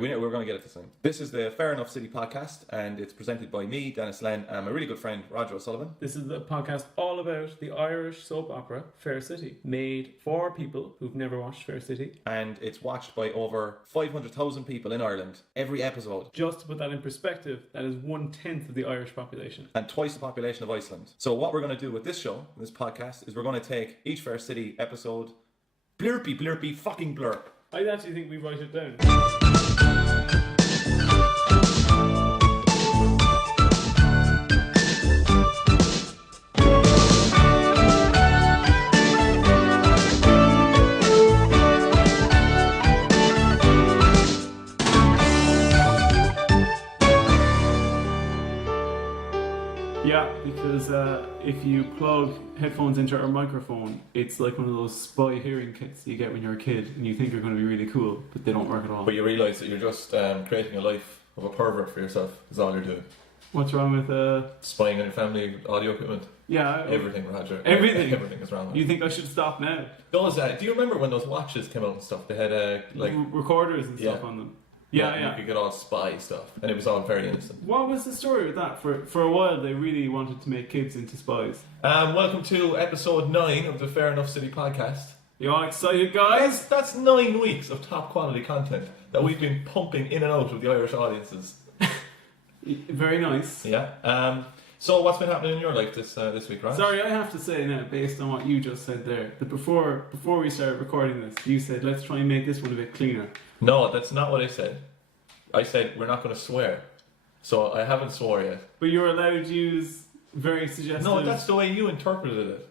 Right, we're going to get it this time. This is the Fair Enough City podcast, and it's presented by me, Dennis Len, and my really good friend, Roger O'Sullivan. This is the podcast all about the Irish soap opera Fair City, made for people who've never watched Fair City. And it's watched by over 500,000 people in Ireland every episode. Just to put that in perspective, that is 1/10 of the Irish population. And twice the population of Iceland. So what we're going to do with this show, this podcast, is we're going to take each Fair City episode, blurpy, fucking blurp. I actually think we write it down. Yeah, because if you plug headphones into our microphone, it's like one of those spy hearing kits you get when you're a kid and you think you're going to be really cool, but they don't work at all. But you realise that you're just creating a life of a pervert for yourself, is all you're doing. What's wrong with... Spying on your family audio equipment? Yeah. Everything, Roger. Everything? Everything is wrong with it. You think I should stop now? Those, do you remember when those watches came out and stuff? They had recorders and stuff on them. Yeah. You could get all spy stuff, and it was all very innocent. What was the story with that? For a while, they really wanted to make kids into spies. Welcome to episode 9 of the Fair Enough City podcast. You all excited, guys? That's 9 weeks of top quality content that we've been pumping in and out of the Irish audiences. Very nice. Yeah. So what's been happening in your life this week, Raj? Sorry, I have to say now, based on what you just said there, that before we started recording this, you said let's try and make this one a bit cleaner. No, that's not what I said. I said we're not going to swear. So I haven't swore yet. But you're allowed to use very suggestive... No, that's the way you interpreted it.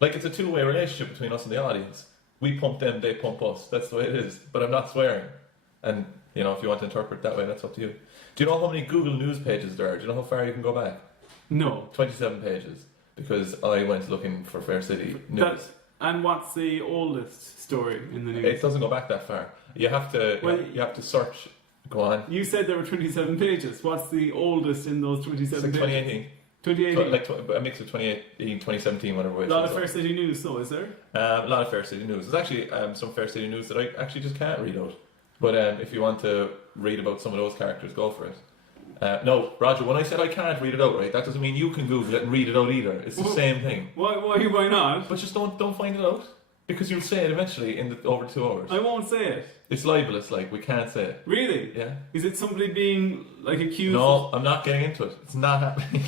Like it's a two-way relationship between us and the audience. We pump them, they pump us. That's the way it is. But I'm not swearing. And, you know, if you want to interpret it that way, that's up to you. Do you know how many Google News pages there are? Do you know how far you can go back? No. 27 pages. Because I went looking for Fair City News. And what's the oldest story in the news? It doesn't go back that far. You have to search. Go on. You said there were 27 pages. What's the oldest in those 27 it's like pages? 2018. A mix of 2018, 2017, whatever. A lot of Fair City News, though, is there? A lot of Fair City News. There's actually some Fair City News that I actually just can't read out. But if you want to read about some of those characters, go for it. No, Roger, when I said I can't read it out, right, that doesn't mean you can Google it and read it out either. It's the same thing. Why not? But just don't find it out. Because you'll say it eventually in over 2 hours. I won't say it. It's libelous, we can't say it. Really? Yeah. Is it somebody being, accused No, I'm not getting into it. It's not happening.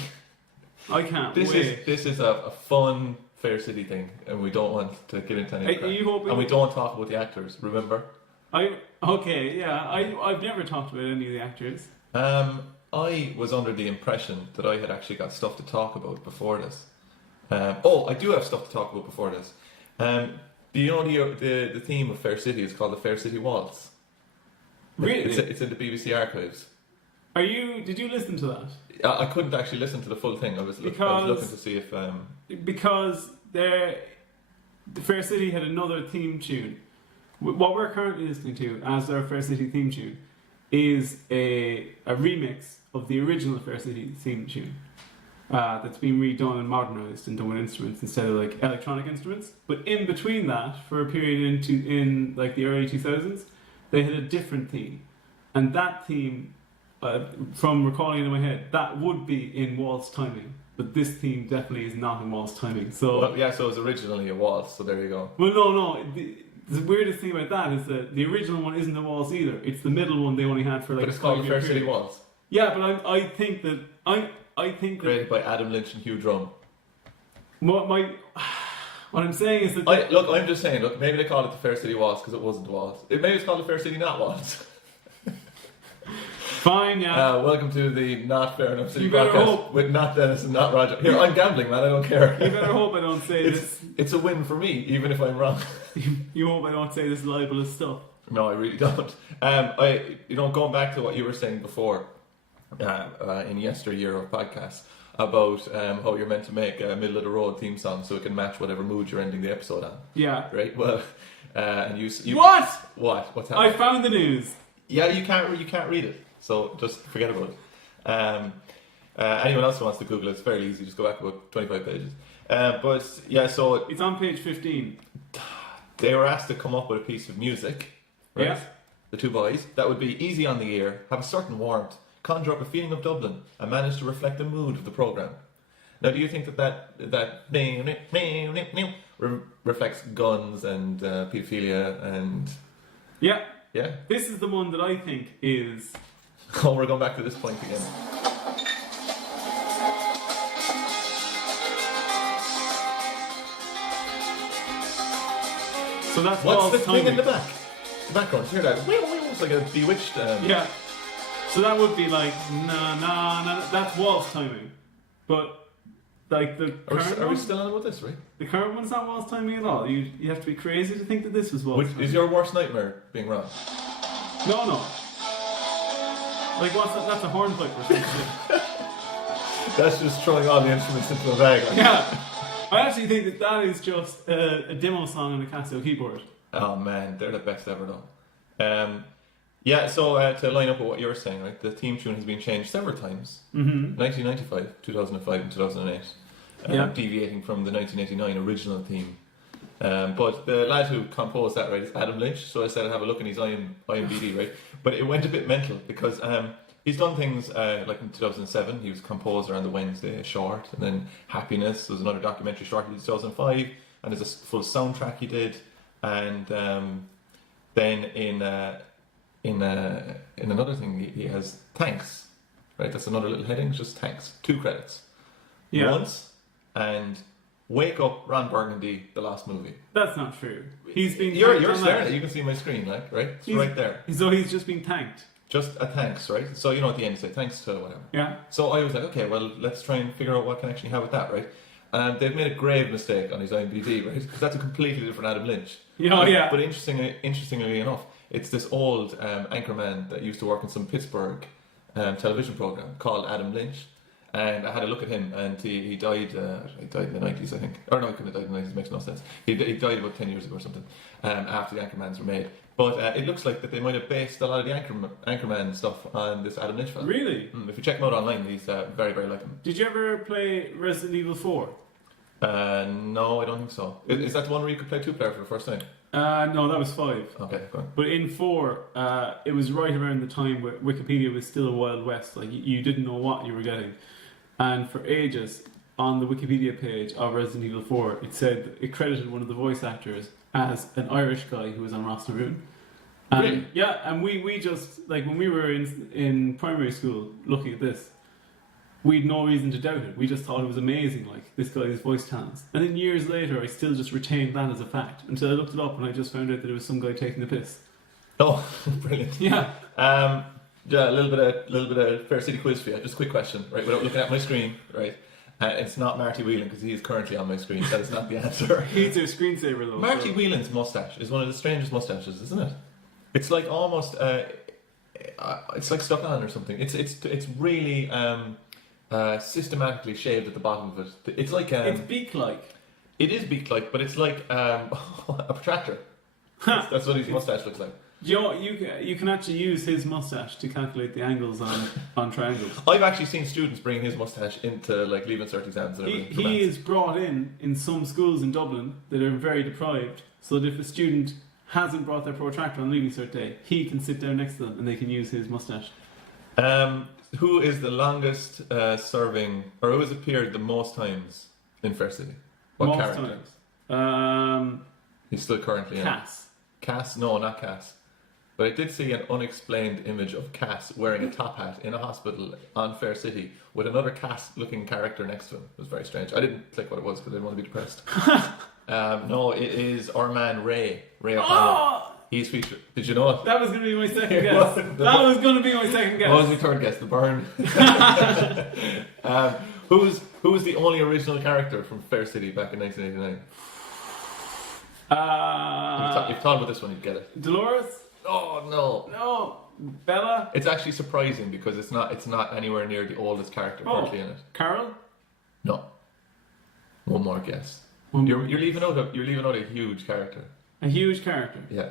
I can't This wait. is a fun Fair City thing, and we don't want to get into any crap. And we don't talk about the actors, remember? Okay, yeah. I've never talked about any of the actors. I was under the impression that I had actually got stuff to talk about before this. I do have stuff to talk about before this. Do you know the theme of Fair City is called the Fair City Waltz? Really? It's in the BBC archives. Did you listen to that? I couldn't actually listen to the full thing. I was looking to see if... Because the Fair City had another theme tune. What we're currently listening to as our Fair City theme tune is a remix of the original Fair City theme tune. That's been redone and modernised and done with instruments instead of electronic instruments. But in between that, for a period in the early 2000s, they had a different theme, and that theme, from recalling it in my head, that would be in waltz timing. But this theme definitely is not in waltz timing. So so it was originally a waltz. So there you go. Well, no. The weirdest thing about that is that the original one isn't a waltz either. It's the middle one they only had for But it's called the Fair City Waltz. Yeah, but I think that created by Adam Lynch and Hugh Drum. What I'm saying is that I'm just saying. Look, maybe they called it the Fair City Waltz because it wasn't a waltz. Maybe it's called the Fair City Not Waltz. Fine, yeah. Welcome to the Not Fair Enough City podcast with Not Dennis and Not Roger. Here, I'm gambling, man. I don't care. You better hope I don't say this. It's a win for me, even if I'm wrong. You hope I don't say this libelous stuff. No, I really don't. Going back to what you were saying before, in yesteryear of podcasts, about how you're meant to make a middle of the road theme song so it can match whatever mood you're ending the episode on. Yeah. Right. Well, and you. What? What? What's happening? I found the news. Yeah, you can't read it. So just forget about it. Anyone else who wants to Google it, it's fairly easy. Just go back about 25 pages. So it's on page 15. They were asked to come up with a piece of music, right? Yeah. the two boys, that would be easy on the ear, have a certain warmth, conjure up a feeling of Dublin, and manage to reflect the mood of the programme. Now, do you think that reflects guns and paedophilia and... Yeah. Yeah? This is the one that I think is... Oh, we're going back to this point again. So that's What's the timing. thing in the back? The background, hear that? It's like a bewitched... Yeah. So that would be like, nah, that's waltz timing. But, like, the current Are we one, still on about this, right? the current one's not waltz timing at all. You have to be crazy to think that this was waltz timing. Is your worst nightmare being wrong? No. Like, what's that? That's a hornpipe or something. That's just throwing all the instruments into a bag. Like. Yeah. I actually think that is just a demo song on a Casio keyboard. Oh man, they're the best ever though. Yeah, so to line up with what you were saying, right, the theme tune has been changed several times. 1995, 2005 and 2008. Deviating from the 1989 original theme. But the lad who composed that, right, is Adam Lynch, so I said I'd have a look in his IMDb, right? But it went a bit mental because he's done things like in 2007, he was composer on the Wednesday short, and then Happiness was another documentary short he did in 2005, and there's a full soundtrack he did, and then in another thing he has Thanks, right? That's another little heading, just Thanks, 2 credits. Yeah. Once, and Wake Up, Ron Burgundy, the last movie. That's not true. He's been. You're staring at it. You can see my screen, like, right? It's right there. So he's just been thanked. Just a thanks, right? So you know at the end you say thanks to whatever. Yeah. So I was like, okay, well let's try and figure out what connection you have with that, right? And they've made a grave mistake on his IMDb, right? Because that's a completely different Adam Lynch. Yeah. But interestingly enough, it's this old anchorman that used to work in some Pittsburgh television program called Adam Lynch. And I had a look at him, and he died. He died in the 90s, I think. Or no, he couldn't have died in the 90s. It makes no sense. He died about 10 years ago or something. After the Anchormans were made. But it looks like that they might have based a lot of the Anchorman stuff on this Adam Lynch film. Really? If you check him out online, he's very, very like him. Did you ever play Resident Evil 4? No, I don't think so. Is that the one where you could play 2-player for the first time? No, that was 5. Okay, go on. But in 4, it was right around the time where Wikipedia was still a Wild West. Like, you didn't know what you were getting. And for ages, on the Wikipedia page of Resident Evil 4, it credited one of the voice actors as an Irish guy who was on Ross na Rún. Really? Yeah, and we just, like, when we were in primary school looking at this, we'd no reason to doubt it. We just thought it was amazing, like, this guy's voice talents. And then years later, I still just retained that as a fact until I looked it up and I just found out that it was some guy taking the piss. Oh, brilliant. Yeah. Yeah, a little bit of Fair City quiz for you. Just a quick question, right? Without looking at my screen, right? It's not Marty Whelan because he is currently on my screen. That is not the answer. He's their screensaver though. Marty Whelan's mustache is one of the strangest mustaches, isn't it? It's like almost, it's like stuck on or something. It's really systematically shaved at the bottom of it. It's like it's beak-like. It is beak-like, but it's like a protractor. That's what his mustache looks like. You know, you can actually use his mustache to calculate the angles on triangles. I've actually seen students bring his mustache into like Leaving Cert exams and everything. He is brought in some schools in Dublin that are very deprived, so that if a student hasn't brought their protractor on Leaving Cert day, he can sit down next to them and they can use his mustache. Who is the longest serving, or who has appeared the most times in Fair City? What most character? Times. He's still currently in. Cass. Cass? No, not Cass. But I did see an unexplained image of Cass wearing a top hat in a hospital on Fair City with another Cass-looking character next to him. It was very strange. I didn't click what it was because I didn't want to be depressed. No, it is our man Ray O'Connell. Oh! He's featured. Did you know it? That was going to be my second guess. That was going to be my second guess. What was my third guess? The Burn. Who was the only original character from Fair City back in 1989? You've thought about this one, you'd get it. Dolores? Oh no. No. Bella? It's actually surprising because it's not anywhere near the oldest character currently in it. Carol? No. One more guess. You're leaving out a huge character. A huge character? Yeah.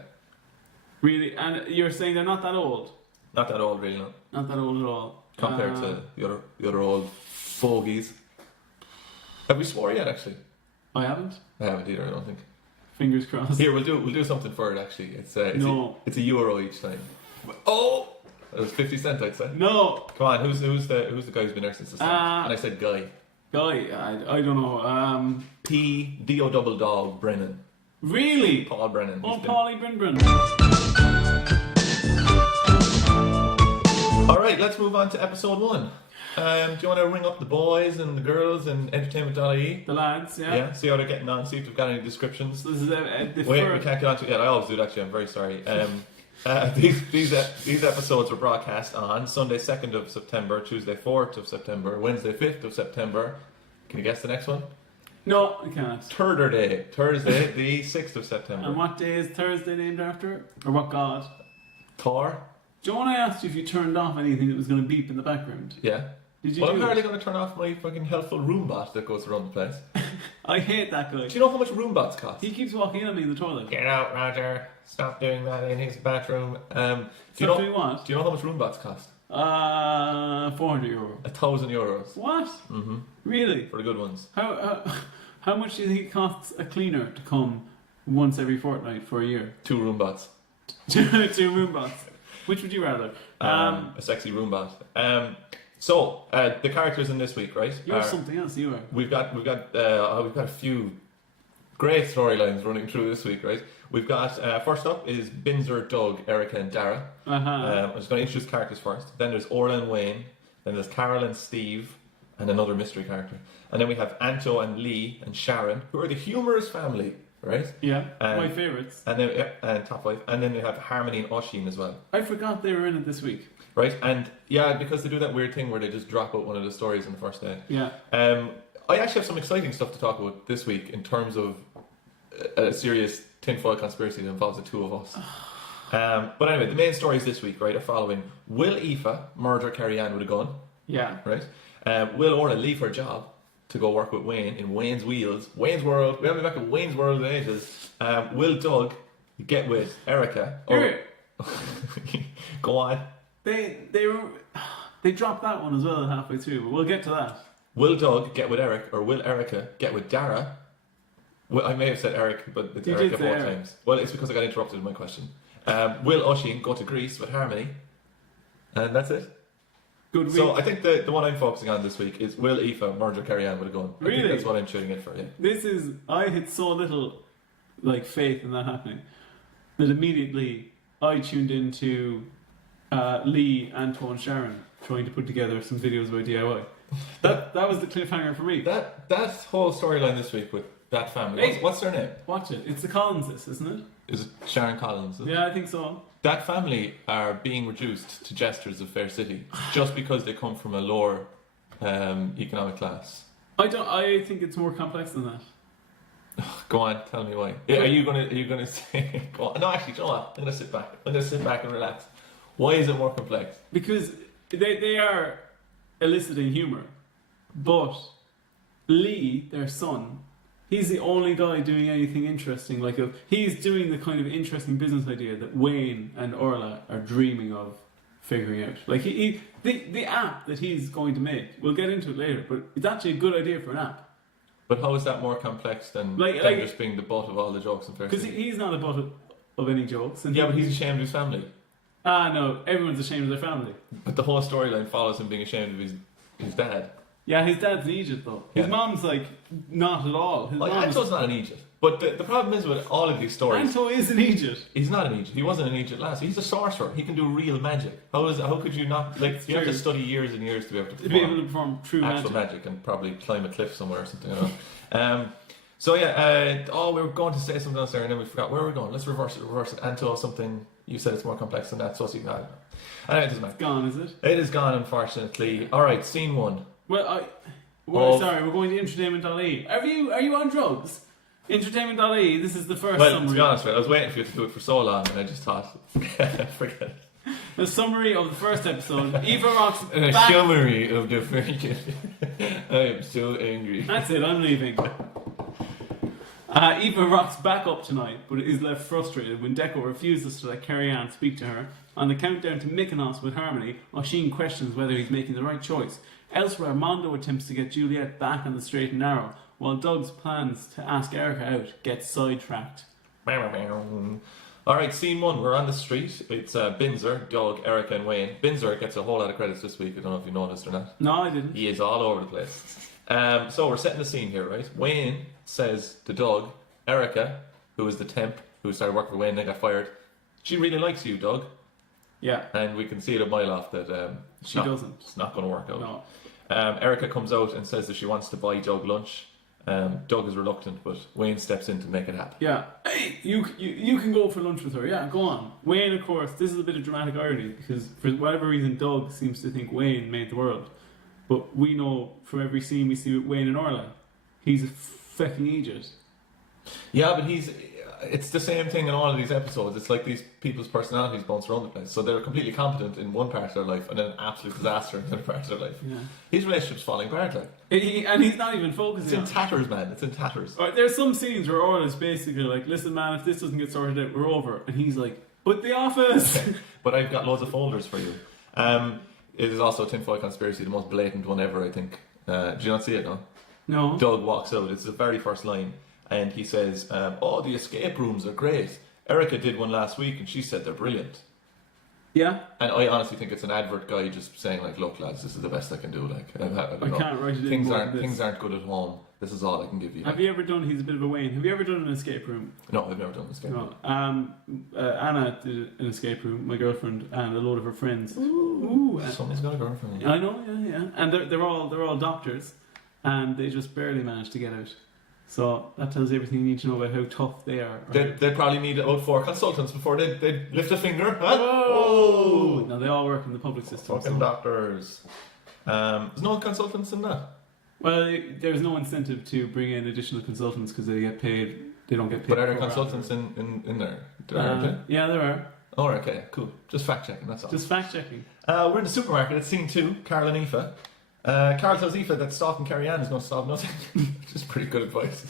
Really? And you're saying they're not that old? Not that old, really, no. Not that old at all. Compared to the other old fogies. Have we swore yet, actually? I haven't. I haven't either, I don't think. Fingers crossed. Here, we'll do something for it. Actually, it's a euro each time. Oh, it was 50 cents, I'd say. No. Come on, who's the guy who's been there since the start? And I said guy. Guy, I don't know. P D O double dog Brennan. Really? Paul Brennan. Oh, Paulie Brennan. All right, let's move on to episode 1. Do you want to ring up the boys and the girls and entertainment.ie? The lads, yeah. Yeah, see how they're getting on, see if they've got any descriptions. This is Wait, we can't get on to it yet. I always do that, actually. I'm very sorry. These episodes were broadcast on Sunday 2nd of September, Tuesday 4th of September, Wednesday 5th of September. Can you guess the next one? No, I can't. Thursday, the 6th of September. And what day is Thursday named after? Or what god? Thor? Do you know when I asked you if you turned off anything that was going to beep in the background? Yeah. Did you I'm do hardly it? going to turn off my fucking helpful Roombot that goes around the place. I hate that guy. Do you know how much Roombots cost? He keeps walking in on me in the toilet. Get out, Roger. Stop doing that in his bathroom. Do you Stop doing what? know how much Roombats cost? €400. 1,000 euros. What? Mm-hmm. Really? For the good ones. How much do you think it costs a cleaner to come once every fortnight for a year? 2 Roombots. 2 Roombots. Which would you rather? A sexy Roombot. So the characters in this week, right? You're something else. You are. We've got a few great storylines running through this week, right? We've got first up is Binzer, Doug, Erica, and Dara. I'm just going to introduce characters first. Then there's Orla and Wayne. Then there's Carol and Steve, and another mystery character. And then we have Anto and Lee and Sharon, who are the humorous family, right? Yeah, my favourites. And then and top 5. And then we have Harmony and Oshin as well. I forgot they were in it this week. Right, and yeah, because they do that weird thing where they just drop out one of the stories on the first day. Yeah. I actually have some exciting stuff to talk about this week in terms of a serious tinfoil conspiracy that involves the two of us. But anyway, the main stories this week, right, are following: will Aoife murder Carrie Ann with a gun? Yeah. Right. Will Orla leave her job to go work with Wayne in Wayne's Wheels, Wayne's World? We haven't been back in Wayne's World in ages. Will Doug get with Erica? Go on. They dropped that one as well halfway through, but we'll get to that. Will Doug get with Eric, or will Erica get with Dara? Well, I may have said Eric, but it's Erica both times. Well, it's because I got interrupted in my question. Will Oshin go to Greece with Harmony? And that's it. Good week. So I think the one I'm focusing on this week is will Aoife murder Carrie Ann with a gun? Really? I think that's what I'm shooting it for, yeah. I had so little faith in that happening that immediately I tuned into Lee, Anto, and Sharon trying to put together some videos about DIY. That was the cliffhanger for me. That whole storyline this week with that family. What's their name? Watch it. It's the Collinses, isn't it? Is it Sharon Collins? Yeah, I think so. That family are being reduced to jesters of Fair City just because they come from a lower economic class. I think it's more complex than that. Go on, tell me why. Are you gonna say? Go on. No, actually, you know what? I'm gonna sit back and relax. Why is it more complex? Because they are eliciting humour, but Lee, their son, he's the only guy doing anything interesting. He's doing the kind of interesting business idea that Wayne and Orla are dreaming of figuring out. The app that he's going to make, we'll get into it later, but it's actually a good idea for an app. But how is that more complex than just being the butt of all the jokes in Fair City? Because he's not the butt of any jokes. And yeah, but he's ashamed of his family. No, everyone's ashamed of their family. But the whole storyline follows him being ashamed of his dad. Yeah, his dad's in Egypt though. His mom's not at all. Anto's not in Egypt. But the problem is with all of these stories. Anto is in Egypt. He's not in Egypt. He wasn't in Egypt last. He's a sorcerer. He can do real magic. How could you not? You have to study years and years to be able to perform true actual magic and probably climb a cliff somewhere or something. So yeah. We were going to say something else there and then we forgot. Where were we going? Let's reverse it. Anto, something you said it's more complex than that. So you know. Anyway, it doesn't matter. It's gone, is it? It is gone, unfortunately. All right, scene 1. Well, we're going to entertainment.ie. Are you on drugs? Entertainment.ie, this is the first summary. Well, to be honest, I was waiting for you to do it for so long and I just thought, forget it. The summary of the first episode. Aoife rocks a back. Summary of the first. I am so angry. That's it, I'm leaving. Aoife rocks back up tonight, but is left frustrated when Deco refuses to let Carrie Ann speak to her. On the countdown to Mykonos with Harmony, Oshin questions whether he's making the right choice. Elsewhere, Mondo attempts to get Juliet back on the straight and narrow, while Doug's plans to ask Erica out get sidetracked. Alright, scene 1. We're on the street. It's Binzer, Doug, Erica, and Wayne. Binzer gets a whole lot of credits this week. I don't know if you noticed or not. No, I didn't. He is all over the place. So we're setting the scene here, right? Wayne says to Doug, Erica, who is the temp who started working for Wayne and got fired, she really likes you, Doug. Yeah. And we can see it a mile off that she doesn't. It's not going to work out. No. Erica comes out and says that she wants to buy Doug lunch. Doug is reluctant, but Wayne steps in to make it happen. Yeah. Hey, you can go for lunch with her. Yeah, go on. Wayne, of course, this is a bit of dramatic irony because for whatever reason, Doug seems to think Wayne made the world. But we know from every scene we see with Wayne and Orla, he's a fucking idiot. Yeah, but it's the same thing in all of these episodes. It's like these people's personalities bounce around the place. So they're completely competent in one part of their life and then an absolute disaster in another part of their life. Yeah. His relationship's falling apart, like. And he's not even focusing It's in tatters, man. It's in tatters. Alright, there's some scenes where Orla's basically like, listen man, if this doesn't get sorted out, we're over. And he's like, but the office! But I've got loads of folders for you. It is also a tinfoil conspiracy, the most blatant one ever, I think. Did you not see it, no? No. Doug walks out. It's the very first line. And he says, oh, the escape rooms are great. Erica did one last week and she said they're brilliant. Yeah? And I honestly think it's an advert guy just saying like, look lads, this is the best I can do. Like, I can't write it in things more aren't than this. things aren't good at home. This is all I can give you. Have you ever done, he's a bit of a Wayne, have you ever done an escape room? No, I've never done an escape room. No. Anna did an escape room, my girlfriend, and a load of her friends. Ooh, somebody's got a girlfriend. I know, yeah. And they're all doctors, and they just barely managed to get out. So that tells you everything you need to know about how tough they are. They'd probably need about 4 consultants before they'd lift a finger. Huh? Oh! No, they all work in the public system. Fucking doctors. There's no consultants in that. Well, there's no incentive to bring in additional consultants because they get paid. They don't get paid. But are there pro consultants rata. in there? Yeah, there are. Oh, okay, cool. Just fact checking, that's all. Just fact checking. We're in the supermarket. It's scene 2. Carl and Aoife. Carl tells Aoife that stalking Carrie Ann is going to solve nothing, which is pretty good advice.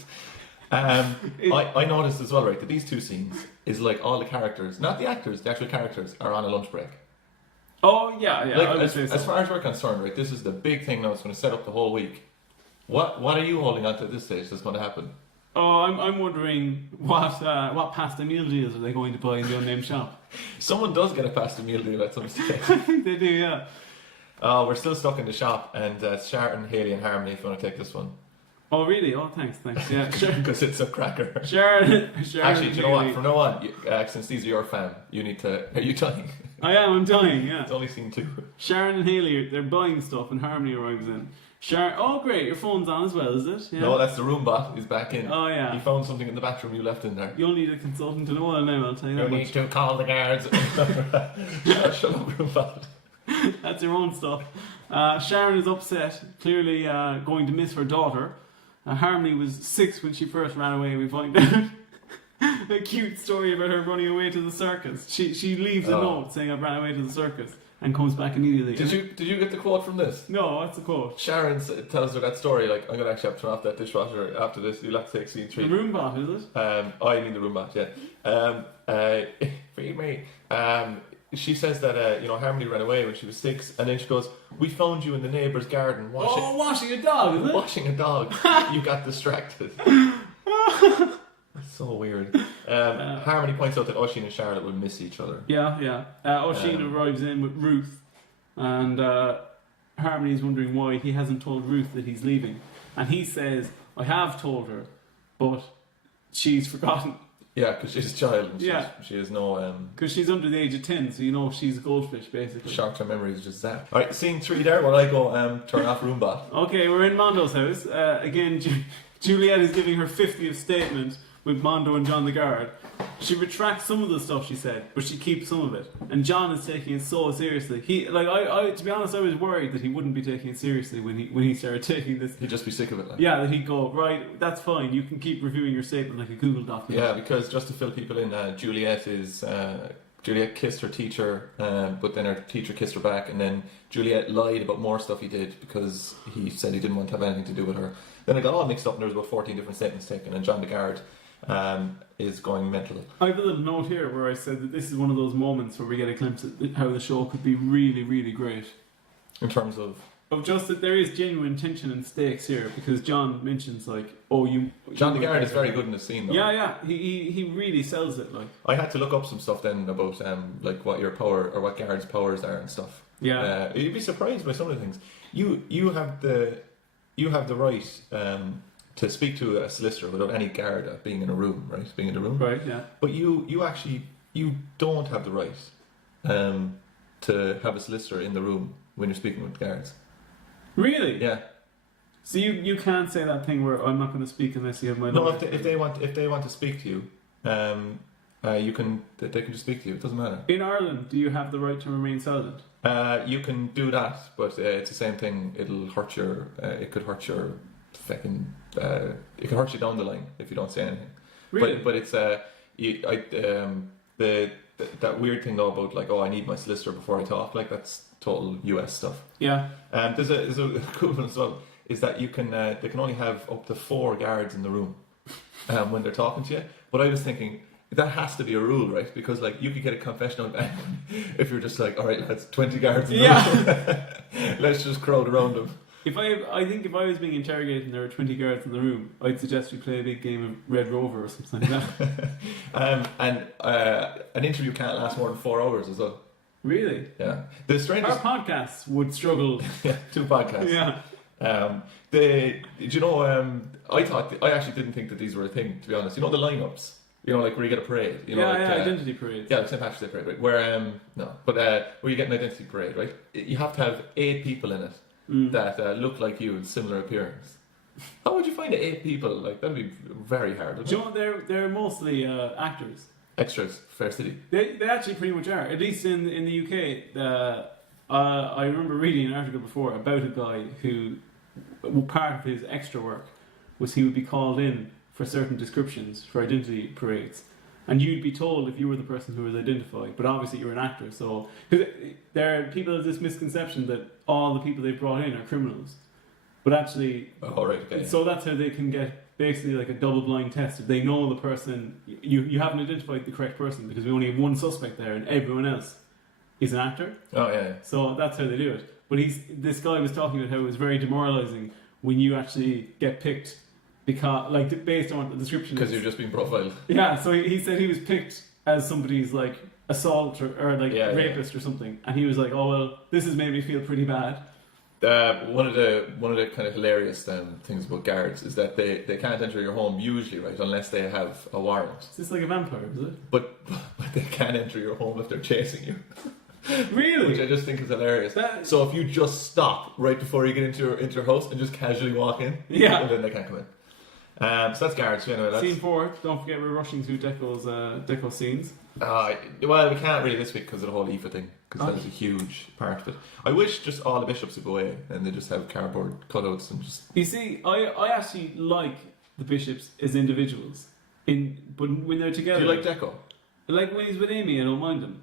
I noticed as well, right, that these two scenes is like all the characters, not the actors, the actual characters are on a lunch break. Oh yeah. Like, I would say so. as far as we're concerned, right, this is the big thing now. It's going to set up the whole week. What are you holding on to at this stage that's going to happen? Oh, I'm wondering what pasta meal deals are they going to buy in the unnamed shop? Someone does get a pasta meal deal at some stage. I think they do, yeah. We're still stuck in the shop, and Sharon, Haley, and Harmony, if you want to take this one. Oh really? Oh thanks. Yeah, sure. Because it's a cracker. Sharon. Actually, do you know what? From now on, since these are your fam, you need to. Are you dying? I'm dying. Yeah. It's only scene 2. Sharon and Haley, they're buying stuff, and Harmony arrives in. Sharon, oh great, your phone's on as well, is it? Yeah. No, that's the room bot. He's back in. Oh yeah. He found something in the bathroom you left in there. You'll need a consultant in a while now, I'll tell you that You much. need to call the guards. Shut up, room bot. That's your own stuff. Sharon is upset, clearly going to miss her daughter. Harmony was 6 when she first ran away. We find out a cute story about her running away to the circus. She leaves a note saying I ran away to the circus and comes back immediately. Did you get the quote from this? No, what's the quote? Sharon tells her that story, like, I'm going to actually have to turn off that dishwasher after this. You'll have to take scene 3. The room bot, is it? I mean the room bot, yeah. Feed me. She says that Harmony ran away when she was 6, and then she goes, "We found you in the neighbour's garden washing a dog, is it? washing a dog. You got distracted." That's so weird. Harmony points out that Oisin and Charlotte will miss each other. Yeah. Oisin arrives in with Ruth, and Harmony's wondering why he hasn't told Ruth that he's leaving, and he says, "I have told her, but she's forgotten." Yeah, because she's a child. And she has no... Because she's under the age of 10, so she's a goldfish, basically. Short-term memory is just that. Alright, scene 3 there, while I go turn off Roombot. Okay, we're in Mondo's house. Again, Juliet is giving her 50th statement with Mondo and John the Guard. She retracts some of the stuff she said, but she keeps some of it. And John is taking it so seriously. To be honest, I was worried that he wouldn't be taking it seriously when he started taking this. He'd just be sick of it. Like. Yeah, that he'd go, right, that's fine. You can keep reviewing your statement like a Google document. Yeah, because just to fill people in, Juliet kissed her teacher, but then her teacher kissed her back, and then Juliet lied about more stuff he did because he said he didn't want to have anything to do with her. Then it got all mixed up, and there was about 14 different statements taken, and John the Guard is going mental. I have a little note here where I said that this is one of those moments where we get a glimpse at how the show could be really, really great. In terms of? of just that there is genuine tension and stakes here, because John mentions like, John the Guard is very good in the scene, though. Yeah, he really sells it. Like, I had to look up some stuff then about like what your power or what guards' powers are and stuff. Yeah, you'd be surprised by some of the things. You have the right to speak to a solicitor without any guard being in a room, right? Being in the room, right? Yeah, but you actually don't have the right to have a solicitor in the room when you're speaking with guards. Really? Yeah. So you can't say that thing where I'm not going to speak unless you have my. No, if they want to speak to you, they can just speak to you. It doesn't matter. In Ireland, do you have the right to remain silent? You can do that, but it's the same thing. It'll hurt your. It could hurt your fucking. It could hurt you down the line if you don't say anything. Really? But it's that weird thing though about like, I need my solicitor before I talk. Like, that's total US stuff. Yeah. There's a cool one as well. Is that you can they can only have up to 4 guards in the room when they're talking to you. But I was thinking that has to be a rule, right? Because like you could get a confession on if you're just like, all right, lads, 20 guards in the room. Let's just crowd around them. I think if I was being interrogated and there were 20 guards in the room, I'd suggest we play a big game of Red Rover or something like that. And an interview can't last more than 4 hours as well. Really? Yeah. The strangest. Our podcasts would struggle. Yeah, 2 podcasts. Yeah. I actually didn't think that these were a thing, to be honest. You know the lineups, like where you get a parade. Identity parade. Yeah, St. Patrick's Day parade, right? Where where you get an identity parade, right? You have to have 8 people in it that look like you in similar appearance. How would you find 8 people? Like, that'd be very hard. Do you know they're mostly actors. Extras, Fair City. They actually pretty much are. At least in the UK, I remember reading an article before about a guy who, part of his extra work was he would be called in for certain descriptions for identity parades, and you'd be told if you were the person who was identified, but obviously you're an actor. So, because there are people have this misconception that all the people they brought in are criminals, but actually, so that's how they can get basically like a double blind test. If they know the person, you haven't identified the correct person because we only have one suspect there and everyone else is an actor. Oh yeah. So that's how they do it. But this guy was talking about how it was very demoralising when you actually get picked because, like, based on what the description. Because you're just being profiled. Yeah. So he said he was picked as somebody's like assault or like rapist or something, and he was like, "Oh well, this has made me feel pretty bad." One of the kind of hilarious things about guards is that they can't enter your home usually, right, unless they have a warrant. Is this like a vampire, is it? But they can enter your home if they're chasing you. Really? Which I just think is hilarious. So if you just stop right before you get into your house and just casually walk in, and then they can't come in. So that's guards. Anyway, Scene 4. Don't forget we're rushing through Deco scenes. Well, we can't really this week because of the whole Aoife thing, because that was a huge part of it. I wish just all the bishops would go away and they just have cardboard cutouts and just. You see, I actually like the bishops as individuals, but when they're together. Do you like Deco? Like when he's with Amy, I don't mind him.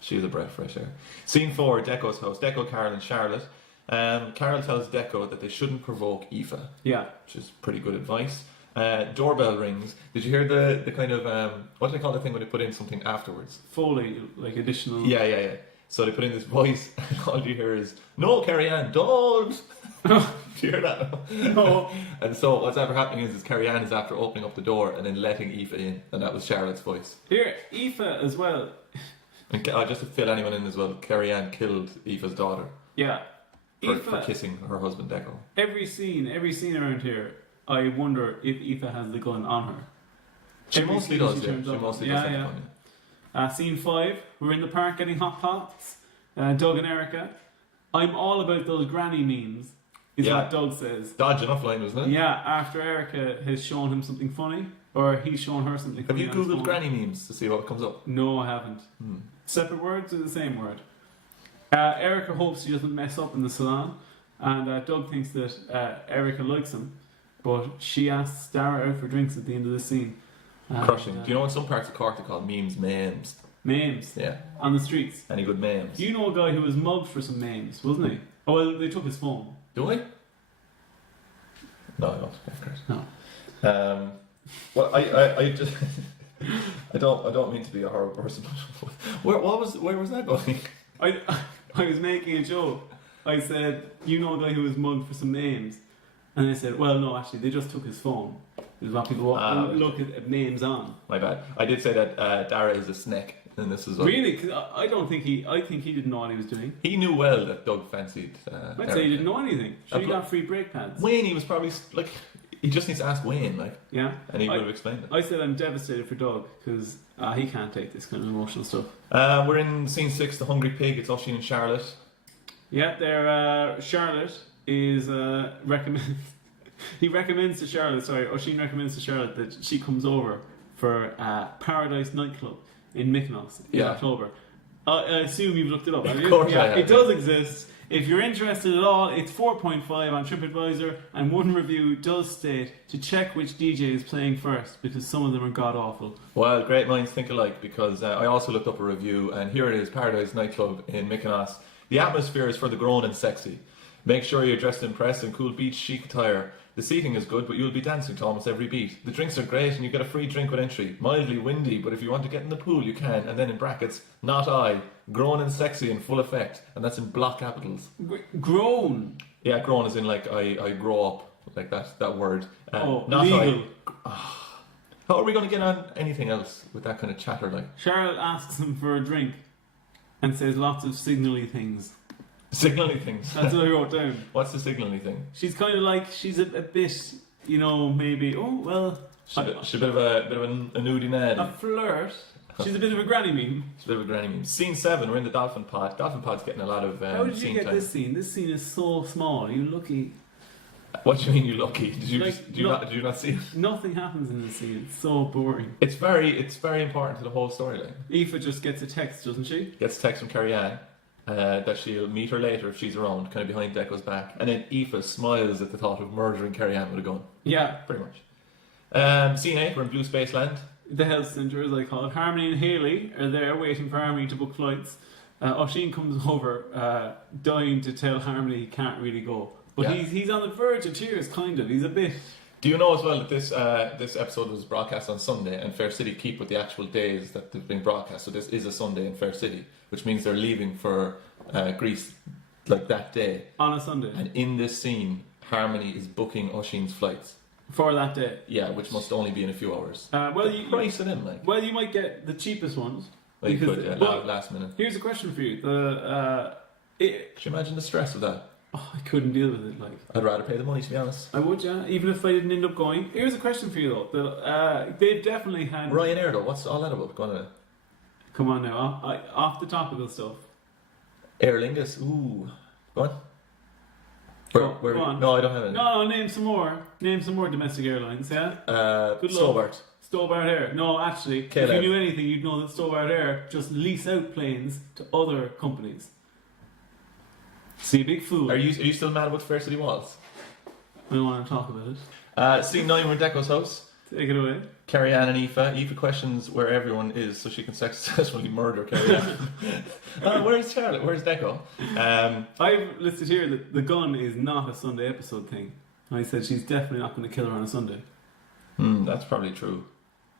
She's a breath of fresh air. Scene 4, Deco's house. Deco, Carol and Charlotte. Carol tells Deco that they shouldn't provoke Aoife. Yeah. Which is pretty good advice. Doorbell rings. Did you hear the kind of what do they call the thing when they put in something afterwards? Foley, like additional. Yeah. So they put in this voice, and all you hear is, "No, Carrie Ann, don't." Do you hear that? No. And so what's ever happening is Carrie Ann is after opening up the door and then letting Aoife in, and that was Charlotte's voice. Here, Aoife as well. And just to fill anyone in as well, Carrie Ann killed Aoife's daughter. Yeah. For kissing her husband Deco. Every scene around here, I wonder if Aoife has the gun on her. She mostly does, yeah. She mostly does have the gun. Scene 5, we're in the park getting hot pots. Doug and Erica. I'm all about those granny memes, is what Doug says. Dodge enough line, wasn't it? Yeah, after Erica has shown him something funny, or he's shown her something funny. Have you googled granny memes to see what comes up? No, I haven't. Separate words or the same word? Erica hopes she doesn't mess up in the salon, and Doug thinks that Erica likes him, but she asks Dara out for drinks at the end of the scene. Crushing. Do you know in some parts of Cork they call memes memes? Memes? Yeah. On the streets. Any good memes? You know a guy who was mugged for some memes, wasn't he? Oh, well, they took his phone. Do I? No, I don't. Of course. No. Well, I just I don't mean to be a horrible person. Where was that going? I was making a joke I said, you know a guy who was mugged for some names? And they said, well, no, actually, they just took his phone. Is what people look at names on. My bad. I did say that Dara is a snake, and this is really, because I think he didn't know what he was doing. He knew well that Doug fancied. I'd say he didn't know anything. Sure, he got free brake pads. Wayne, he was probably like, he just needs to ask Wayne, like, yeah, and he would have explained it. I said I'm devastated for Doug because he can't take this kind of emotional stuff. We're in scene 6, the Hungry Pig. It's Oisin and Charlotte. Yeah, they're Charlotte is He recommends to Charlotte, Oisin recommends to Charlotte that she comes over for Paradise nightclub in Mykonos in October. I assume you've looked it up. Of course I have. It does exist. If you're interested at all, it's 4.5 on TripAdvisor, and one review does state to check which DJ is playing first because some of them are god awful. Well, great minds think alike, because I also looked up a review, and here it is: Paradise nightclub in Mykonos. The atmosphere is for the grown and sexy. Make sure you're dressed in press and cool beach chic attire. The seating is good, but you'll be dancing to almost every beat. The drinks are great, and you get a free drink with entry. Mildly windy, but if you want to get in the pool, you can. And then in brackets, not I. Grown and sexy in full effect. And that's in block capitals. Grown? Yeah, grown as in like I grow up. Like that word. Not legal. How are we going to get on anything else with that kind of chatter? Like, Charlotte asks him for a drink and says lots of signally things. Signally things. That's what I wrote down. What's the signally thing? She's kind of like, she's a bit, maybe. Oh well. She's a bit of a nudie ned. A flirt. She's a bit of a granny meme. She's a bit of a granny meme. Scene 7, we're in the dolphin pod. Dolphin pod's getting a lot of How did you get time. this scene? This scene is so small. Are you lucky? What do you mean you lucky? Did you not see it? Nothing happens in this scene. It's so boring. It's very important to the whole storyline. Aoife just gets a text, doesn't she? Gets a text from Carrie-Anne that she'll meet her later if she's around, kind of behind Deco's back. And then Aoife smiles at the thought of murdering Carrie-Anne with a gun. Yeah. Pretty much. Scene 8, we're in Blue Space Land. The health centre, as I call it. Harmony and Haley are there waiting for Harmony to book flights. Oisin comes over, dying to tell Harmony he can't really go. But he's on the verge of tears, kind of. He's a bit... Do you know as well that this episode was broadcast on Sunday, and Fair City keep with the actual days that they've been broadcast? So this is a Sunday in Fair City, which means they're leaving for Greece like that day. On a Sunday. And in this scene, Harmony is booking Oisin's flights. For that day. Yeah, which must only be in a few hours. You price it in, like. Well, you might get the cheapest ones. Well, you could, last minute. Here's a question for you. Can you imagine the stress of that? Oh, I couldn't deal with it. Like, I'd rather pay the money, to be honest. I would, yeah. Even if I didn't end up going. Here's a question for you, though. They've definitely had... Ryanair, though, what's all that about? Go on now. Come on now. Off the topical stuff. Aer Lingus, ooh. Go on. Go on. No, I don't have it. No, name some more. Name some more domestic airlines, yeah? Good luck. Stobart. Stobart Air. No, actually, Caleb. If you knew anything, you'd know that Stobart Air just lease out planes to other companies. See, big fool. Are you still mad about Fair City Walls? I don't want to talk about it. Scene 9, we're in Deco's house. Take it away. Carrie-Anne and Aoife. Aoife questions where everyone is so she can successfully murder Carrie-Anne. Where's Charlotte? Where's Deco? I've listed here that the gun is not a Sunday episode thing. I said she's definitely not going to kill her on a Sunday. That's probably true.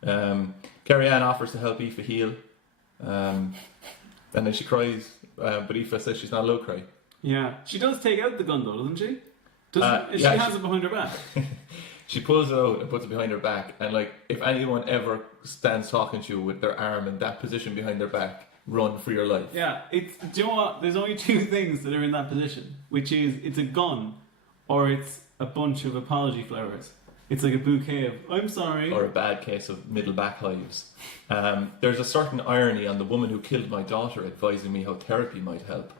Carrie-Anne offers to help Aoife heal. And then she cries, but Aoife says she's not allowed to cry. Yeah. She does take out the gun though, doesn't she? She has it behind her back. She pulls it out and puts it behind her back, and like, if anyone ever stands talking to you with their arm in that position behind their back, run for your life. Yeah, do you know what? There's only two things that are in that position, which is it's a gun, or it's a bunch of apology flowers. It's like a bouquet of I'm sorry, or a bad case of middle back hives. There's a certain irony on the woman who killed my daughter advising me how therapy might help.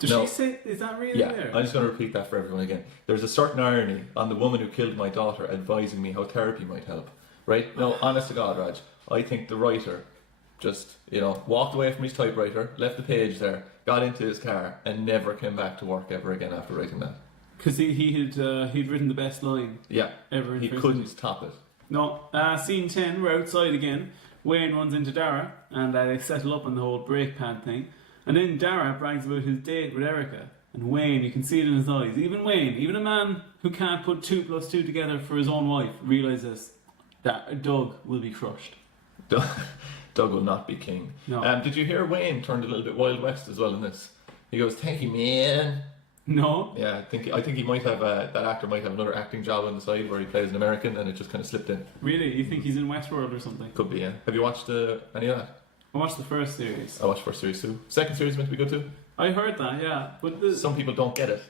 Does she say, is that really there? I'm just going to repeat that for everyone again. There's a certain irony on the woman who killed my daughter advising me how therapy might help. Right? No, honest to God, Raj, I think the writer just, walked away from his typewriter, left the page there, got into his car, and never came back to work ever again after writing that. Because he'd written the best line ever in he couldn't top it. No. Scene 10, we're outside again. Wayne runs into Dara, and they settle up on the whole brake pad thing. And then Dara brags about his date with Erica. And Wayne, you can see it in his eyes. Even Wayne, even a man who can't put 2 + 2 together for his own wife, realises that Doug will be crushed. Doug will not be king. No. Did you hear Wayne turned a little bit Wild West as well in this? He goes, "Thank you, man." No. Yeah, I think he might have that actor might have another acting job on the side where he plays an American, and it just kind of slipped in. Really? You think he's in Westworld or something? Could be. Yeah. Have you watched any of that? I watched the first series. I watched first series too. Second series meant to be good too. I heard that, yeah. But Some people don't get it.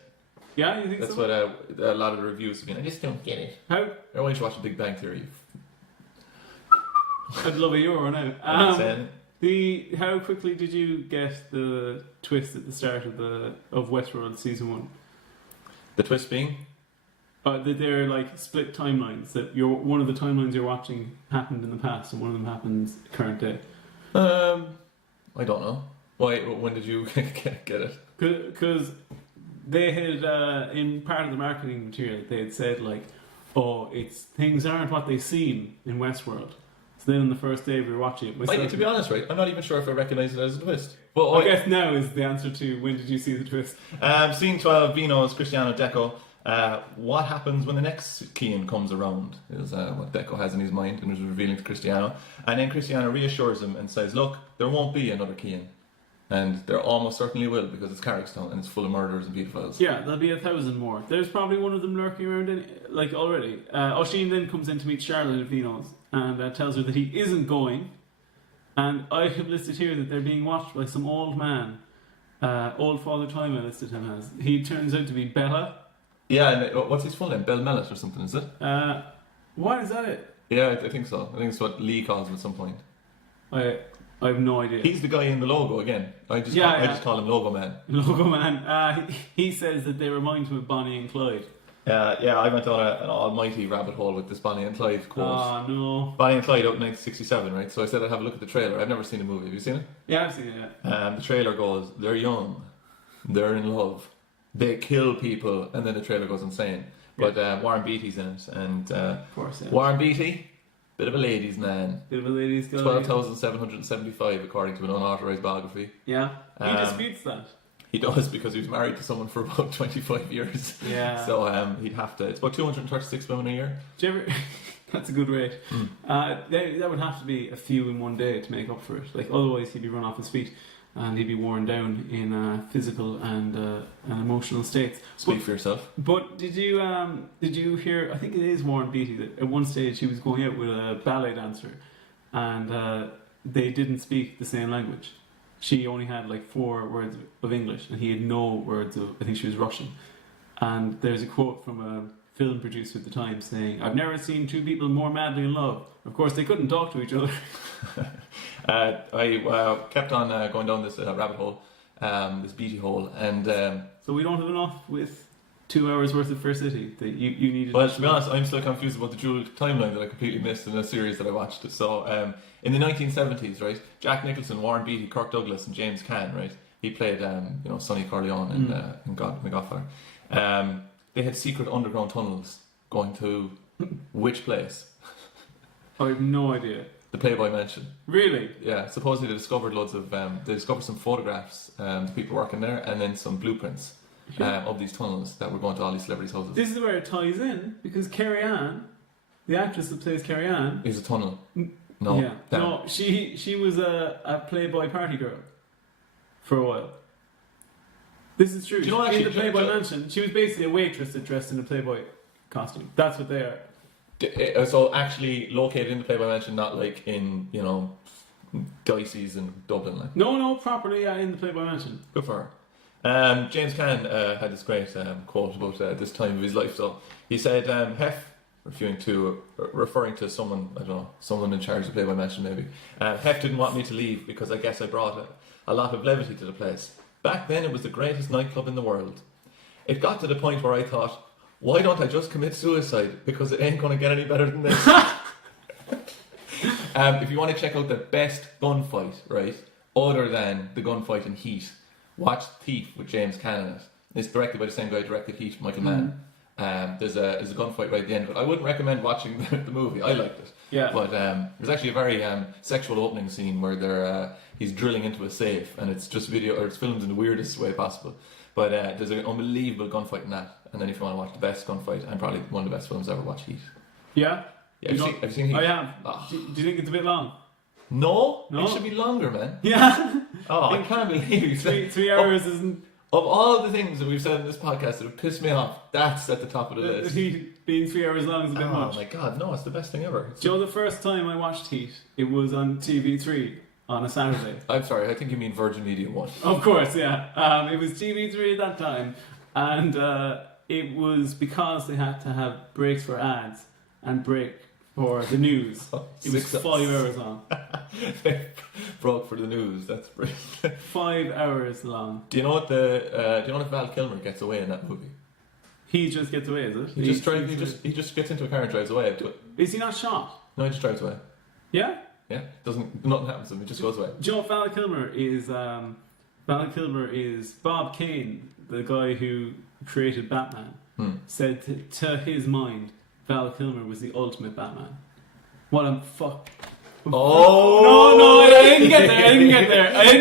yeah, you think That's so? what a lot of the reviews have been. I just don't get it. How? Everyone should watch The Big Bang Theory. I'd love a euro now. I'm saying. How quickly did you get the twist at the start of Westworld season 1? The twist being? That they're like split timelines. That one of the timelines you're watching happened in the past, and one of them happens current day. I don't know. Why? When did you get it? Because they had in part of the marketing material they had said like, oh, things aren't what they seem in Westworld. So then on the first day we were watching it. To be honest, right, I'm not even sure if I recognise it as a twist. Well, I guess now is the answer to when did you see the twist? Scene 12, Vino's Cristiano Deco. What happens when the next Keane comes around is what Deco has in his mind and is revealing to Cristiano. And then Cristiano reassures him and says, look, there won't be another Keane. And there almost certainly will, because it's Carrickstown and it's full of murderers and pedophiles. Yeah, there'll be 1,000 more. There's probably one of them lurking around already. Oisin then comes in to meet Charlotte at Vino's and tells her that he isn't going. And I have listed here that they're being watched by some old man. Old Father Time I listed him as. He turns out to be Bella. Yeah, and what's his full name? Bell Mellet or something, is it? What is that it? Yeah, I think so. I think it's what Lee calls him at some point. I have no idea. He's the guy in the logo again. I just call him Logo Man. Logo Man. He says that they remind him of Bonnie and Clyde. Yeah, I went on an almighty rabbit hole with this Bonnie and Clyde quote. Oh, no. Bonnie and Clyde out in 1967, right? So I said I'd have a look at the trailer. I've never seen the movie. Have you seen it? Yeah, I've seen it, yeah. The trailer goes, they're young, they're in love, they kill people, and then the trailer goes insane. Yeah. But Warren Beatty's in it, and Of course, yeah. Warren Beatty, bit of a ladies' man. Bit of a ladies' guy. 12,775 according to an unauthorised biography. Yeah. He disputes that. He does, because he was married to someone for about 25 years. Yeah. So he'd have to. It's about 236 women a year. Do you ever? That's a good rate. That would have to be a few in one day to make up for it. Like otherwise, he'd be run off his feet, and he'd be worn down in physical and emotional states. Speak for yourself. But did you hear? I think it is Warren Beatty that at one stage he was going out with a ballet dancer, and they didn't speak the same language. She only had like 4 words of English, and he had no words of. I think she was Russian. And there's a quote from a film producer at the time saying, "I've never seen two people more madly in love." Of course, they couldn't talk to each other. I kept on going down this rabbit hole, this Beatty hole, and so we don't have enough with 2 hours worth of Fair City that you needed. Well, to be honest, I'm still confused about the dual timeline that I completely missed in a series that I watched. So, in the 1970s, right, Jack Nicholson, Warren Beatty, Kirk Douglas, and James Caan, right, he played, Sonny Corleone in The Godfather. They had secret underground tunnels going to which place? I have no idea. The Playboy Mansion. Really? Yeah, supposedly they discovered loads of, they discovered some photographs of people working there, and then some blueprints of these tunnels that were going to all these celebrities' houses. This is where it ties in, because Carrie Ann, the actress that plays Carrie Ann, is a tunnel. No, yeah, no, she was a Playboy party girl for a while. This is true. Do you know, actually, in the Playboy Mansion, she was basically a waitress that dressed in a Playboy costume. That's what they are. So actually located in the Playboy Mansion, not like in, Dicey's in Dublin. Like. No, properly in the Playboy Mansion. Good for her. James Caan had this great quote about this time of his life. So he said, Hef, referring to someone, I don't know, someone in charge of the Playboy Mansion maybe. Hef didn't want me to leave because I guess I brought a lot of levity to the place. Back then it was the greatest nightclub in the world. It got to the point where I thought, why don't I just commit suicide? Because it ain't going to get any better than this. If you want to check out the best gunfight, right, other than the gunfight in Heat, watch Thief with James Caan in it. It's directed by the same guy who directed Heat, Michael Mann. There's a gunfight right at the end, but I wouldn't recommend watching the movie. I liked it. Yeah. But there's actually a very sexual opening scene where he's drilling into a safe, and it's just it's filmed in the weirdest way possible. But there's an unbelievable gunfight in that. And then if you want to watch the best gunfight, and probably one of the best films ever, watch Heat. Yeah? Have you seen Heat? I have. Oh. Do you think it's a bit long? No, it should be longer, man. Yeah. Oh, I can't believe you said 3 hours isn't... Of all the things that we've said in this podcast that have pissed me off, that's at the top of the list. Heat being 3 hours long is a bit much. Oh my god, no, it's the best thing ever. Do you know the first time I watched Heat? It was on TV3 on a Saturday. I'm sorry, I think you mean Virgin Media 1. Of course, yeah. It was TV3 at that time, and it was because they had to have breaks for ads and break for the news. It was 5 hours long. Broke for the news. That's brilliant. 5 hours long. Do you know what Val Kilmer gets away in that movie? He just gets away, is it? He just gets into a car and drives away. Is he not shot? No, he just drives away. Yeah. Yeah, nothing happens to him. He just goes away. Do you know what Val Kilmer is? Val Kilmer is Bob Kane, the guy who created Batman. Said to his mind, Val Kilmer was the ultimate Batman. What a fuck. Oh no! I didn't get there. I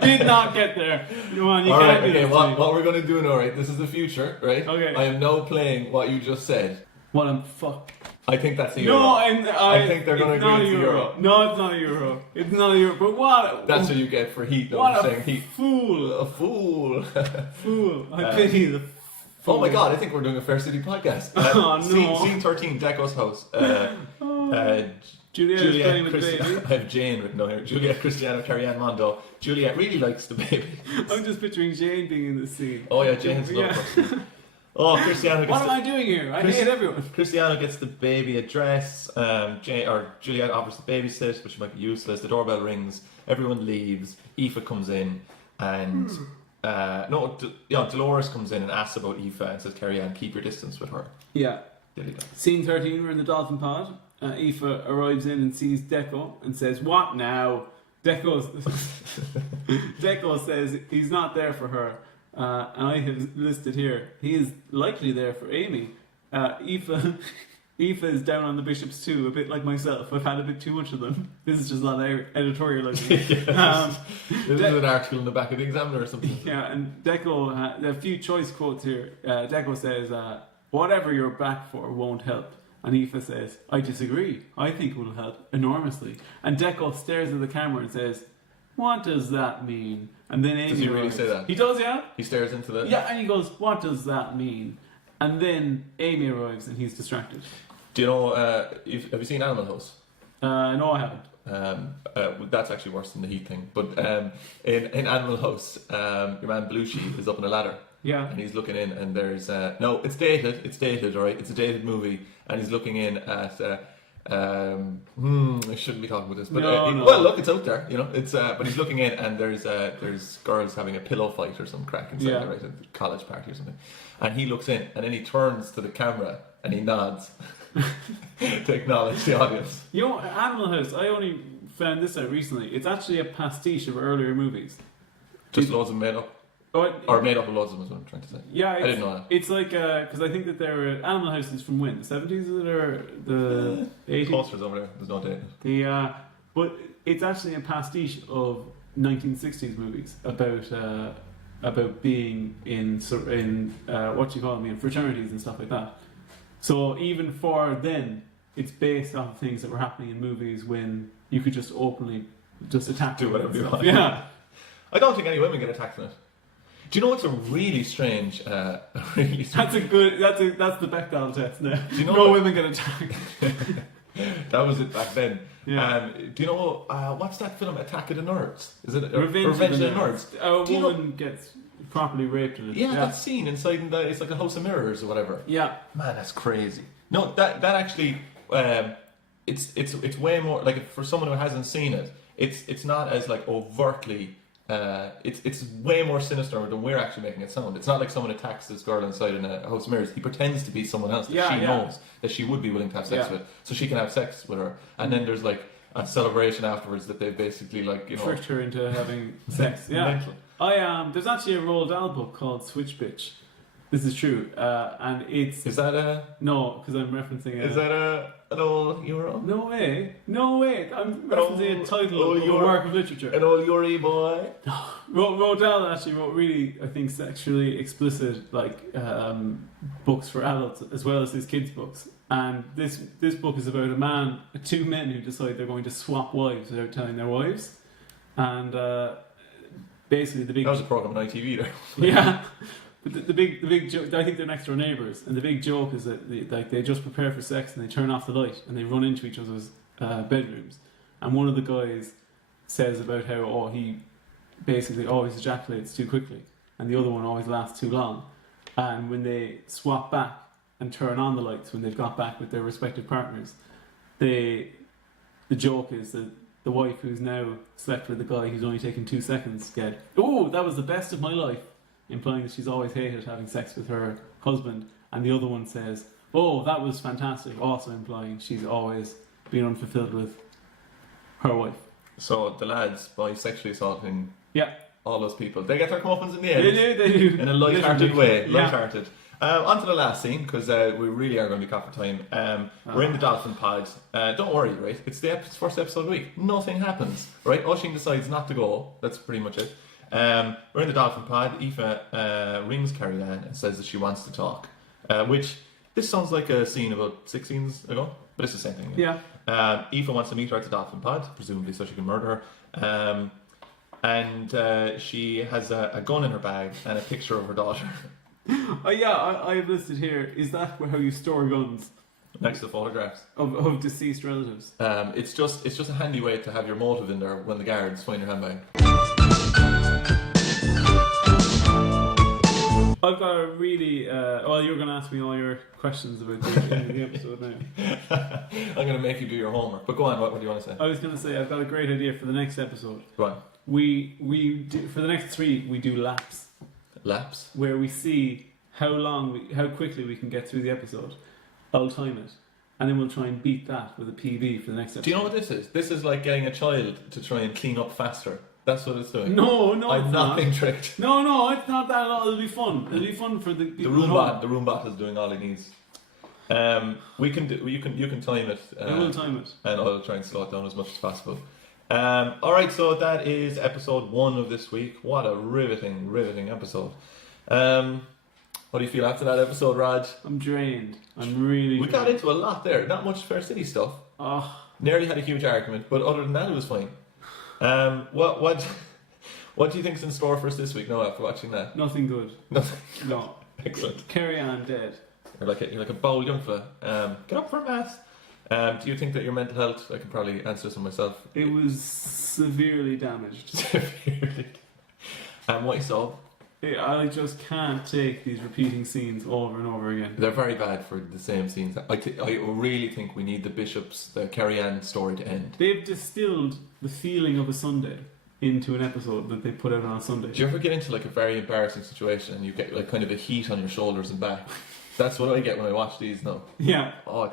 did not get there. Come on, you all can't right, do okay, this. what we're going to do now, right? This is the future, right? Okay. I am now playing what you just said. What a fuck. I think that's a euro. No, I think they're going to agree it's a euro. No, it's not a euro. It's not a euro. But what? That's what you get for Heat. Though, What saying a Heat. fool. A fool. Fool. I pity the. Oh my god! I think we're doing a Fair City podcast. Oh no. Scene 13, Deco's house. Juliet's playing with the baby. I have Jane written down here. Juliet, Cristiano, Carrie-Anne Mondo. Juliet really likes the baby. I'm just picturing Jane being in the scene. Oh yeah, Jane's love person. Oh, Cristiano gets what am I doing here? I hate everyone. Cristiano gets the baby a dress. Juliet offers the babysit, which might be useless. The doorbell rings. Everyone leaves. Aoife comes in, and Dolores comes in and asks about Aoife and says, "Carrie-Anne, keep your distance with her." Yeah. There you go. Scene 13. We're in the dolphin pod. Aoife arrives in and sees Deco and says, "What now?" Deco says he's not there for her. And I have listed here, he is likely there for Amy. Aoife is down on the bishops too, a bit like myself. I've had a bit too much of them. This is just a lot of editorialising. This is an article in the back of the Examiner or something. Yeah, and Deco, there are a few choice quotes here. Deco says, "Whatever you're back for won't help." And Aoife says, "I disagree. I think it will help enormously." And Deco stares at the camera and says, "What does that mean?" And then Amy Does he really arrives. say that? He does, yeah. He stares into the... Yeah, and he goes, "What does that mean?" And then Amy arrives and he's distracted. Do you know, have you seen Animal House? No, I haven't. That's actually worse than the Heat thing. But in Animal House, your man Belushi is up on a ladder. Yeah. And he's looking in, and there's no, it's dated, alright. It's a dated movie, and he's looking in at. I shouldn't be talking about this, but no. well, look, it's out there, you know. It's but he's looking in, and there's girls having a pillow fight or some crack inside there, right, at a college party or something. And he looks in, and then he turns to the camera and he nods to acknowledge the audience. You know, Animal House, I only found this out recently. It's actually a pastiche of earlier movies. Just loads of made up. Or made up of loads of them is what I'm trying to say. Yeah, I didn't know that. It's like, because I think that there were Animal House is from when? The 70s or the 80s? Posters over there, there's no date. But it's actually a pastiche of 1960s movies about being in in fraternities and stuff like that. So even for then, it's based off of things that were happening in movies when you could just openly just attack do whatever you want. Yeah. I don't think any women get attacked in it. Do you know what's a really strange? That's the Bechdel test now. Do you know no women get attacked. That was it back then. Yeah. Do you know what's that film? Attack of the Nerds? Is it Revenge of the Nerds? A woman gets properly raped in it. Yeah, that scene inside it's like a House of Mirrors or whatever. Yeah. Man, that's crazy. No, that actually, it's way more like for someone who hasn't seen it. It's not as like overtly. It's way more sinister than we're actually making it sound. It's not like someone attacks this girl inside in a House of Mirrors. He pretends to be someone else that she knows that she would be willing to have sex with, so she can have sex with her. And then there's like a celebration afterwards that they basically tricked her into having sex. Yeah, there's actually a Roald Dahl book called Switch Bitch. This is true, and it's... Is that a... No, because I'm referencing a... Is that an old Euro? No way. I'm referencing a title of a work of literature. An old Yuri boy? Roald Dahl actually wrote really, I think, sexually explicit books for adults as well as his kids' books. And this book is about two men who decide they're going to swap wives without telling their wives. And basically the big That was a program on ITV there. yeah. But the big joke. I think they're next door neighbours, and the big joke is that they just prepare for sex and they turn off the light and they run into each other's bedrooms. And one of the guys says about how he basically always ejaculates too quickly, and the other one always lasts too long. And when they swap back and turn on the lights when they've got back with their respective partners, the joke is that the wife who's now slept with the guy who's only taken 2 seconds said, "Oh, that was the best of my life," implying that she's always hated having sex with her husband. And the other one says, "Oh, that was fantastic," also implying she's always been unfulfilled with her wife. So the lads, by sexually assaulting all those people, they get their comeuppance in the end. They do. In a light-hearted way. Yeah. Light-hearted. On to the last scene, because we really are going to be caught for time. We're in the dolphin pod. Don't worry, right? It's the first episode of the week. Nothing happens, right? Oisin decides not to go. That's pretty much it. We're in the dolphin pod. Aoife rings Carrie Ann and says that she wants to talk. Which, this sounds like a scene about 6 scenes ago, but it's the same thing. Yeah. Aoife wants to meet her at the dolphin pod, presumably so she can murder her. And she has a gun in her bag and a picture of her daughter. Oh yeah, I have listed here. Is that how you store guns? Next to photographs of deceased relatives. It's just a handy way to have your motive in there when the guards find your handbag. I've got a really well, you're going to ask me all your questions about the episode now. I'm going to make you do your homework, but go on. What do you want to say? I was going to say I've got a great idea for the next episode. Go on. We do, for the next 3 we do laps. Laps? Where we see how quickly we can get through the episode. I'll time it, and then we'll try and beat that with a PB for the next episode. Do you know what this is? This is like getting a child to try and clean up faster. That's what it's doing. No, I'm it's not being tricked. No, it's not that at all. It'll be fun. It'll be fun for the people at home. The Roombot is doing all he needs. We can do. You can time it. I will time it, and I'll try and slow it down as much as possible. All right, so that is episode 1 of this week. What a riveting episode. What do you feel after that episode, Raj? I'm drained. I'm really. We got into a lot there. Not much Fair City stuff. Oh. Nearly had a huge argument, but other than that, it was fine. What do you think's in store for us this week? No, after watching that, Nothing good. Nothing. No. Excellent. Carrie Ann dead. You're like a bold young fella. Get up for a mass. Do you think that your mental health? I can probably answer this one myself. It was severely damaged. Severely. Why so? I just can't take these repeating scenes over and over again. They're very bad for the same scenes. I really think we need the Carrie Ann story to end. They've distilled the feeling of a Sunday into an episode that they put out on a Sunday. Do you ever get into like a very embarrassing situation and you get like kind of a heat on your shoulders and back? That's what I get when I watch these now. Yeah. Oh,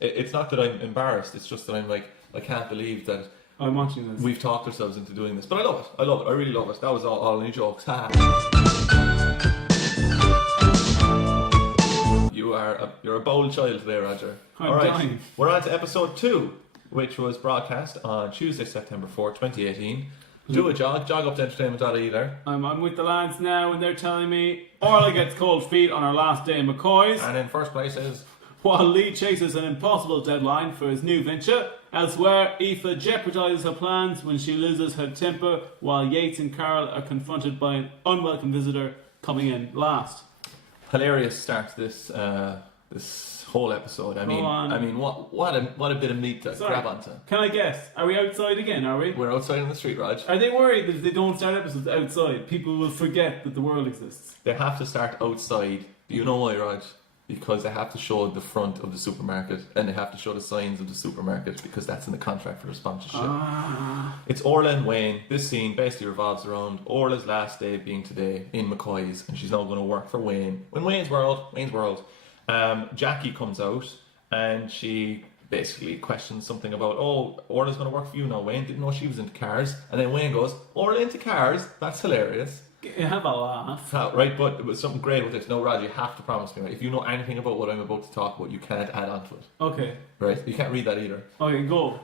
it's not that I'm embarrassed, it's just that I'm like, I can't believe that I'm watching this. we've talked ourselves into doing this. But I love it. I really love it. That was all any jokes. You're a bold child today, Roger. I'm dying. We're on to episode 2, which was broadcast on Tuesday, September 4th, 2018. Do a jog up to entertainment.ie there. I'm with the lads now, and they're telling me Orla gets cold feet on her last day in McCoy's. And in first place is... While Lee chases an impossible deadline for his new venture, elsewhere, Aoife jeopardises her plans when she loses her temper, while Yates and Carol are confronted by an unwelcome visitor coming in last. Hilarious start to this whole episode. I mean, what a bit of meat to grab onto. Can I guess? Are we outside again? Are we? We're outside on the street, Raj. Are they worried that if they don't start episodes outside, people will forget that the world exists? They have to start outside. Do you know why, Raj? Because they have to show the front of the supermarket and they have to show the signs of the supermarket because that's in the contract for their sponsorship. It's Orla and Wayne. This scene basically revolves around Orla's last day being today in McCoy's, and she's now going to work for Wayne. In Wayne's World, Jackie comes out and she basically questions something about, oh, Orla's going to work for you now, Wayne. Didn't know she was into cars. And then Wayne goes, Orla into cars? That's hilarious. Have a laugh. Right, but it was something great with this. No, Raj, you have to promise me, right? If you know anything about what I'm about to talk about, you can't add on to it. Okay. Right? You can't read that either. Okay, go.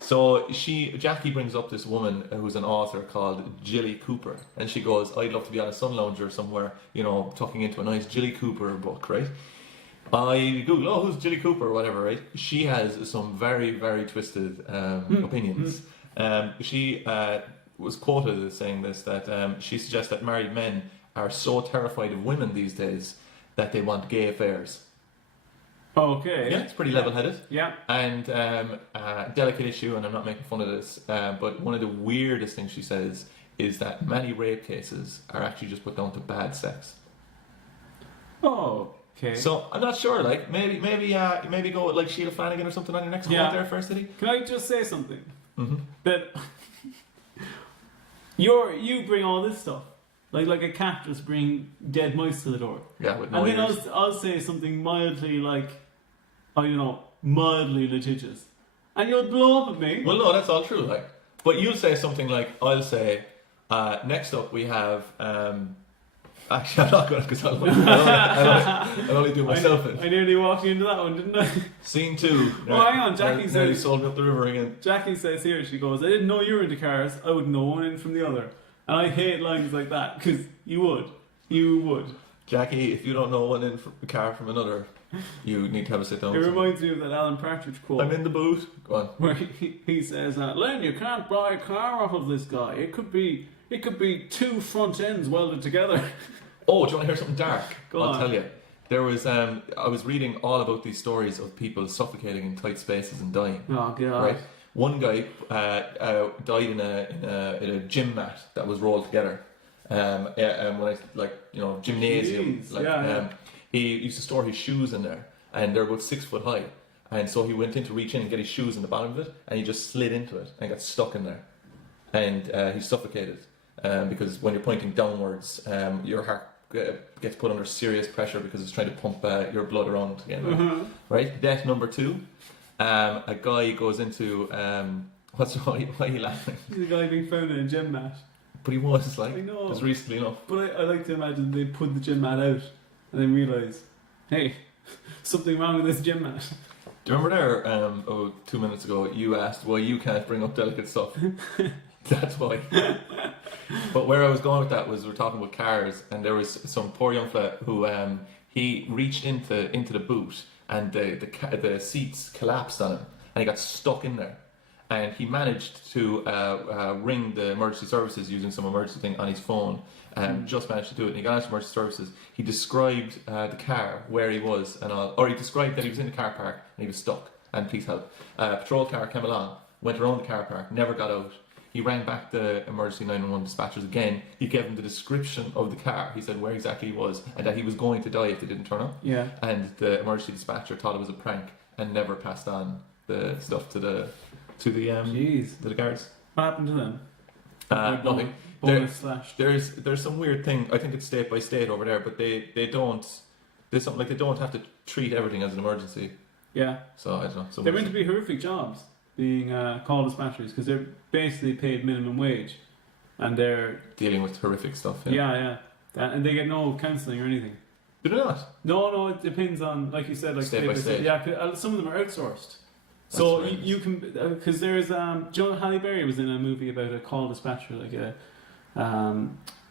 So Jackie brings up this woman who's an author called Jilly Cooper, and she goes, I'd love to be on a sun lounger somewhere, tucking into a nice Jilly Cooper book, right? I Google, oh, who's Jilly Cooper or whatever, right? She has some very, very twisted opinions. She was quoted as saying this, that she suggests that married men are so terrified of women these days that they want gay affairs. Okay. Yeah, it's pretty level-headed. Yeah. And delicate issue, and I'm not making fun of this, but one of the weirdest things she says is that many rape cases are actually just put down to bad sex. Oh, okay. So I'm not sure. Like maybe go with like Sheila Flanagan or something on your next quote there, Fair City. Can I just say something? Mm-hmm. That you bring all this stuff like a cat just bring dead mice to the door. Yeah, with no and then ears. I'll say something mildly like, I don't know, mildly litigious, and you'll blow up at me. Well, no, that's all true. Like, but you'll say something like, I'll say, next up we have. Actually, I'm not going to, because I'll only do myself in. I nearly walked into that one, didn't I? Scene 2. Oh, hang on, Jackie said. Nearly sold me up the river again. Jackie says here, she goes, I didn't know you were into cars, I wouldn't know one in from the other. And I hate lines like that, because you would. You would. Jackie, if you don't know one in from a car from another, you need to have a sit down. It reminds me of that Alan Partridge quote. I'm in the boot. Go on. Where he says, Len, you can't buy a car off of this guy. It could be 2 front ends welded together. Oh, do you want to hear something dark? I'll tell you. There was I was reading all about these stories of people suffocating in tight spaces and dying. Oh god! Right. One guy died in a gym mat that was rolled together. Gymnasium. Jeez, he used to store his shoes in there, and they're about 6 foot high. And so he went in to reach in and get his shoes in the bottom of it, and he just slid into it and got stuck in there, and he suffocated because when you're pointing downwards, your heart gets put under serious pressure because it's trying to pump your blood around again. Mm-hmm. Right? Death number 2. A guy goes into why are you laughing? He's a guy being found in a gym mat. But he was like, I know. just recently enough. But I like to imagine they put the gym mat out and then realise, hey, something wrong with this gym mat. Do you remember there, 2 minutes ago, you asked why you can't bring up delicate stuff? That's why. But where I was going with that was we're talking about cars, and there was some poor young fella who he reached into the boot, and the seats collapsed on him, and he got stuck in there. And he managed to ring the emergency services using some emergency thing on his phone, and just managed to do it. And he got into emergency services. He described the car, where he was, and all, or he described that he was in the car park and he was stuck, and please help. A patrol car came along, went around the car park, never got out. He rang back the emergency 911 dispatchers again. He gave them the description of the car. He said where exactly he was and that he was going to die if they didn't turn up. Yeah. And the emergency dispatcher thought it was a prank and never passed on the stuff to the guards. What happened to them? Nothing. Bonus slash. There's some weird thing. I think it's state by state over there, but they don't. There's something like they don't have to treat everything as an emergency. Yeah. So I don't know. They're meant to be horrific jobs, being call dispatchers, because they're basically paid minimum wage, and they're dealing with horrific stuff. Yeah. And they get no counselling or anything. Do they not? No, it depends on, like you said, like state by state. Yeah, 'cause some of them are outsourced. So you can, because there's Joe Halle Berry was in a movie about a call dispatcher like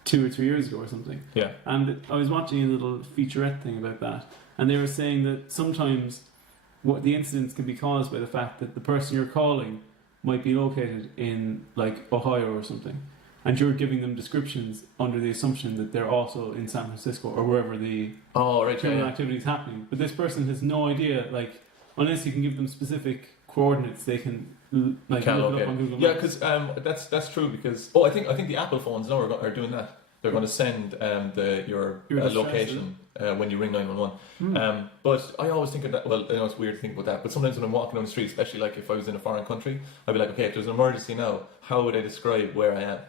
2 or 3 years ago or something. Yeah. And I was watching a little featurette thing about that, and they were saying that sometimes what the incidents can be caused by the fact that the person you're calling might be located in like Ohio or something, and you're giving them descriptions under the assumption that they're also in San Francisco or wherever the criminal activity is happening. But this person has no idea, like, unless you can give them specific coordinates, they can look it up on Google Maps. Yeah, because that's true. Because I think the Apple phones now are doing that. They're going to send your location when you ring 911. But I always think of that. Well, I know it's weird to think about that. But sometimes when I'm walking down the street, especially like if I was in a foreign country, I'd be like, okay, if there's an emergency now, how would I describe where I am?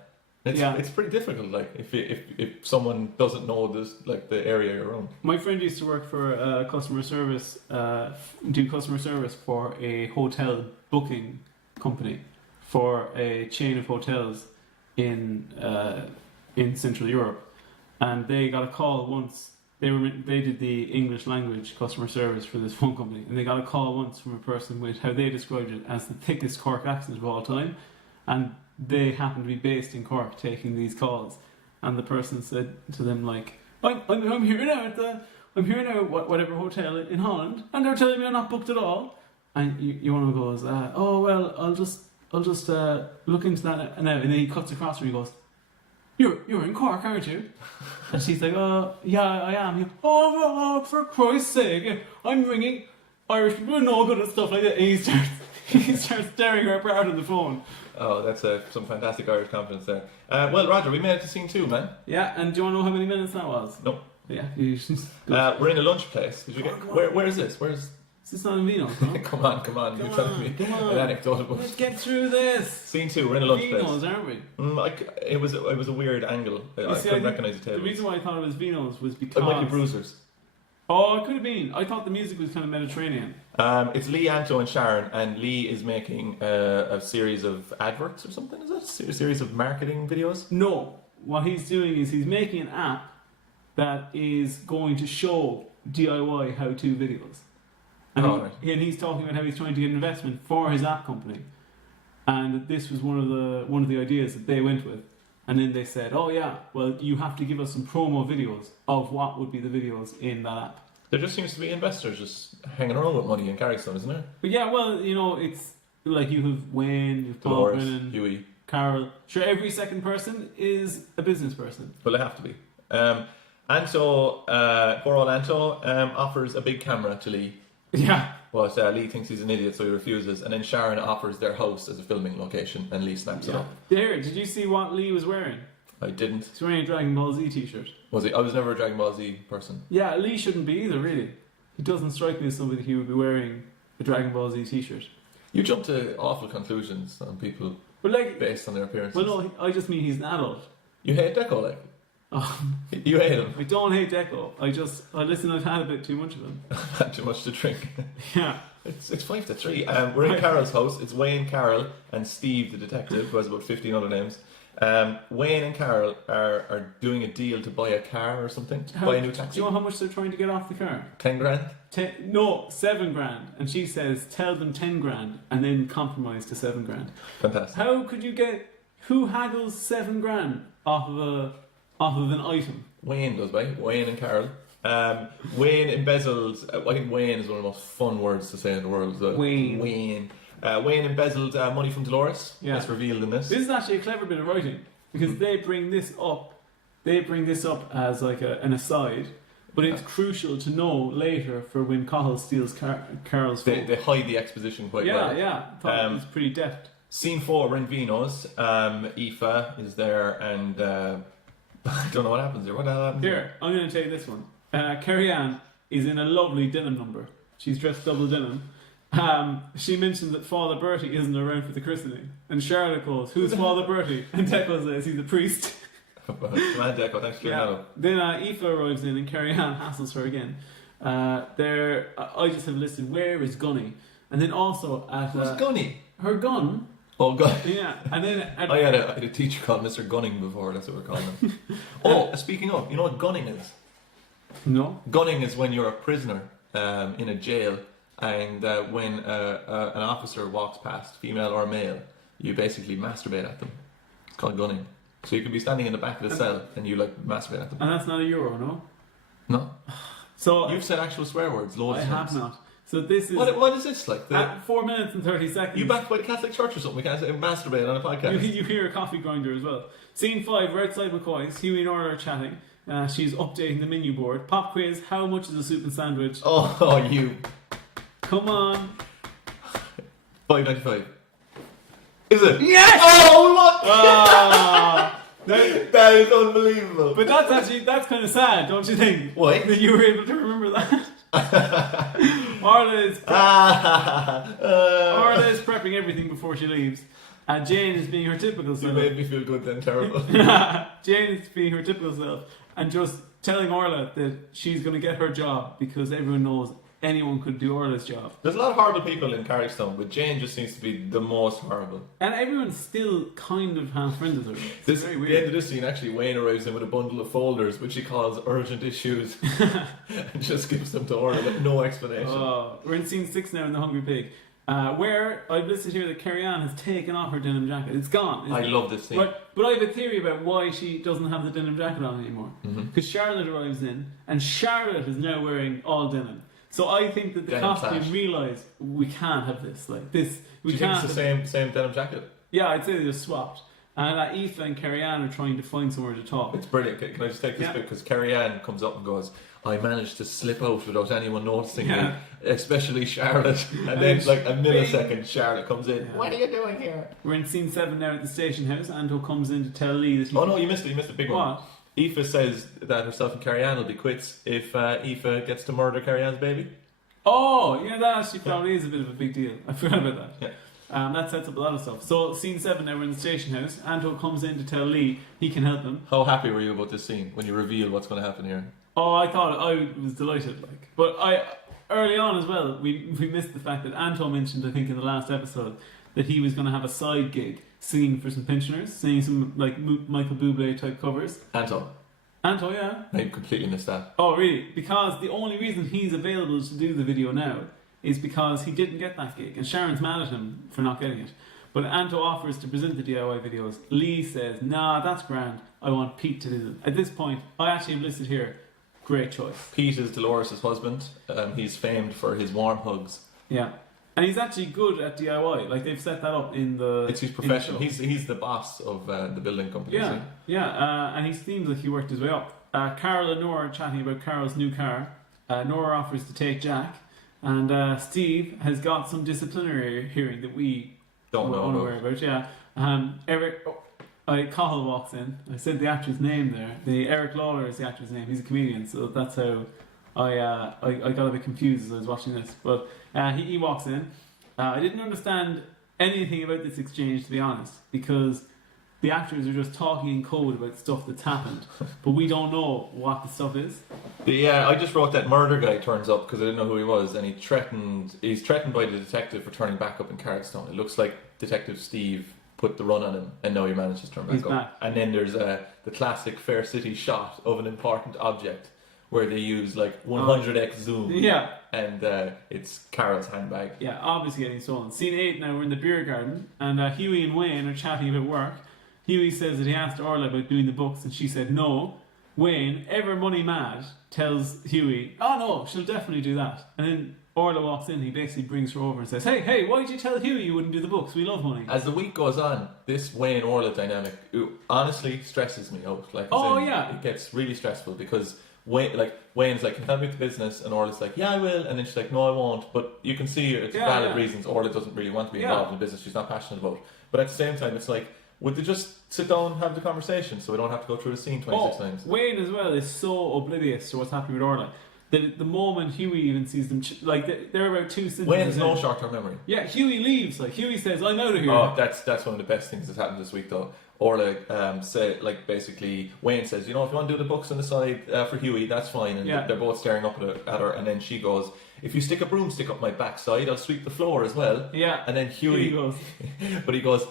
It's pretty difficult. Like if someone doesn't know this, like the area you're around. My friend used to work for customer service, do customer service for a hotel booking company for a chain of hotels in Central Europe, and they got a call once. They did the English language customer service for this phone company, and they got a call once from a person with how they described it as the thickest Cork accent of all time, and they happened to be based in Cork taking these calls, and the person said to them like, I'm here now at whatever hotel in Holland, and they're telling me I'm not booked at all. And you one of them goes, oh well, I'll just I'll just look into that now. And then he cuts across her and he goes, You're in Cork, aren't you? And she's like, yeah, I am. He goes, oh, for Christ's sake, I'm ringing Irish people are no good at stuff like that. And he starts staring her apart on the phone. Oh, that's some fantastic Irish confidence there. Well, Roger, we made it to scene 2, man. Yeah, and do you want to know how many minutes that was? No. Yeah. We're in a lunch place. Did you get? Where is this? Where's? Is this not in Vino's, no? Come on. You're telling me an anecdote about. Let's get through this. Scene 2, we're in a lunch place. Vino's, aren't we? It was a weird angle. I couldn't recognise the table. The reason why I thought it was Vino's was because... It might be Bruisers. Oh, it could have been. I thought the music was kind of Mediterranean. It's Lee, Anto and Sharon, and Lee is making a series of adverts or something, is it? A series of marketing videos? No. What he's doing is he's making an app that is going to show DIY how-to videos. And, and he's talking about how he's trying to get investment for his app company. And this was one of the ideas that they went with. And then they said, oh yeah, well, you have to give us some promo videos of what would be the videos in that app. There just seems to be investors just hanging around with money in Carrickstone, isn't there? But yeah, well, you know, it's like you have Wayne, you have Dolores, Paul Brennan, Huey, Carol. Sure, every second person is a business person. Well, they have to be. Anto, poor old Anto, offers a big camera to Lee. Yeah. But Lee thinks he's an idiot, so he refuses. And then Sharon offers their house as a filming location, and Lee snaps it up. There, did you see what Lee was wearing? I didn't. He's wearing a Dragon Ball Z t-shirt. Was he? I was never a Dragon Ball Z person. Yeah, Lee shouldn't be either, really. He doesn't strike me as somebody who would be wearing a Dragon Ball Z t-shirt. You jump to awful conclusions on people based on their appearances. Well, no, I just mean he's an adult. You hate Deco, like? Oh. You hate him? I don't hate Deco. Listen, I've had a bit too much of him. I've had too much to drink. Yeah. It's 5-3. We're in Carol's house. It's Wayne, Carol, and Steve the detective, who has about 15 other names. Wayne and Carol are doing a deal to buy a car or something, buy a new taxi. Do you know how much they're trying to get off the car? 10 grand? No, 7 grand. And she says, tell them 10 grand and then compromise to 7 grand. Fantastic. How could you who haggles 7 grand off of an item? Wayne does, right? Wayne and Carol. Wayne embezzled, I think Wayne is one of the most fun words to say in the world. Wayne. Wayne embezzled money from Dolores. Yeah. That's revealed in this. This is actually a clever bit of writing because they bring this up as like an aside, but it's crucial to know later for when Cahill steals Carol's phone. They hide the exposition quite well. Yeah. Thought it was pretty deft. Scene 4, we're in Vino's. Aoife is there, and I don't know what happens here. What the hell happens here? I'm going to tell you this one. Carrie-Anne is in a lovely denim number. She's dressed double denim. She mentioned that Father Bertie isn't around for the christening. And Charlotte goes, who's Father Bertie? And Deco says he's a priest. Man, Deco, thanks for clearing that up. Then Aoife arrives in and Carrie-Anne hassles her again. I just have listed, where is Gunny? And then also at... Who's Gunny? Her gun. Oh, God. Yeah. And then I had a teacher called Mr. Gunning before, that's what we're calling him. Speaking of, you know what gunning is? No. Gunning is when you're a prisoner in a jail, and when an officer walks past, female or male, you basically masturbate at them. It's called gunning. So you could be standing in the back of the cell and you masturbate at them. And that's not a euro, no? No. So you've said actual swear words loads of times. I have not. So this is... What is this like? At 4 minutes and 30 seconds. You backed by the Catholic Church or something? We can't say masturbate on a podcast. You hear a coffee grinder as well. Scene 5, we're outside McCoy's. Huey and Orla are chatting. She's updating the menu board. Pop quiz, how much is a soup and sandwich? Oh, you. Come on. $5.95. Is it? Yes! Oh, what? That is unbelievable. But that's kind of sad, don't you think? Why? That you were able to remember that. Orla is prepping everything before she leaves. And Jane is being her typical self. You made me feel good then, terrible. Jane is being her typical self and just telling Orla that she's going to get her job because everyone knows anyone could do Orla's job. There's a lot of horrible people in Carrickstone, but Jane just seems to be the most horrible. And everyone's still kind of half friends with her. It's very weird. The end of this scene, actually, Wayne arrives in with a bundle of folders, which he calls urgent issues, and just gives them to Orla with no explanation. We're in scene 6 now in The Hungry Pig, where I've listed here that Carrie-Anne has taken off her denim jacket. It's gone. I love this scene. But I have a theory about why she doesn't have the denim jacket on anymore. Because Charlotte arrives in, and Charlotte is now wearing all denim. So I think that the Denim costume clash. realised we can't have this. Like this, we Do you think can't. it's the same denim jacket? Yeah, I'd say they just swapped. And Aoife and Carrie-Anne are trying to find somewhere to talk. It's brilliant. Can I just take this bit? Because Carrie-Anne comes up and goes, I managed to slip out without anyone noticing me, especially Charlotte. And then, like a millisecond, Charlotte comes in. Yeah. What are you doing here? We're in scene 7 now at the station house. Anto comes in to tell Lee that he... Oh no, you missed it. You missed a big one. What? Aoife says that herself and Carrie-Anne will be quits if Aoife gets to murder Carrie-Anne's baby. Oh, yeah, that actually probably is a bit of a big deal. I forgot about that. Yeah. That sets up a lot of stuff. So, scene 7 now, we're in the station house. Anto comes in to tell Lee he can help him. How happy were you about this scene when you reveal what's going to happen here? Oh, I was delighted. But early on as well, we missed the fact that Anto mentioned, I think in the last episode, that he was going to have a side gig singing for some pensioners, singing some like Michael Bublé type covers. Anto, Yeah. I completely missed that. Oh, really? Because the only reason he's available to do the video now is because he didn't get that gig, and Sharon's mad at him for not getting it. But Anto offers to present the DIY videos. Lee says, nah, that's grand. I want Pete to do them. At this point, I actually have listed here, great choice. Pete is Dolores' husband. He's famed for his warm hugs. Yeah. And he's actually good at DIY. Like, they've set that up in the... It's his profession. He's the boss of the building company. And he seems like he worked his way up. Carol and Nora are chatting about Carol's new car. Nora offers to take Jack. And Steve has got some disciplinary hearing that we don't know about. Yeah. Eric... Cahill walks in. I said the actor's name there. Eric Lawler is the actor's name. He's a comedian, so that's how I got a bit confused as I was watching this. But he walks in. I didn't understand anything about this exchange, to be honest, because the actors are just talking in code about stuff that's happened, but we don't know what the stuff is. I just wrote that murder guy turns up because I didn't know who he was, and he's threatened by the detective for turning back up in Carrickstown. It looks like Detective Steve put the run on him, and now he manages to turn back up. And then there's the classic Fair City shot of an important object where they use like 100x zoom. Yeah. And it's Carol's handbag. Yeah, obviously getting stolen. Scene 8 now, we're in the beer garden, and Huey and Wayne are chatting about work. Huey says that he asked Orla about doing the books, and she said no. Wayne, ever money mad, tells Huey, oh no, she'll definitely do that. And then Orla walks in, he basically brings her over and says, hey, why did you tell Huey you wouldn't do the books? We love money. As the week goes on, this Wayne-Orla dynamic honestly stresses me out. It gets really stressful because Wayne's like, can you help me with the business? And Orla's like, yeah, I will. And then she's like, no, I won't. But you can see it's valid reasons. Orla doesn't really want to be involved in the business she's not passionate about. But at the same time, it's like, would they just sit down and have the conversation so we don't have to go through the scene 26 times? Wayne as well is so oblivious to what's happening with Orla. The moment Huey even sees them, they're about 2 sentences. Wayne has no short-term memory. Yeah, Huey leaves. Like, Huey says, I'm out of here. Oh, that's one of the best things that's happened this week, though. Orla basically, Wayne says, if you want to do the books on the side for Huey, that's fine. And they're both staring up at her, and then she goes, if you stick a broomstick up my backside, I'll sweep the floor as well. Yeah. And then Huey goes, but he goes,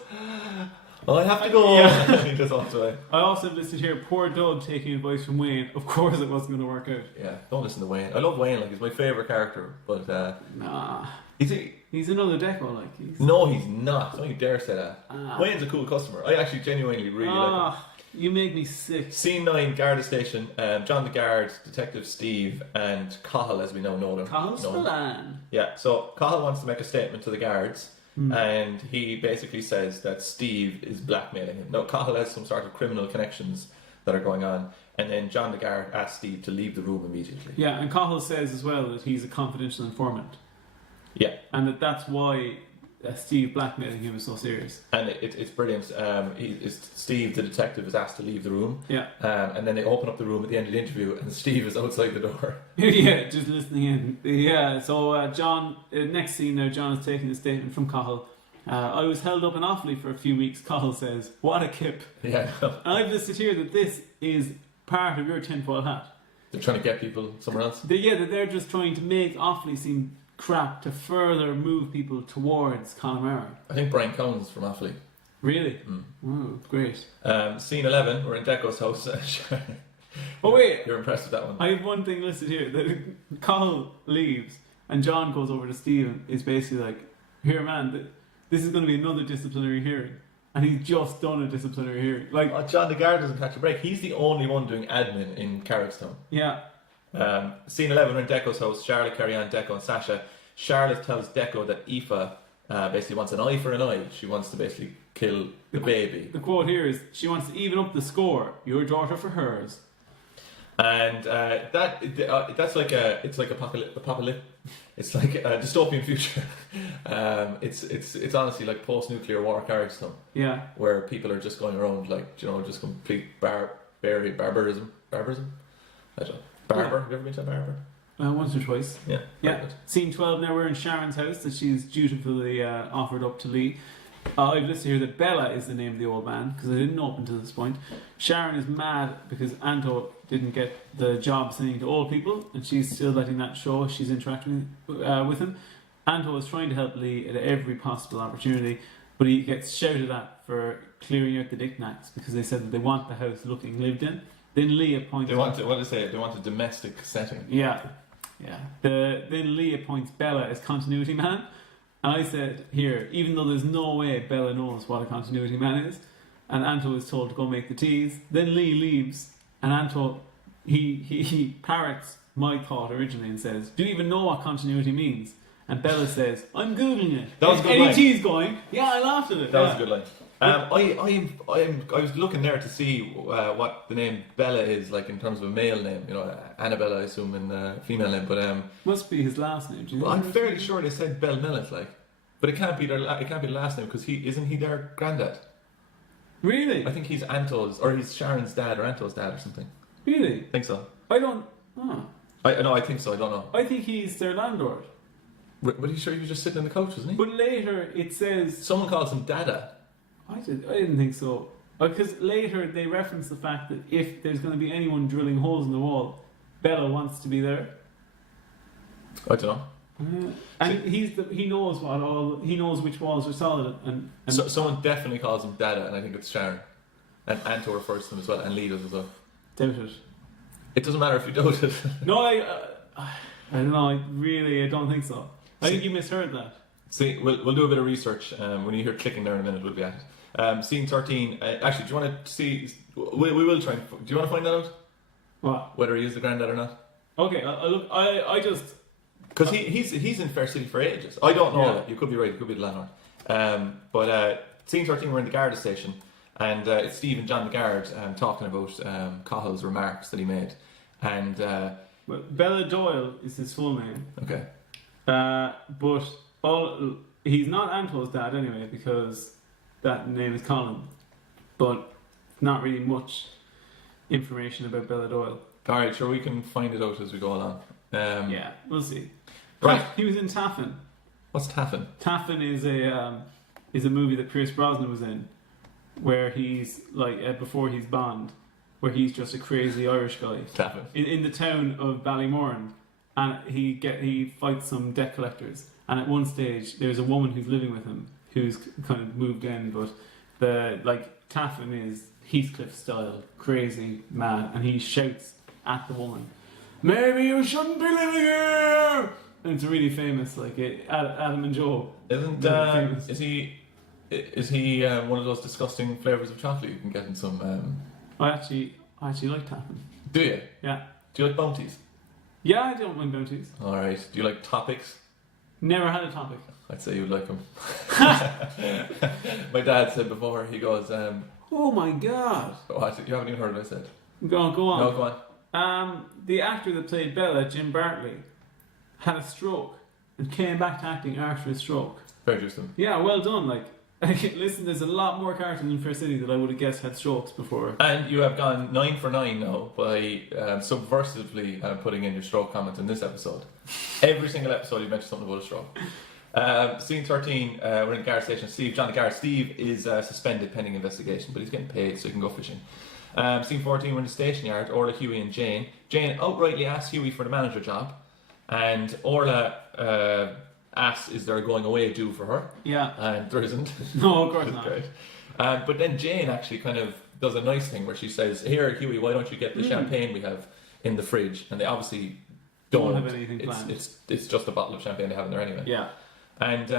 I have to go. Yeah. He just walks away. I also have listed here, poor Doug taking advice from Wayne. Of course it wasn't going to work out. Yeah, don't listen to Wayne. I love Wayne, he's my favourite character, but nah. He's another deco, No, he's not. Don't you dare say that. Wayne's a cool customer. I actually genuinely really like him. You make me sick. Scene 9, Garda Station. John the Guard, Detective Steve, and Cahill, as we now know them. Cahill's the man. Yeah, so Cahill wants to make a statement to the guards, and he basically says that Steve is blackmailing him. Now, Cahill has some sort of criminal connections that are going on, and then John the Guard asks Steve to leave the room immediately. Yeah, and Cahill says as well that he's a confidential informant. Yeah. And that's why Steve blackmailing him is so serious. And it's brilliant. Steve, the detective, is asked to leave the room. Yeah. And then they open up the room at the end of the interview, and Steve is outside the door. Yeah, just listening in. Yeah, so John, next scene now, John is taking a statement from Cahill. I was held up in Offaly for a few weeks, Cahill says. What a kip. Yeah. And I've listed here that this is part of your tinfoil hat. They're trying to get people somewhere else? That they're just trying to make Offaly seem crap to further move people towards Connemara. I think Brian Cohen's from Offaly. Really? Oh, great. Scene 11, we're in Deco's house. Oh wait, you're impressed with that one. I have one thing listed here. That Cahill leaves and John goes over to Steve and is basically like, here man, this is going to be another disciplinary hearing. And he's just done a disciplinary hearing. John the Guard doesn't catch a break. He's the only one doing admin in Carrickstown. Yeah. Scene 11, we're in Deco's house. Charlotte, Carrie-Anne, Deco and Sasha. Charlotte tells Deco that Aoife basically wants an eye for an eye. She wants to basically kill the baby. The quote here is, she wants to even up the score. Your daughter for hers. And that's like it's like apocalyptic. It's like a dystopian future. It's honestly like post-nuclear war character, Yeah. where people are just going around like just complete barbarism. I don't know. Barber. Yeah. Have you ever been to a barber? Once or twice. Yeah. Yeah. Scene 12 now, we're in Sharon's house that she's dutifully offered up to Lee. I've listed here that Bella is the name of the old man, because I didn't know up until this point. Sharon is mad because Anto didn't get the job singing to old people, and she's still letting that show. She's interacting with him. Anto is trying to help Lee at every possible opportunity, but he gets shouted at for clearing out the knickknacks because they said that they want the house looking lived in. Then Lee appoints... They want a domestic setting. Yeah. Then Lee appoints Bella as continuity man. And I said here, even though there's no way Bella knows what a continuity man is, and Anto is told to go make the teas, then Lee leaves, and Anto, he parrots my thought originally and says, do you even know what continuity means? And Bella says, I'm Googling it. That was a good Any line. teas going? Yeah, I laughed at it. That was a good line. I was looking there to see what the name Bella is like in terms of a male name. Annabella, I assume, in a female name. But Must be his last name. Do you know I'm what fairly sure they said Bell Millet, like. But it can't be the last name because isn't he their granddad? Really? I think he's Anto's or he's Sharon's dad or Anto's dad or something. Really? I think so. I don't... Oh. I think so. I don't know. I think he's their landlord. But are you sure he was just sitting in the couch, wasn't he? But later it says... Someone calls him Dada. I didn't think so. Because later they reference the fact that if there's going to be anyone drilling holes in the wall, Bella wants to be there. I don't know. And he knows which walls are solid and so someone definitely calls him Dada, and I think it's Sharon. And Anto refers to him as well, and Lee does as well. doubt it. It doesn't matter if you doubt it. No, I don't know. I don't think so. I think you misheard that. See, we'll do a bit of research. When you hear clicking there in a minute, we'll be at it. Scene 13. Actually, do you want to see? We will try. Do you want to find that out? What? Whether he is the granddad or not? Okay, I just... Because he's in Fair City for ages. I don't know. Yeah. You could be right. You could be the landlord. But scene 13, we're in the Garda station, and it's Steve and John the guard talking about Cahill's remarks that he made, and Well, Bella Doyle is his full name. okay, But he's not Anto's dad anyway, because that name is Colin. But not really much information about Bella Doyle. all right, sure, we can find it out as we go along. Yeah, we'll see. Right. He was in Taffin. What's Taffin? Taffin is a movie that Pierce Brosnan was in, where he's like before he's Bond, where he's just a crazy Irish guy Taffin. in the town of Ballymoran, and he fights some debt collectors. And at one stage, there's a woman who's living with him who's kind of moved in, but Taffin is Heathcliff style, crazy, mad, and he shouts at the woman, "Maybe you shouldn't be living here!" And it's really famous, Adam and Joe. Isn't Really famous. is he one of those disgusting flavors of chocolate you can get in some? I actually like Taffin. Do you? Yeah. Do you like bounties? Yeah, I don't mind bounties. All right. Do you like topics? Never had a topic. I'd say you would like them. My dad said before. He goes, Oh my god. "What? You haven't even heard what I said?" Go on. No, go on. The actor that played Bella, Jim Bartley, had a stroke and came back to acting after his stroke. Very interesting. Yeah, well done. Listen, there's a lot more characters in Fair City that I would have guessed had strokes before. And you have gone 9 for 9 now by subversively putting in your stroke comment in this episode. Every single episode you mention something about a stroke. Scene 13, we're in the guard station. John the guard. Steve is suspended pending investigation, but he's getting paid so he can go fishing. Scene 14, we're in the station yard. Orla, Huey and Jane. Jane outrightly asks Huey for the manager job, and Orla asks, is there a going away due for her? Yeah. And there isn't. No, of course not. Great. But then Jane actually kind of does a nice thing where she says, "Here, Huey, why don't you get the champagne we have in the fridge?" And they obviously don't have anything planned. It's just a bottle of champagne they have in there anyway. Yeah. And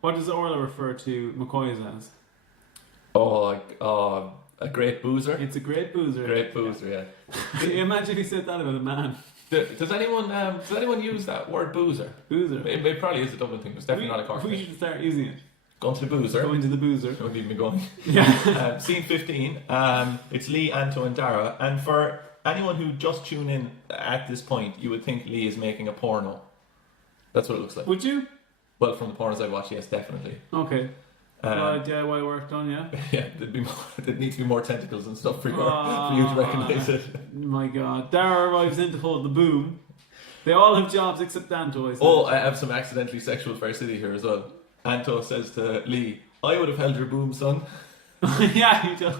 what does Orla refer to McCoy's as? A great boozer. It's a great boozer. Great boozer, yeah. Imagine if he said that about a man. Does anyone use that word boozer? Boozer. It probably is a Dublin thing, but it's definitely not a Cork We thing. should start using it. Going to the boozer. Going to the boozer. Don't need me going. Yeah. Scene 15. It's Lee, Anto, and Dara. And for anyone who just tuned in at this point, you would think Lee is making a porno. That's what it looks like. Would you? Well, from the pornos I've watched, yes, definitely. Okay. DIY work done, yeah? Yeah, there'd need to be more tentacles and stuff for you to recognise it. My God. Dara arrives in to hold the boom. They all have jobs except Anto, I said. Oh, I have some accidentally sexual Fair City here as well. Anto says to Lee, I would have held your boom, son. Yeah, he does.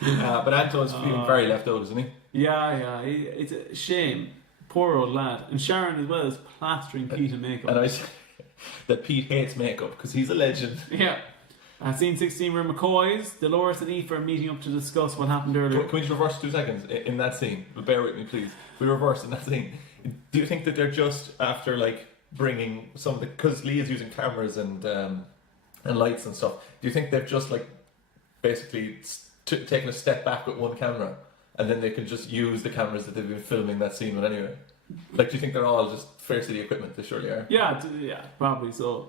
But Anto is feeling very left out, isn't he? Yeah. It's a shame. Poor old lad. And Sharon as well is plastering Pete in makeup. And I say that Pete hates makeup because he's a legend. Yeah. Scene 16 where McCoys, Dolores and Aoife are meeting up to discuss what happened earlier. Can we just reverse 2 seconds in that scene? Bear with me, please. If we reverse in that scene, do you think that they're just after like bringing some of the, because Lee is using cameras and lights and stuff, do you think they've just like basically taken a step back with one camera and then they can just use the cameras that they've been filming that scene with anyway? Like, do you think they're all just Fair City equipment? They surely are. Yeah, probably so.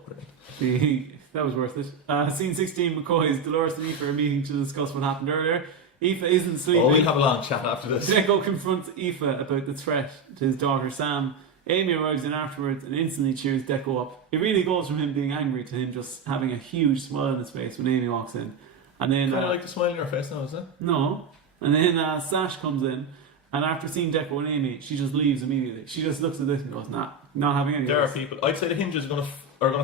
That was worth it. Scene 16, McCoys, Dolores and Aoife are meeting to discuss what happened earlier. Aoife isn't sleeping. Oh, we'll have a long chat after this. Deco confronts Aoife about the threat to his daughter Sam. Amy arrives in afterwards and instantly cheers Deco up. It really goes from him being angry to him just having a huge smile on his face when Amy walks in. And then kind of like the smile on your face now, is it? No. And then Sash comes in, and after seeing Deco and Amy, she just leaves immediately. She just looks at this and goes, nah, not having any of There are this. people. I'd say the hinges are going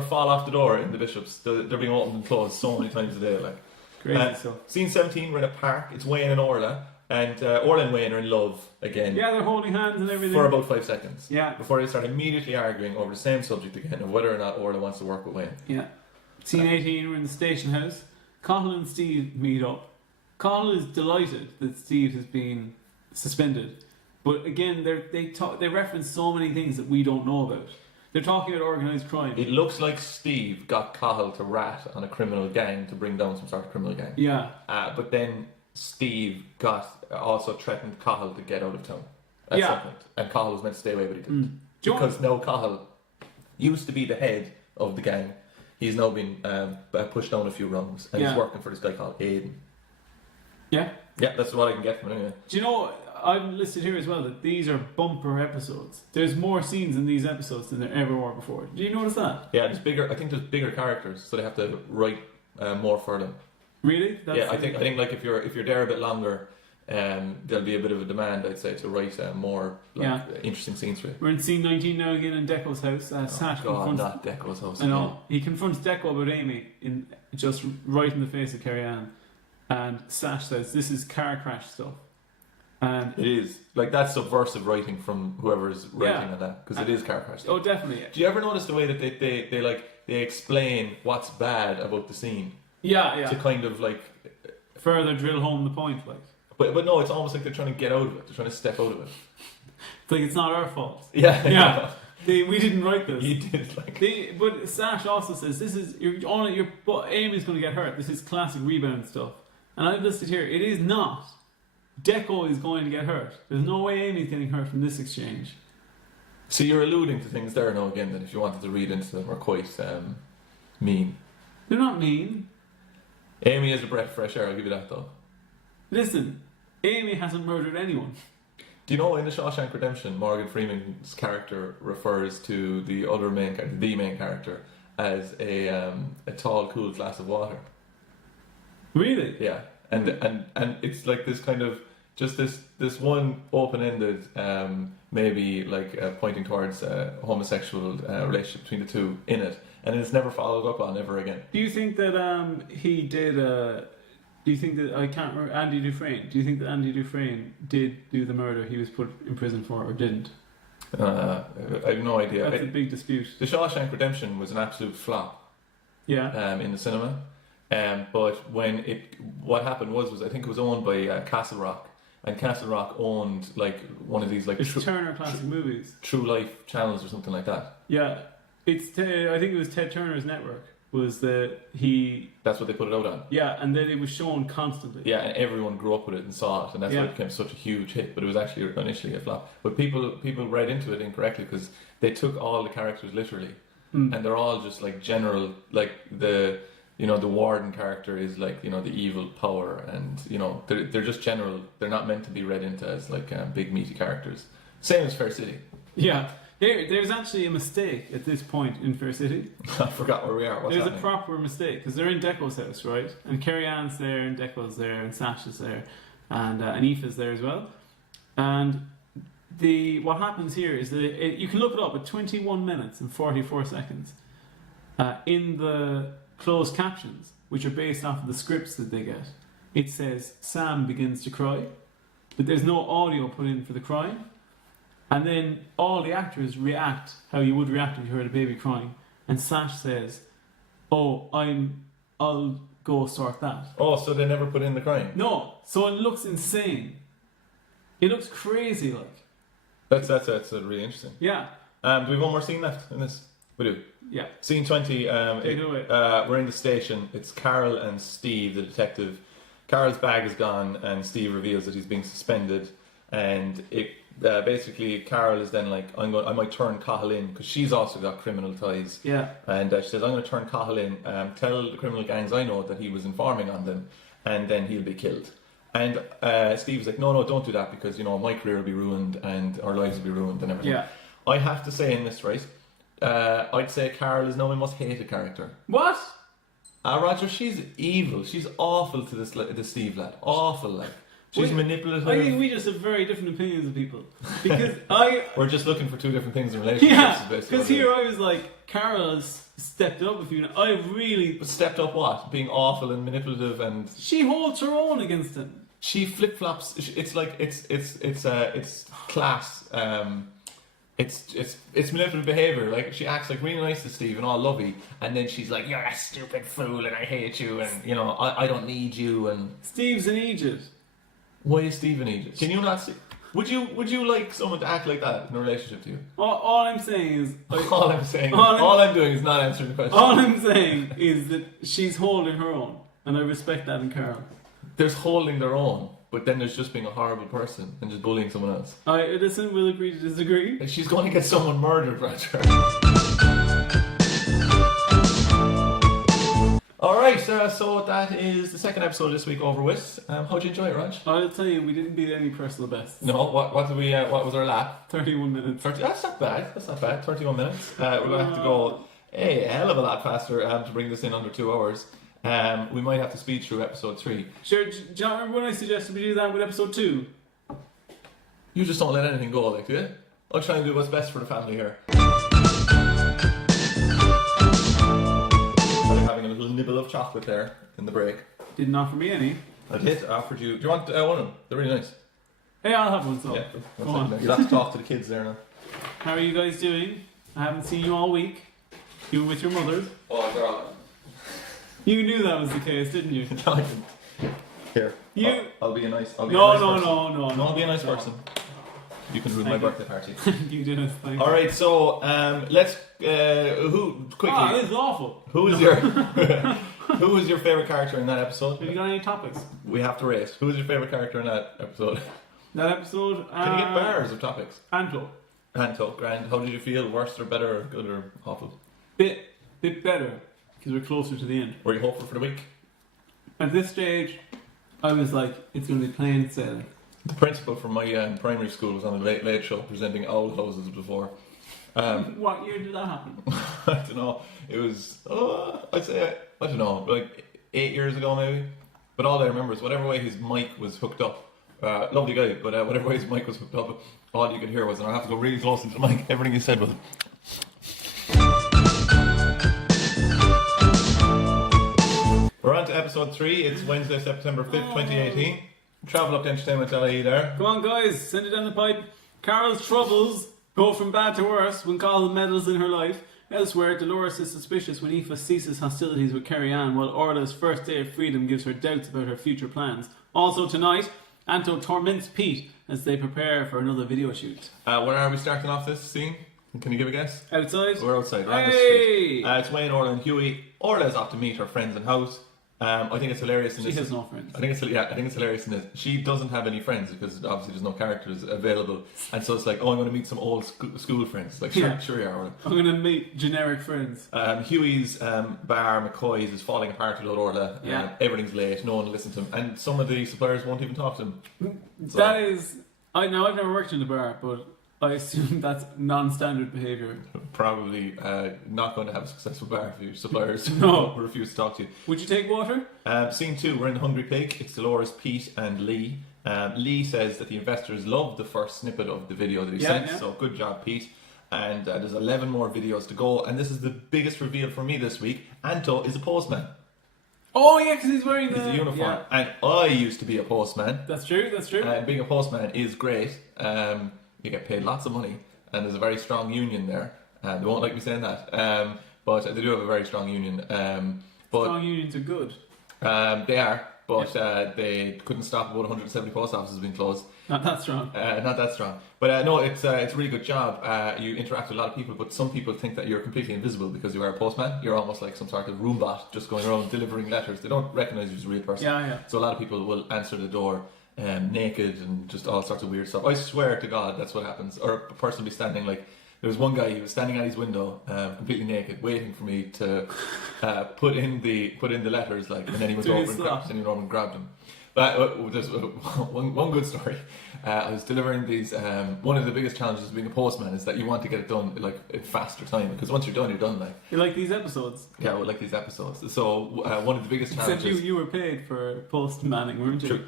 to fall off the door in the Bishops. They're being opened and closed so many times a day. Like Crazy stuff. Scene 17, we're in a park. It's Wayne and Orla, and Orla and Wayne are in love again. Yeah, they're holding hands and everything. For about 5 seconds. Yeah. Before they start immediately arguing over the same subject again of whether or not Orla wants to work with Wayne. Yeah. Scene 18, we're in the station house. Cathal and Steve meet up. Cathal is delighted that Steve has been suspended. But again, they reference so many things that we don't know about. They're talking about organised crime. It looks like Steve got Cathal to rat on a criminal gang to bring down some sort of criminal gang. Yeah. But then Steve also threatened Cathal to get out of town at some point. And Cathal was meant to stay away, but he didn't. Because now Cathal used to be the head of the gang. He's now been pushed down a few rungs. And he's working for this guy called Aidan. Yeah? Yeah, that's what I can get from it anyway. Do you know, I've listed here as well that these are bumper episodes. There's more scenes in these episodes than there ever were before. Do you notice that? Yeah, there's bigger. I think there's bigger characters, so they have to write more for them. Really? I think like if you're there a bit longer, there'll be a bit of a demand, I'd say, to write more interesting scenes for you. We're in scene 19 now again in Deco's house. Sash confronts... not Deco's house. I know. He confronts Deco about Amy in just right in the face of Carrie Ann. And Sash says, this is car crash stuff. And it is. Like, that's subversive writing from whoever's writing on that. Because it is car crash stuff. Oh, definitely. Do you ever notice the way that they explain what's bad about the scene? Yeah. To kind of like... further drill home the point, like. But no, it's almost like they're trying to get out of it. They're trying to step out of it. It's like, it's not our fault. Yeah. We didn't write this. You did, like... But Sash also says, this is... Amy's going to get hurt. This is classic rebound stuff. And I've listed here, it is not. Deco is going to get hurt. There's no way Amy's getting hurt from this exchange. So you're alluding to things there now again that if you wanted to read into them are quite mean. They're not mean. Amy is a breath of fresh air, I'll give you that though. Listen, Amy hasn't murdered anyone. Do you know in The Shawshank Redemption, Morgan Freeman's character refers to the main character, as a tall, cool glass of water? Really? Yeah. And it's like this kind of just this one open-ended maybe like pointing towards a homosexual relationship between the two in it, and it's never followed up on ever again. Do you think that he did? Do you think that I can't remember Andy Dufresne? Do you think that Andy Dufresne did do the murder he was put in prison for, or didn't? I have no idea. That's a big dispute. The Shawshank Redemption was an absolute flop. Yeah. In the cinema. But what happened was I think it was owned by Castle Rock, and Castle Rock owned like one of these like Turner Classic Movies, True Life channels or something like that. Yeah, I think it was Ted Turner's network. was that he... That's what they put it out on. Yeah, and then it was shown constantly. Yeah, and everyone grew up with it and saw it, and that's why it became such a huge hit. But it was actually initially a flop. But people read into it incorrectly because they took all the characters literally, and they're all just like general, like the warden character is like the evil power, and they're just general. They're not meant to be read into as like big meaty characters. Same as Fair City. Yeah. There's actually a mistake at this point in Fair City. I forgot where we are. What's There's happening? a proper mistake because they're in Deco's house, right? And Kerry Ann's there, and Deco's there, and Sash is there, and Aoife's there as well. And what happens here is that you can look it up at 21 minutes and 44 seconds in the closed captions, which are based off of the scripts that they get. It says Sam begins to cry, but there's no audio put in for the crying. And then all the actors react how you would react if you heard a baby crying. And Sash says, "Oh, I'll go sort that." Oh, so they never put in the crying? No, so it looks insane. It looks crazy, like. That's really interesting. Yeah. Do we have one more scene left in this? We do. Yeah. Scene 20. Take it away. We're in the station. It's Carol and Steve, the detective. Carol's bag is gone, and Steve reveals that he's being suspended. And basically, Carol is then like, I might turn Cahill in because she's also got criminal ties. Yeah. And she says, I'm going to turn Cahill in, tell the criminal gangs I know that he was informing on them, and then he'll be killed. And Steve's like, no, don't do that because my career will be ruined and our lives will be ruined and everything. Yeah. I have to say in this, right? I'd say Carol is now my most hated character. What? Roger, she's evil. She's awful to this Steve lad. Awful, like. She's manipulative. I think we just have very different opinions of people. Because We're just looking for two different things in relationships. Yeah, because here I was like, Carol has stepped up a few. I really... But stepped up what? Being awful and manipulative and... She holds her own against him. She flip-flops. It's like, it's class. It's manipulative behaviour. Like, she acts like really nice to Steve and all lovey, and then she's like, "You're a stupid fool and I hate you and, I don't need you," and... Steve's an Egypt. Why is Steve in Egypt? Can you not see? Would you like someone to act like that in a relationship to you? All I'm saying is... all I'm doing is not answering the question. All I'm saying is that she's holding her own, and I respect that in Carol. There's holding their own, but then there's just being a horrible person and just bullying someone else. Listen, we'll agree to disagree. And she's going to get someone murdered, Roger. Alright, so that is the second episode this week over with. How'd you enjoy it, Raj? I'll tell you, we didn't beat any personal bests. No, what was our lap? 31 minutes. 30, that's not bad, 31 minutes. We're going to have to go a hell of a lot faster to bring this in under 2 hours. We might have to speed through episode 3. Sure, John, remember when I suggested we do that with episode 2? You just don't let anything go, like, do you? I'll try and do what's best for the family here. Having a little nibble of chocolate there in the break. Didn't offer me any. I did. I offered you. Do you want one of them? They're really nice. Hey, I'll have one. So Yeah. go on. You'll have to talk to the kids there now. How are you guys doing? I haven't seen you all week. You were with your mothers. Oh, they're all. You knew that was the case, didn't you? Here. You. I'll be a nice. I'll be No, a nice no, person. no. I'll be a nice person. You can ruin my birthday party. You did it. Thank All right. So let's. Who quickly? Ah, this is awful. Who is your Who was your favorite character in that episode? Have you got any topics? We have to rate. Who was your favorite character in that episode? That episode. Can you get bars of topics? Anto. Anto, grand. How did you feel? Worse or better, or good or awful? Bit better because we're closer to the end. Were you hopeful for the week? At this stage, I was like, it's going to be plain sailing. The principal from my primary school was on the Late Late Show presenting Owl Houses before. What year did that happen? I don't know. It was, I'd say, I don't know, like 8 years ago maybe. But all I remember is whatever way his mic was hooked up. Lovely guy, but whatever way his mic was hooked up, all you could hear was, and I have to go really close into the mic, everything he said was... We're on to episode 3. It's Wednesday, September 5th, 2018. Travel Up to Entertainment LAE there. Come on, guys, send it down the pipe. Carol's troubles go from bad to worse when Colin meddles in her life. Elsewhere, Dolores is suspicious when Aoife ceases hostilities with Kerry Ann, while Orla's first day of freedom gives her doubts about her future plans. Also tonight, Anto torments Pete as they prepare for another video shoot. Where are we starting off this scene? Can you give a guess? Outside? We're outside, we're on the street. It's Wayne, Orla and Huey. Orla's off to meet her friends in house. I think it's hilarious in this. She has no friends. I think it's hilarious in this. She doesn't have any friends because obviously there's no characters available, and so it's like, oh, I'm going to meet some old school friends. Like, sure, yeah. Orla. I'm going to meet generic friends. Huey's bar, McCoy's, is falling apart without Orla. Yeah. Everything's late. No one will listen to him, and some of the suppliers won't even talk to him. So. That is. I've never worked in a bar, but I assume that's non-standard behaviour. Probably not going to have a successful bar if your suppliers refuse to talk to you. Would you take water? Scene 2, we're in the Hungry Pig. It's Dolores, Pete and Lee. Lee says that the investors loved the first snippet of the video that he sent, so good job, Pete. And there's 11 more videos to go, and this is the biggest reveal for me this week. Anto is a postman. Oh yeah, because he's wearing the uniform. Yeah. And I used to be a postman. That's true. And being a postman is great. You get paid lots of money, and there's a very strong union there. They won't like me saying that, but they do have a very strong union. Strong unions are good. They are, but they couldn't stop about 170 post offices being closed. Not that strong. But no, it's a really good job. You interact with a lot of people, but some people think that you're completely invisible because you are a postman. You're almost like some sort of Roombot just going around delivering letters. They don't recognise you as a real person. Yeah. So a lot of people will answer the door naked and just all sorts of weird stuff. I swear to God, that's what happens. Or a person will be standing like. There was one guy. He was standing at his window, completely naked, waiting for me to put in the letters. Like, and then he went over and grabbed them. But just one good story. I was delivering these. One of the biggest challenges of being a postman is that you want to get it done like in faster time, because once you're done, you're done. Like, you like these episodes? Yeah, we like these episodes. So one of the biggest challenges. Except you were paid for post-manning, weren't you? True.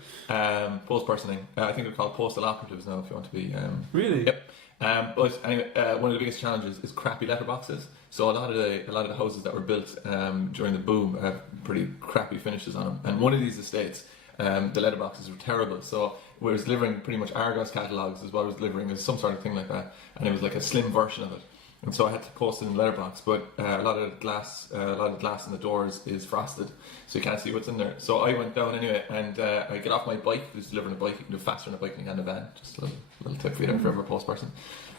Post-personing. I think they're called postal operatives now. If you want to be. Really? Yep. But anyway, one of the biggest challenges is crappy letterboxes. So a lot of the houses that were built during the boom have pretty crappy finishes on them. And one of these estates, the letterboxes were terrible. So we was delivering pretty much Argos catalogues is what I was delivering. It was some sort of thing like that, and it was like a slim version of it. And so I had to post it in the letterbox, but a lot of the glass in the doors is frosted, so you can't see what's in there. So I went down anyway, and I get off my bike. I was delivering a bike. You can do faster on a bike than you can in a van. Just a little tip for you there for every post person.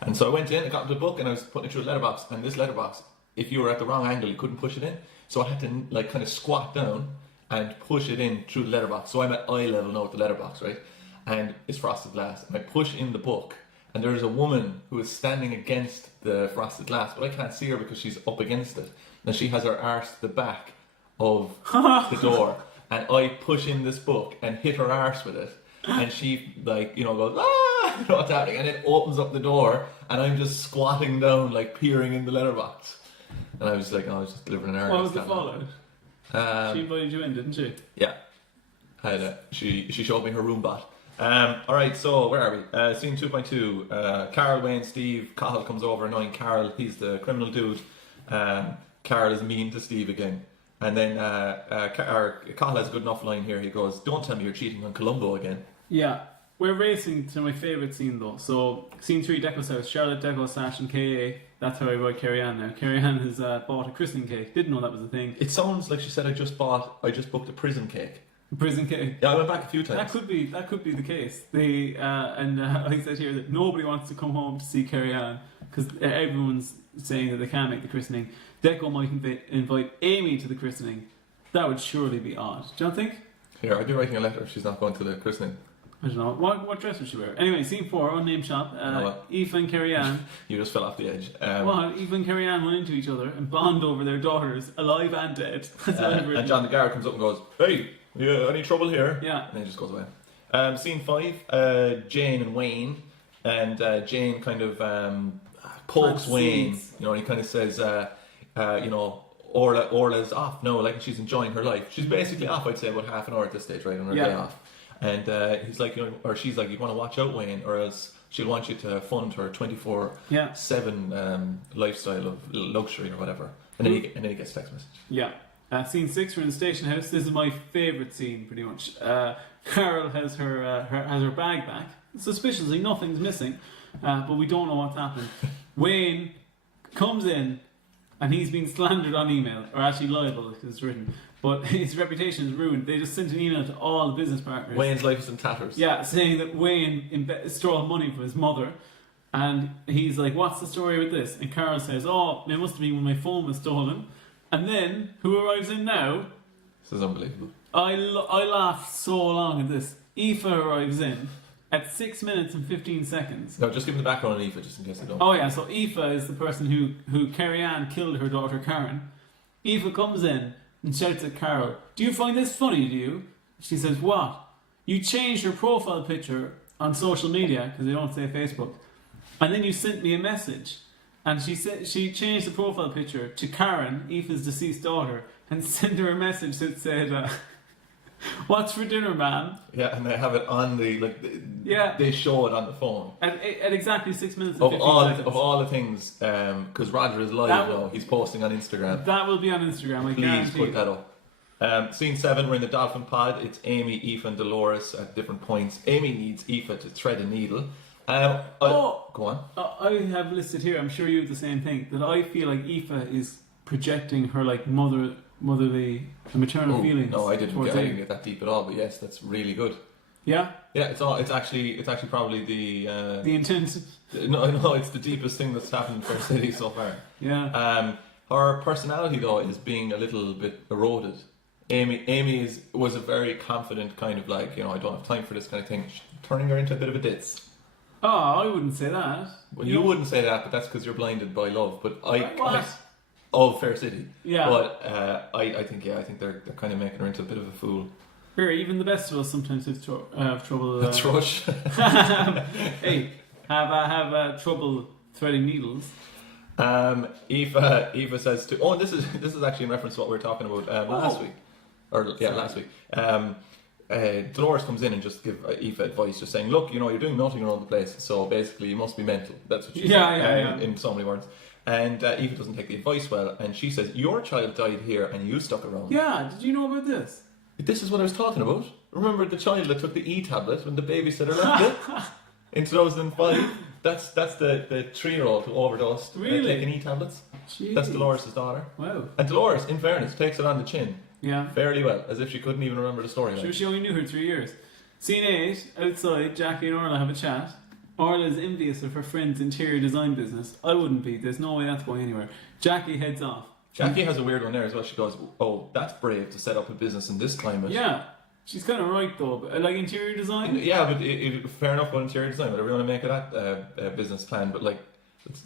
And so I went in, I got into the book, and I was putting it through a letterbox. And this letterbox, if you were at the wrong angle, you couldn't push it in. So I had to like kind of squat down and push it in through the letterbox. So I'm at eye level now with the letterbox, right? And it's frosted glass. And I push in the book, and there's a woman who is standing against the frosted glass, but I can't see her because she's up against it. And she has her arse to the back of the door. And I push in this book and hit her arse with it. And she, like, goes, ah! You know what's happening? And it opens up the door, and I'm just squatting down, like, peering in the letterbox. And I was just delivering an Argos. What was the fallout? She invited you in, didn't she? Yeah. She showed me her Roombot. Alright, so where are we? Scene 2.2. Carol, Wayne, Steve, Cahill comes over annoying Carol. He's the criminal dude. Carol is mean to Steve again. And then Cahill has a good enough line here. He goes, "Don't tell me you're cheating on Columbo again." Yeah. We're racing to my favourite scene though. So, scene 3, Declan's house. Charlotte, Declan, Sash and K.A. That's how I write Carrie Ann now. Carrie Ann has bought a christening cake. Didn't know that was a thing. It sounds like she said, I just booked a prison cake. Prison cake. Yeah, I went back a few times. That could be the case. I said here that nobody wants to come home to see Carrie Ann because everyone's saying that they can't make the christening. Deco might invite Amy to the christening. That would surely be odd. Do you not think? Here, I'd be writing a letter if she's not going to the christening. I don't know. What dress would she wear? Anyway, scene 4, unnamed shop. Aoife and Carrie Ann. You just fell off the edge. Aoife and Carrie Ann run into each other and bond over their daughters, alive and dead. And John the Guard comes up and goes, "Hey, any trouble here?" Yeah. And then he just goes away. Scene 5, Jane and Wayne. And Jane kind of pokes Wayne. And he kind of says, Orla's off now, like she's enjoying her life. She's basically off, I'd say, about half an hour at this stage, right, on her day off. And he's like, or she's like, "You want to watch out, Wayne, or else she'll want you to fund her 24/7 lifestyle of luxury or whatever." And then he gets a text message. Yeah. Scene 6, we're in the station house. This is my favourite scene, pretty much. Carol has her bag back. Suspiciously, nothing's missing, but we don't know what's happened. Wayne comes in, and he's been slandered on email, or actually libel because it's written. But his reputation is ruined. They just sent an email to all the business partners. Wayne's life is in tatters. Yeah, saying that Wayne stole money from his mother. And he's like, what's the story with this? And Carol says, oh, it must have been when my phone was stolen. And then, who arrives in now? This is unbelievable. I laughed so long at this. Aoife arrives in at 6 minutes and 15 seconds. No, just give me the background on Aoife, just in case I don't. Oh yeah, so Aoife is the person who Carrie Ann killed her daughter Karen. Aoife comes in and shouts at Carol, do you find this funny, do you? She says, what? You changed your profile picture on social media, because they don't say Facebook, and then you sent me a message. And she said she changed the profile picture to Karen, Aoife's deceased daughter, and sent her a message that said, what's for dinner, man? Yeah, and they have it on the Yeah. They show it on the phone. At exactly 6 minutes and 15 seconds. Of all the things, because Roger is live now, he's posting on Instagram. That will be on Instagram, I Please guarantee. put that up. Scene 7, we're in the dolphin pod. It's Amy, Aoife and Dolores at different points. Amy needs Aoife to thread a needle. Go on. I have listed here, I'm sure you have the same thing, that I feel like Aoife is projecting her like motherly and maternal feelings. No, I didn't towards Amy. get that deep at all, but yes, that's really good. Yeah? Yeah, it's actually probably the intent. No, it's the deepest thing that's happened in Fair City so far. Yeah. Her personality though is being a little bit eroded. Amy was a very confident kind of like, I don't have time for this kind of thing. Turning her into a bit of a ditz. Oh, I wouldn't say that. Well, you wouldn't say that, but that's because you're blinded by love. But of Fair City. Yeah. But I think they're kind of making her into a bit of a fool. Here, even the best of us sometimes have trouble. That's rush. Hey, have trouble threading needles. Aoife says to. Oh, this is actually in reference to what we were talking about last week. Last week. Dolores comes in and just give Aoife advice, just saying, look, you're doing nothing around the place, so basically you must be mental. That's what she said in so many words. And Aoife doesn't take the advice well, and she says, your child died here and you stuck around. Yeah, did you know about this? This is what I was talking about. Remember the child that took the E-tablet when the babysitter left it? In 2005? That's the 3-year-old who overdosed taking E-tablets. Jeez. That's Dolores' daughter. Wow. And Dolores, in fairness, takes it on the chin. Yeah. Fairly well, as if she couldn't even remember the story. Sure, she only knew her 3 years. Scene 8, outside, Jackie and Orla have a chat. Orla is envious of her friend's interior design business. I wouldn't be. There's no way that's going anywhere. Jackie heads off. Jackie has a weird one there as well. She goes, oh, that's brave to set up a business in this climate. Yeah. She's kind of right though. But, like interior design? Yeah, but fair enough about interior design. Whatever you want to make of that business plan. But like,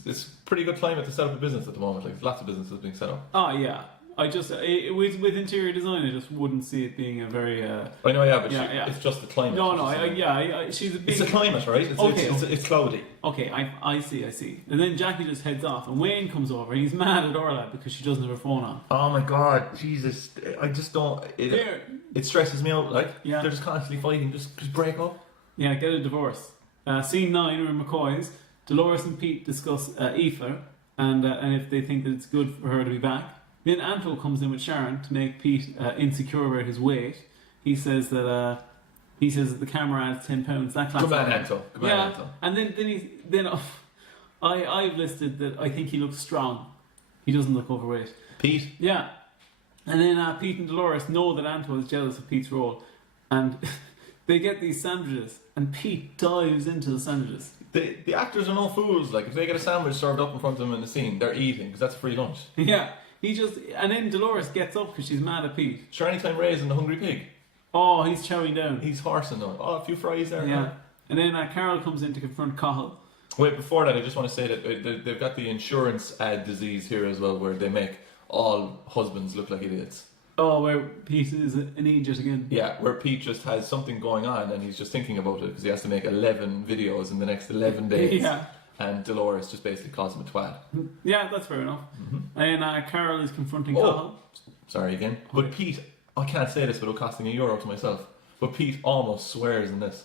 it's pretty good climate to set up a business at the moment. Like, there's lots of businesses being set up. Oh, yeah. I just with interior design, I just wouldn't see it being a very. I know, yeah, but it's just the climate. No, she's a big. It's a climate, right? It's cloudy. Okay, I see. And then Jackie just heads off, and Wayne comes over. He's mad at Orla because she doesn't have her phone on. Oh my God, Jesus! I just don't. It stresses me out. Like, they're just constantly fighting. Just break up. Yeah, get a divorce. Scene 9, we're in McCoy's. Dolores and Pete discuss Aoife and if they think that it's good for her to be back. Then Anto comes in with Sharon to make Pete insecure about his weight. He says that the camera adds £10. That class. Good man, Anto. And then I've listed that I think he looks strong. He doesn't look overweight. Pete. Yeah. And then Pete and Dolores know that Anto is jealous of Pete's role, and they get these sandwiches, and Pete dives into the sandwiches. The actors are no fools. Like, if they get a sandwich served up in front of them in the scene, they're eating because that's free lunch. Yeah. And then Dolores gets up because she's mad at Pete. Sure, anytime Ray's in the Hungry Pig. Oh, he's chowing down. He's horsing on. Oh, a few fries there. Yeah. And then Carol comes in to confront Cahill. Wait, before that, I just want to say that they've got the insurance ad disease here as well, where they make all husbands look like idiots. Oh, where Pete is an idiot again. Yeah, where Pete just has something going on and he's just thinking about it because he has to make 11 videos in the next 11 days. Yeah. And Dolores just basically calls him a twat. Yeah, that's fair enough. Mm-hmm. And Carol is confronting Cahill. Sorry again. But Pete, I can't say this without costing €1 to myself, but Pete almost swears in this.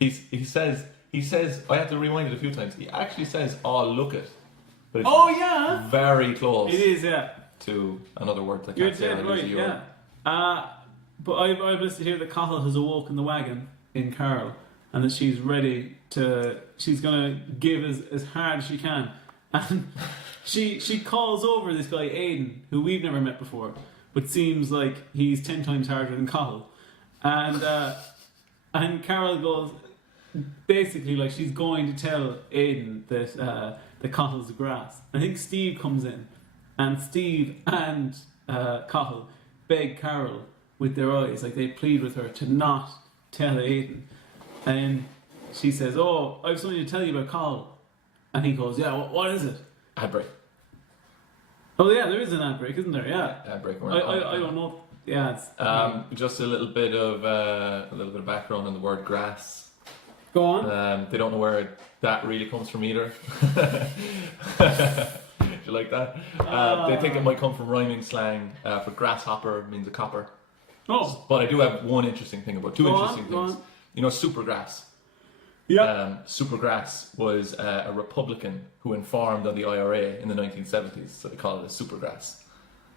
He says, I have to rewind it a few times, he actually says, oh, look it. But it's very close. It is, yeah. To another word that I You're can't say. dead right, yeah. But I've listed here that Cahill has awoken the wagon in Carol, and that she's ready to. She's gonna give as hard as she can, and she calls over this guy Aidan, who we've never met before, but seems like he's 10 times harder than Cahill, and Carol goes, basically, like, she's going to tell Aidan that the Cottle's the grass. I think Steve comes in, and Steve and Cottle beg Carol with their eyes, like they plead with her to not tell Aidan. And then she says, "Oh, I have something to tell you about Cottle." And he goes, "Yeah, what is it?" Ad break. Oh yeah, there is an ad break, isn't there? Yeah. Ad break. I don't know. Yeah. It's, just a little bit of background on the word grass. Go on. They don't know where that really comes from either. Do you like that? They think it might come from rhyming slang. For grasshopper means a copper. Oh. But I do have one interesting thing about two Go interesting on, things. You know, Supergrass. Yeah. Supergrass was a Republican who informed on the IRA in the 1970s, so they call it a Supergrass.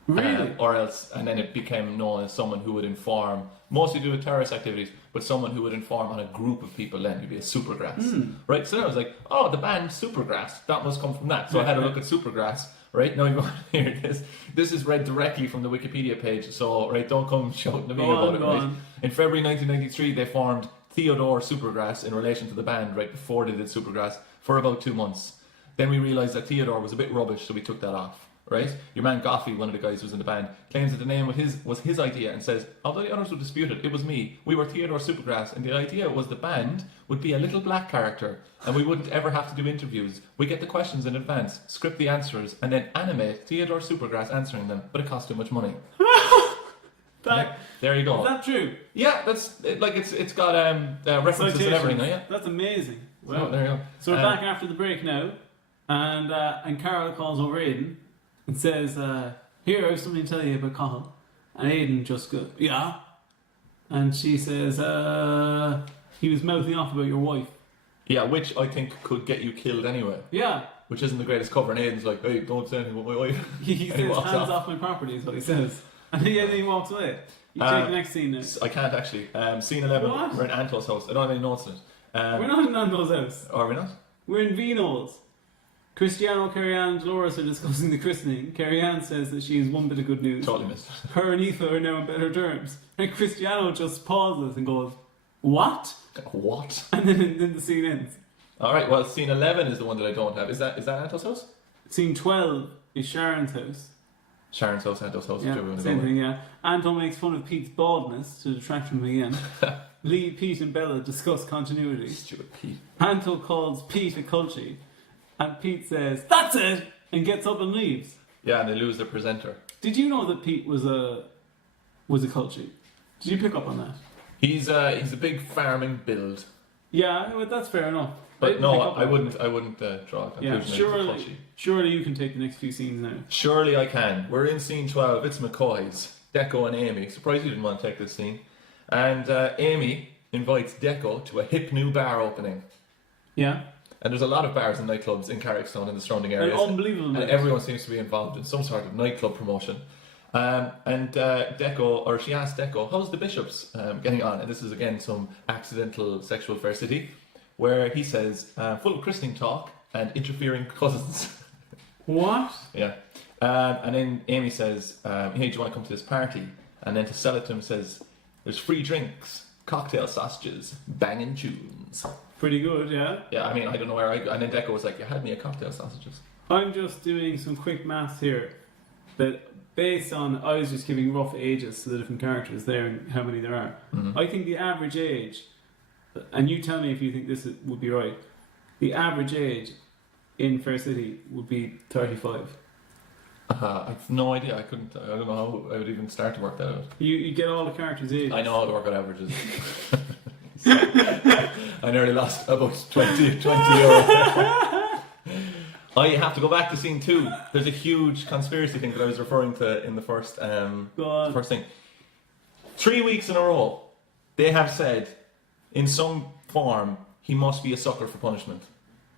Really? Or else, and then it became known as someone who would inform, mostly to do with terrorist activities, but someone who would inform on a group of people then, who'd be a Supergrass. Right? So then I was like, oh, the band Supergrass, that must come from that. So I had a look at Supergrass, right? Now you want to hear this. This is read directly from the Wikipedia page, so, right, don't come shouting at me about it, right? In February 1993, they formed Theodore Supergrass in relation to the band, right, before they did Supergrass, for about 2 months. Then we realised that Theodore was a bit rubbish, so we took that off. Right? Your man Goffey, one of the guys who was in the band, claims that the name was his idea and says, although the others would dispute it, it was me. We were Theodore Supergrass, and the idea was the band would be a little black character, and we wouldn't ever have to do interviews. We get the questions in advance, script the answers, and then animate Theodore Supergrass answering them, but it costs too much money. There you go. Is that true? Yeah, that's like it's got references and everything. Yeah, that's amazing. Wow. So, there you go. So we're back after the break now, and Carol calls over Aidan and says, "Here, I have something to tell you about Cottle." And Aidan just goes, "Yeah," and she says, "He was mouthing off about your wife." Yeah, which I think could get you killed anyway. Yeah. Which isn't the greatest cover, and Aidan's like, "Hey, don't say anything about my wife." He says, "Hands off my property," is what he says. And then he walks away. You take the next scene now. I can't actually. Scene 11, what? we're in Anto's house. I don't have any notes in it. We're not in Anto's house. Are we not? We're in Vino's. Cristiano, Carrie-Anne, and Dolores are discussing the christening. Carrie-Anne says that she has one bit of good news. Totally missed it. Her and Aoife are now on better terms. And Cristiano just pauses and goes, "What?" What? And then the scene ends. Alright, well, scene 11 is the one that I don't have. Is that Anto's house? Scene 12 is Sharon's house. Sharon's house, Anto's house. Yeah, same thing, yeah. Anto makes fun of Pete's baldness to detract from him again. Lee, Pete and Bella discuss continuity. Stupid Pete. Anto calls Pete a culture, and Pete says, "That's it!" and gets up and leaves. Yeah, and they lose their presenter. Did you know that Pete was a culture? Did you pick up on that? He's a big farming build. Yeah, well, that's fair enough. But no, I wouldn't draw a conclusion. Yeah, surely you can take the next few scenes now. Surely I can. We're in scene 12. It's McCoy's. Deco and Amy. Surprised you didn't want to take this scene. And Amy invites Deco to a hip new bar opening. Yeah. And there's a lot of bars and nightclubs in Carrickstone and the surrounding areas. Unbelievable. And everyone seems to be involved in some sort of nightclub promotion. Deco, or she asked Deco, how's the Bishops getting on? And this is again some accidental sexual fair city, where he says, full of christening talk and interfering cousins. What? Yeah. And then Amy says, hey, do you want to come to this party? And then to sell it to him says, there's free drinks, cocktail sausages, banging tunes. Pretty good, yeah? Yeah, I mean, I don't know where and then Deco was like, you had me a cocktail sausages. I'm just doing some quick maths here. That based on, I was just giving rough ages to the different characters there and how many there are. Mm-hmm. I think the average age, and you tell me if you think this would be right, the average age in Fair City would be 35. I've no idea. I don't know how I would even start to work that out. You get all the characters' ages. I know how to work out averages. I nearly lost about 20 euro. I have to go back to scene 2. There's a huge conspiracy thing that I was referring to in the first thing. 3 weeks in a row, they have said, in some form, he must be a sucker for punishment.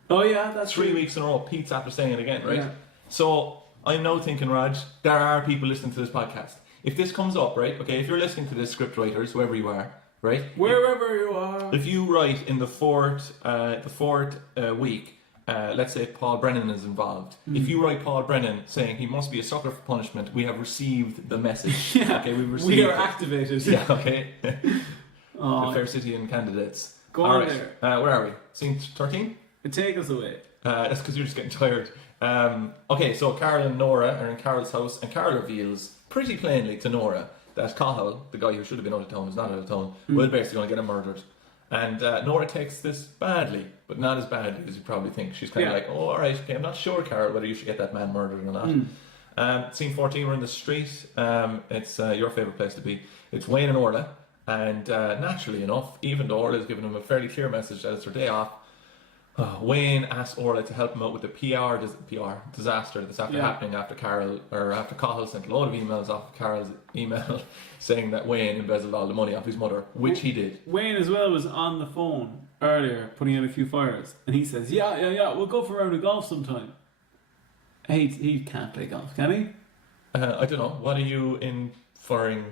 Oh yeah, that's 3 weeks in a row. Pete's after saying it again, right? Yeah. So I'm now thinking, Raj, there are people listening to this podcast. If this comes up, right? Okay, if you're listening to this, script writers, whoever you are, right? Wherever you are. If you write in the fourth week, let's say Paul Brennan is involved. If you write Paul Brennan saying he must be a sucker for punishment, we have received the message. Yeah, okay, we are activated. Yeah, okay. Oh, the Fair City and candidates. Go All on right. there. Where are we? Scene 13? Take us away. That's because you're just getting tired. Okay, so Carol and Nora are in Carol's house, and Carol reveals pretty plainly to Nora that Cahill, the guy who should have been out of town, is not out of town, will basically going to get him murdered. And Nora takes this badly, but not as badly as you probably think. She's kind of like, oh, alright, okay, I'm not sure, Carol, whether you should get that man murdered or not. Scene 14, we're in the street. It's your favourite place to be. It's Wayne and Orla. And naturally enough, even though Orla's given him a fairly clear message that it's her day off, Wayne asks Orla to help him out with the PR disaster that's happening after Cahill sent a load of emails off of Carol's email saying that Wayne embezzled all the money off his mother, which he did. Wayne as well was on the phone earlier putting out a few fires, and he says, yeah, we'll go for a round of golf sometime. He can't play golf, can he? I don't know. What are you inferring?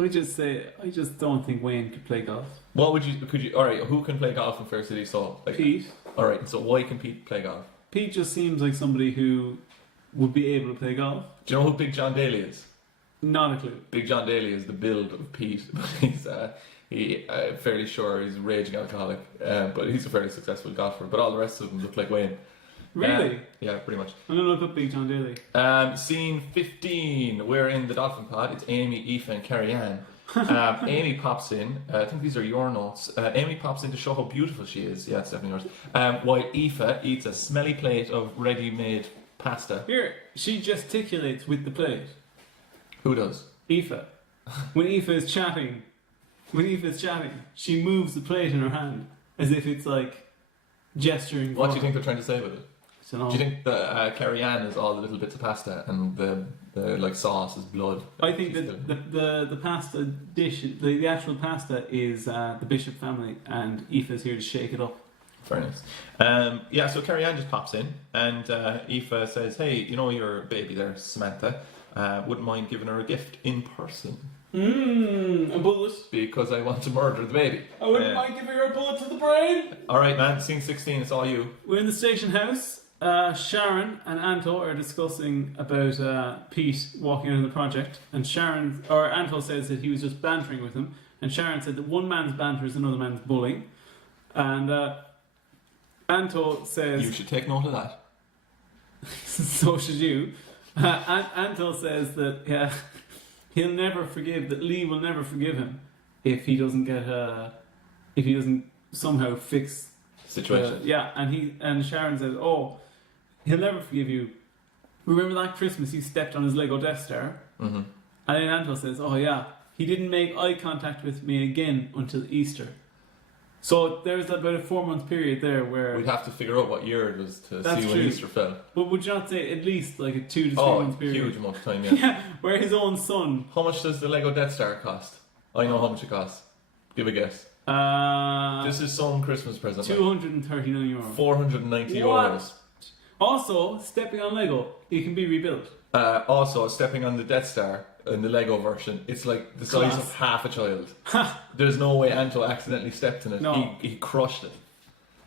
I just don't think Wayne could play golf. What would you? All right, who can play golf in Fair City? So Pete. All right, so why can Pete play golf? Pete just seems like somebody who would be able to play golf. Do you know who Big John Daly is? Not a clue. Big John Daly is the build of Pete. He's fairly sure he's a raging alcoholic, but he's a fairly successful golfer. But all the rest of them look like Wayne. Really? Yeah, pretty much. I'm gonna look up Big John Daly. Scene 15. We're in the Dolphin Pod. It's Amy, Aoife, and Carrie Ann. Amy pops in. I think these are your notes. Amy pops in to show how beautiful she is. Yeah, it's definitely yours. While Aoife eats a smelly plate of ready-made pasta. Here, she gesticulates with the plate. Who does? Aoife. When Aoife is chatting, she moves the plate in her hand as if it's like gesturing. What do you think they're trying to say with it? So no. Do you think that Carrie Ann is all the little bits of pasta and the like sauce is blood? I think that the pasta dish, the actual pasta is the Bishop family, and Aoife's here to shake it up. Very nice. Yeah, so Carrie Ann just pops in, and Aoife says, "Hey, you know your baby there, Samantha. Wouldn't mind giving her a gift in person." A bullet. Because I want to murder the baby. I wouldn't mind giving her a bullet to the brain. Alright, man, scene 16, it's all you. We're in the station house. Sharon and Anto are discussing about Pete walking into the project, and Anto says that he was just bantering with him, and Sharon said that one man's banter is another man's bullying, and Anto says, "You should take note of that." So should you. Anto says that he'll never forgive, that Lee will never forgive him if he doesn't somehow fix situation. And Sharon says, "Oh, he'll never forgive you. Remember that Christmas you stepped on his Lego Death Star?" Mm-hmm. And then Anto says, "Oh yeah, he didn't make eye contact with me again until Easter." So there's about a 4-month period there where we'd have to figure out what year it was to see when true. Easter fell. But would you not say at least like a 2 to 3 month period? Huge amount of time, yeah. Yeah, where his own son. How much does the Lego Death Star cost? I know how much it costs. Give a guess. This is some Christmas present. €239. 490 What? euros. Also, stepping on Lego, it can be rebuilt. Also, stepping on the Death Star in the Lego version, it's like the size of half a child. There's no way Anto accidentally stepped in it. No. He crushed it.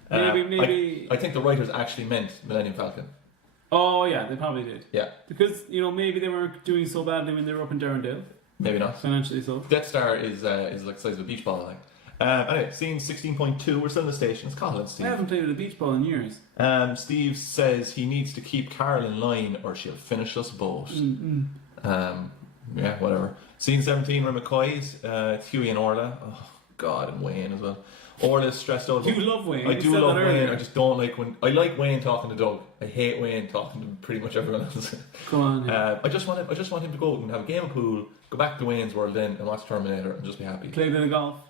Maybe. I think the writers actually meant Millennium Falcon. Oh yeah, they probably did. Yeah. Because maybe they were doing so badly when they were up in Durandale. Maybe not. Financially so. Death Star is like the size of a beach ball, I think. Anyway, scene 16.2, we're still in the station. It's Colin, Steve. I haven't played with a beach ball in years. Steve says he needs to keep Carol in line or she'll finish us both. Yeah, whatever. Scene 17, we're in McCoy's. It's Huey and Orla. Oh, God, and Wayne as well. Orla's stressed out. You love Wayne. I do love Wayne. I just don't like when... I like Wayne talking to Doug. I hate Wayne talking to pretty much everyone else. Go on. Yeah. I just want him to go out and have a game of pool, go back to Wayne's world then and watch Terminator and just be happy. Play a bit of golf.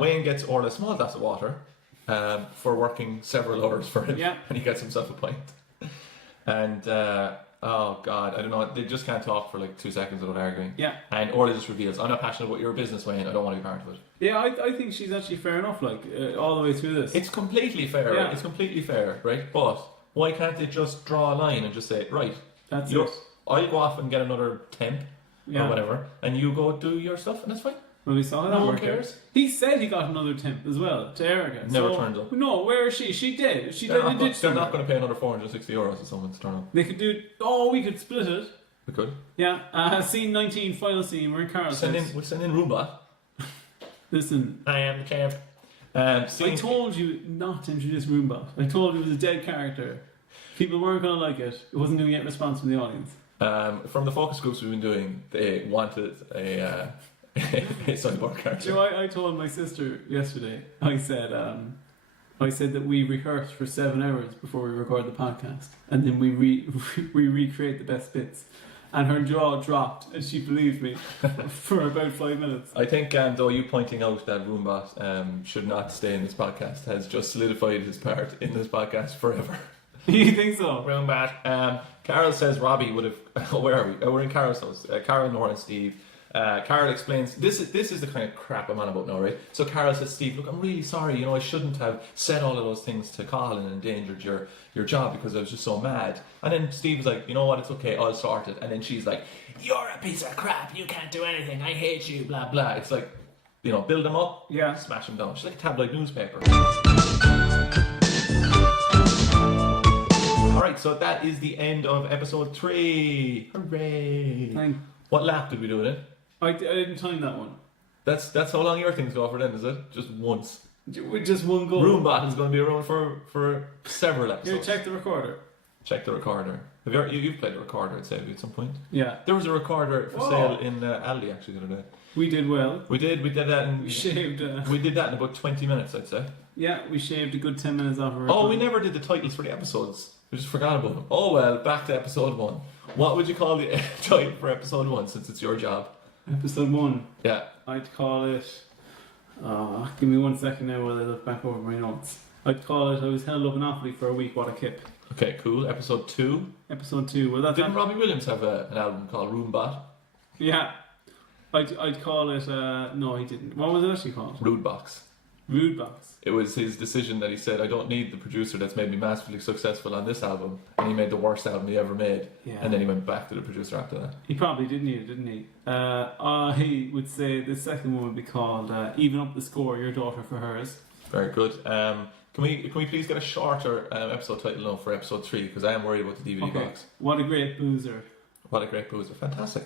Wayne gets Orla a small glass of water for working several hours for him. Yeah. And he gets himself a pint. And, oh God, I don't know, they just can't talk for like 2 seconds without arguing. Yeah. And Orla just reveals, I'm not passionate about your business, Wayne, I don't want to be part of it. Yeah, I think she's actually fair enough, like, all the way through this. It's completely fair, Yeah. It's completely fair, right? But why can't they just draw a line and just say, right, That's it. I'll go off and get another temp Yeah. or whatever, and you go do your stuff, and that's fine. Well, we saw that No one work out. cares. He said he got another temp as well to Erica. Never turns up. No, where is she? She did. They're not going to pay another 460 euros to someone to turn up. They could do. Oh, we could split it. We could. Yeah. Scene 19, final scene. We're in Carl's house. We'll send in Roomba. Listen. I am the champ. I told you not to introduce Roombot. I told you it was a dead character. People weren't going to like it. It wasn't going to get response from the audience. From the focus groups we've been doing, they wanted a cyborg character. So I told my sister yesterday. I said that we rehearsed for 7 hours before we record the podcast, and then we recreate the best bits. And her jaw dropped, and she believed me for about 5 minutes. I think, though, you pointing out that Roombot should not stay in this podcast has just solidified his part in this podcast forever. You think so? Roombot. Carol says Robbie would have. Where are we? We're in Carol's house. Carol, Nora, and Steve. Carol explains this is the kind of crap I'm on about now, right? So Carol says, Steve, look, I'm really sorry. I shouldn't have said all of those things to Colin and endangered your job because I was just so mad. And then Steve's like, you know what? It's okay. I'll sort it. And then she's like, you're a piece of crap. You can't do anything. I hate you. Blah blah. It's like, build them up. Yeah. Smash them down. She's like a tabloid newspaper. Alright, so that is the end of episode 3. Hooray! What lap did we do it in? I didn't time that one. That's how long your things go for then, is it? Just once. With just one goal. Roombot is going to be around for several episodes. Here, check the recorder. Check the recorder. You've played the recorder, I'd say, at some point. Yeah. There was a recorder for sale in Aldi actually the other day. We did well. We did that in... We shaved... We did that in about 20 minutes, I'd say. Yeah, we shaved a good 10 minutes off our time. We never did the titles for the episodes. We just forgot about them. Oh well, back to episode 1. What would you call the title for episode 1 since it's your job? Episode 1? Yeah. I'd call it... give me 1 second now while I look back over my notes. I'd call it I was held up in Offaly for a week, what a kip. Okay, cool. Episode 2? Episode 2. Well, Didn't Robbie Williams have an album called Roombot? Yeah. I'd call it... no, he didn't. What was it actually called? Rude Box. Rude Box. It was his decision that he said, I don't need the producer that's made me massively successful on this album. And he made the worst album he ever made. Yeah. And then he went back to the producer after that. He probably did need it, didn't he? I would say the second one would be called Even Up the Score, Your Daughter for Hers. Very good. Can we please get a shorter episode title now for episode 3? Because I am worried about the DVD gigs. What a great boozer. What a great boozer. Fantastic.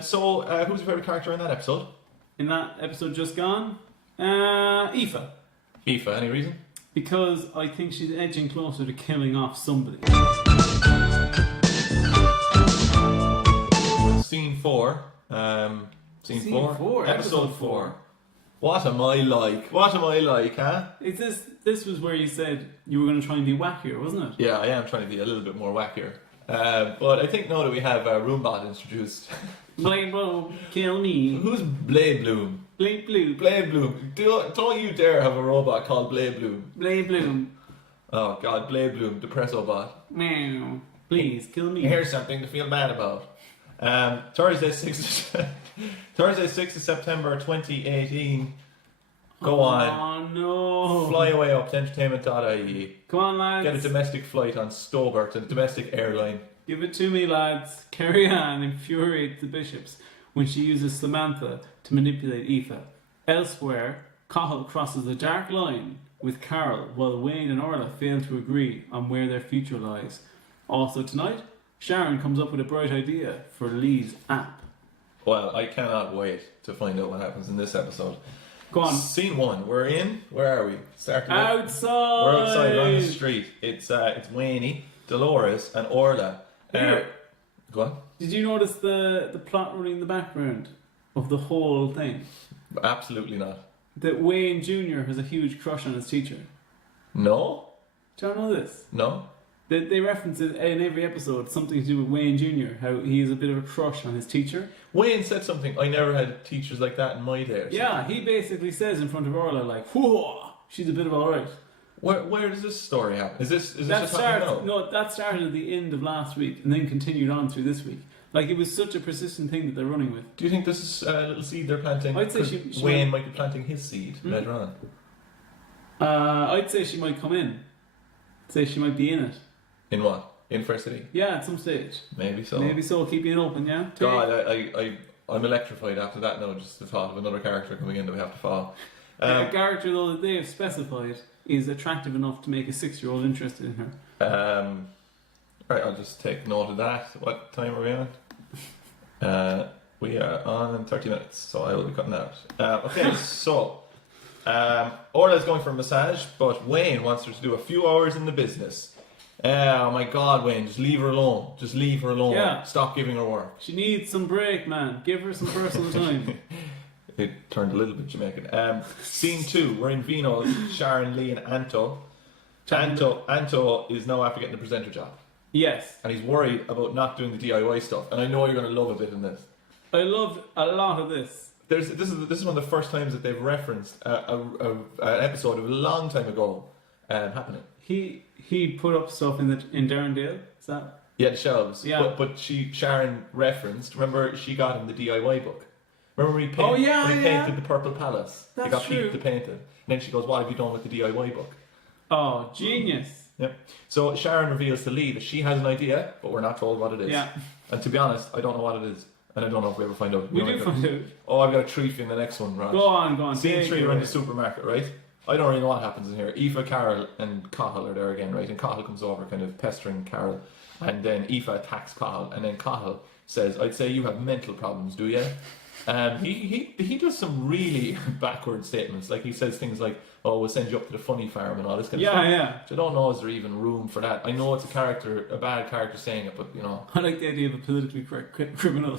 So who's your favourite character in that episode? In that episode just gone? Aoife. Aoife, any reason? Because I think she's edging closer to killing off somebody. Scene 4. Scene 4? Episode 4. What am I like? What am I like, huh? This was where you said you were going to try and be wackier, wasn't it? Yeah, I am trying to be a little bit more wackier. But I think now that we have Roombot introduced... Blade Bloom, kill me. Who's Blade Bloom? Blade Bloom. Blade Bloom. Don't you dare have a robot called Blade Bloom. Blade Bloom. Oh God, Blade Bloom, Depresso bot. Meow. Please, kill me. Here's something to feel bad about. Thursday 6th of September 2018. Go on. Oh no. Fly away up to entertainment.ie. Come on, lads. Get a domestic flight on Stobart, a domestic airline. Give it to me, lads. Carrie Ann infuriates the bishops when she uses Samantha to manipulate Aoife. Elsewhere, Cahill crosses a dark line with Carol while Wayne and Orla fail to agree on where their future lies. Also tonight, Sharon comes up with a bright idea for Lee's app. Well, I cannot wait to find out what happens in this episode. Go on. Scene 1. We're in. Where are we? Outside. We're outside on the street. It's Wayne, Dolores, and Orla. Go on. Did you notice the plot running in the background of the whole thing? Absolutely not. That Wayne Jr. has a huge crush on his teacher. No? Do you know this? No. They reference it in every episode, something to do with Wayne Jr., how he has a bit of a crush on his teacher. Wayne said something, I never had teachers like that in my day. Yeah, he basically says in front of Orla, like, whoa, she's a bit of alright. Where does this story happen? Is this that just happening now? No, that started at the end of last week and then continued on through this week. Like, it was such a persistent thing that they're running with. Do you think this is a little seed they're planting? I'd say she Wayne might be planting his seed later on. I'd say she might come in. I'd say she might be in it. In what? In Fair City? Yeah, at some stage. Maybe so. Maybe so, keeping it open, yeah? God, I'm electrified after that now, just the thought of another character coming in that we have to follow. A character, though, that they have specified is attractive enough to make a 6-year-old interested in her. Right, I'll just take note of that. What time are we on? We are on 30 minutes, so I will be cutting out. Okay, so Orla's going for a massage, but Wayne wants her to do a few hours in the business. Oh my God, Wayne, just leave her alone. Just leave her alone. Yeah. Stop giving her work. She needs some break, man. Give her some personal time. It turned a little bit Jamaican. Scene 2, we're in Vino, Sharon, Lee and Anto. Anto is now after getting the presenter job. Yes. And he's worried about not doing the DIY stuff. And I know you're going to love a bit in this. I loved a lot of this. This is one of the first times that they've referenced an episode of a long time ago happening. He put up stuff in Darrendale. Is that? Yeah, the shelves. Yeah. But Sharon referenced. Remember, she got him the DIY book. Remember when he painted the Purple Palace? That's he got true. Pete to paint it. And then she goes, "What have you done with the DIY book?" Oh, genius. Yeah. So Sharon reveals to Lee that she has an idea, but we're not told what it is. Yeah. And to be honest, I don't know what it is. And I don't know if we ever find out. We do find out. Oh, I've got a treat for you in the next one, Raj. Go on. Scene 3, we're in the supermarket, right? I don't really know what happens in here. Aoife, Carol and Cathal are there again, right? And Cathal comes over kind of pestering Carol. And then Aoife attacks Cathal. And then Cathal says, "I'd say you have mental problems, do you?" He does some really backward statements. Like he says things like, "Oh, we'll send you up to the funny farm" and all this kind of stuff. Yeah. Which I don't know, is there even room for that? I know it's a bad character saying it, but you know. I like the idea of a politically correct criminal.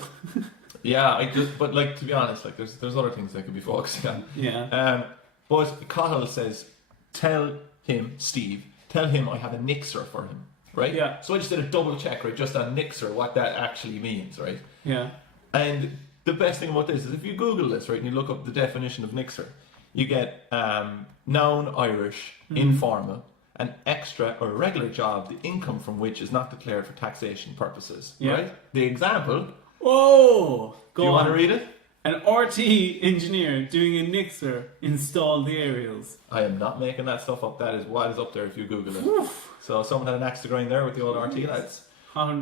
Yeah, but like, to be honest, like there's other things they could be focusing on. Yeah. But Cathal says, tell him I have a nixer for him, right? Yeah. So I just did a double check, right, just on nixer, what that actually means, right? Yeah. And the best thing about this is if you Google this, right, and you look up the definition of nixer, you get noun Irish, informal, an extra or regular job, the income from which is not declared for taxation purposes, right? The example. Oh, Do you want to read it? An RT engineer doing a nixer installed the aerials. I am not making that stuff up. That is what is up there if you Google it. So someone had an axe to grind there with the old RT lads. I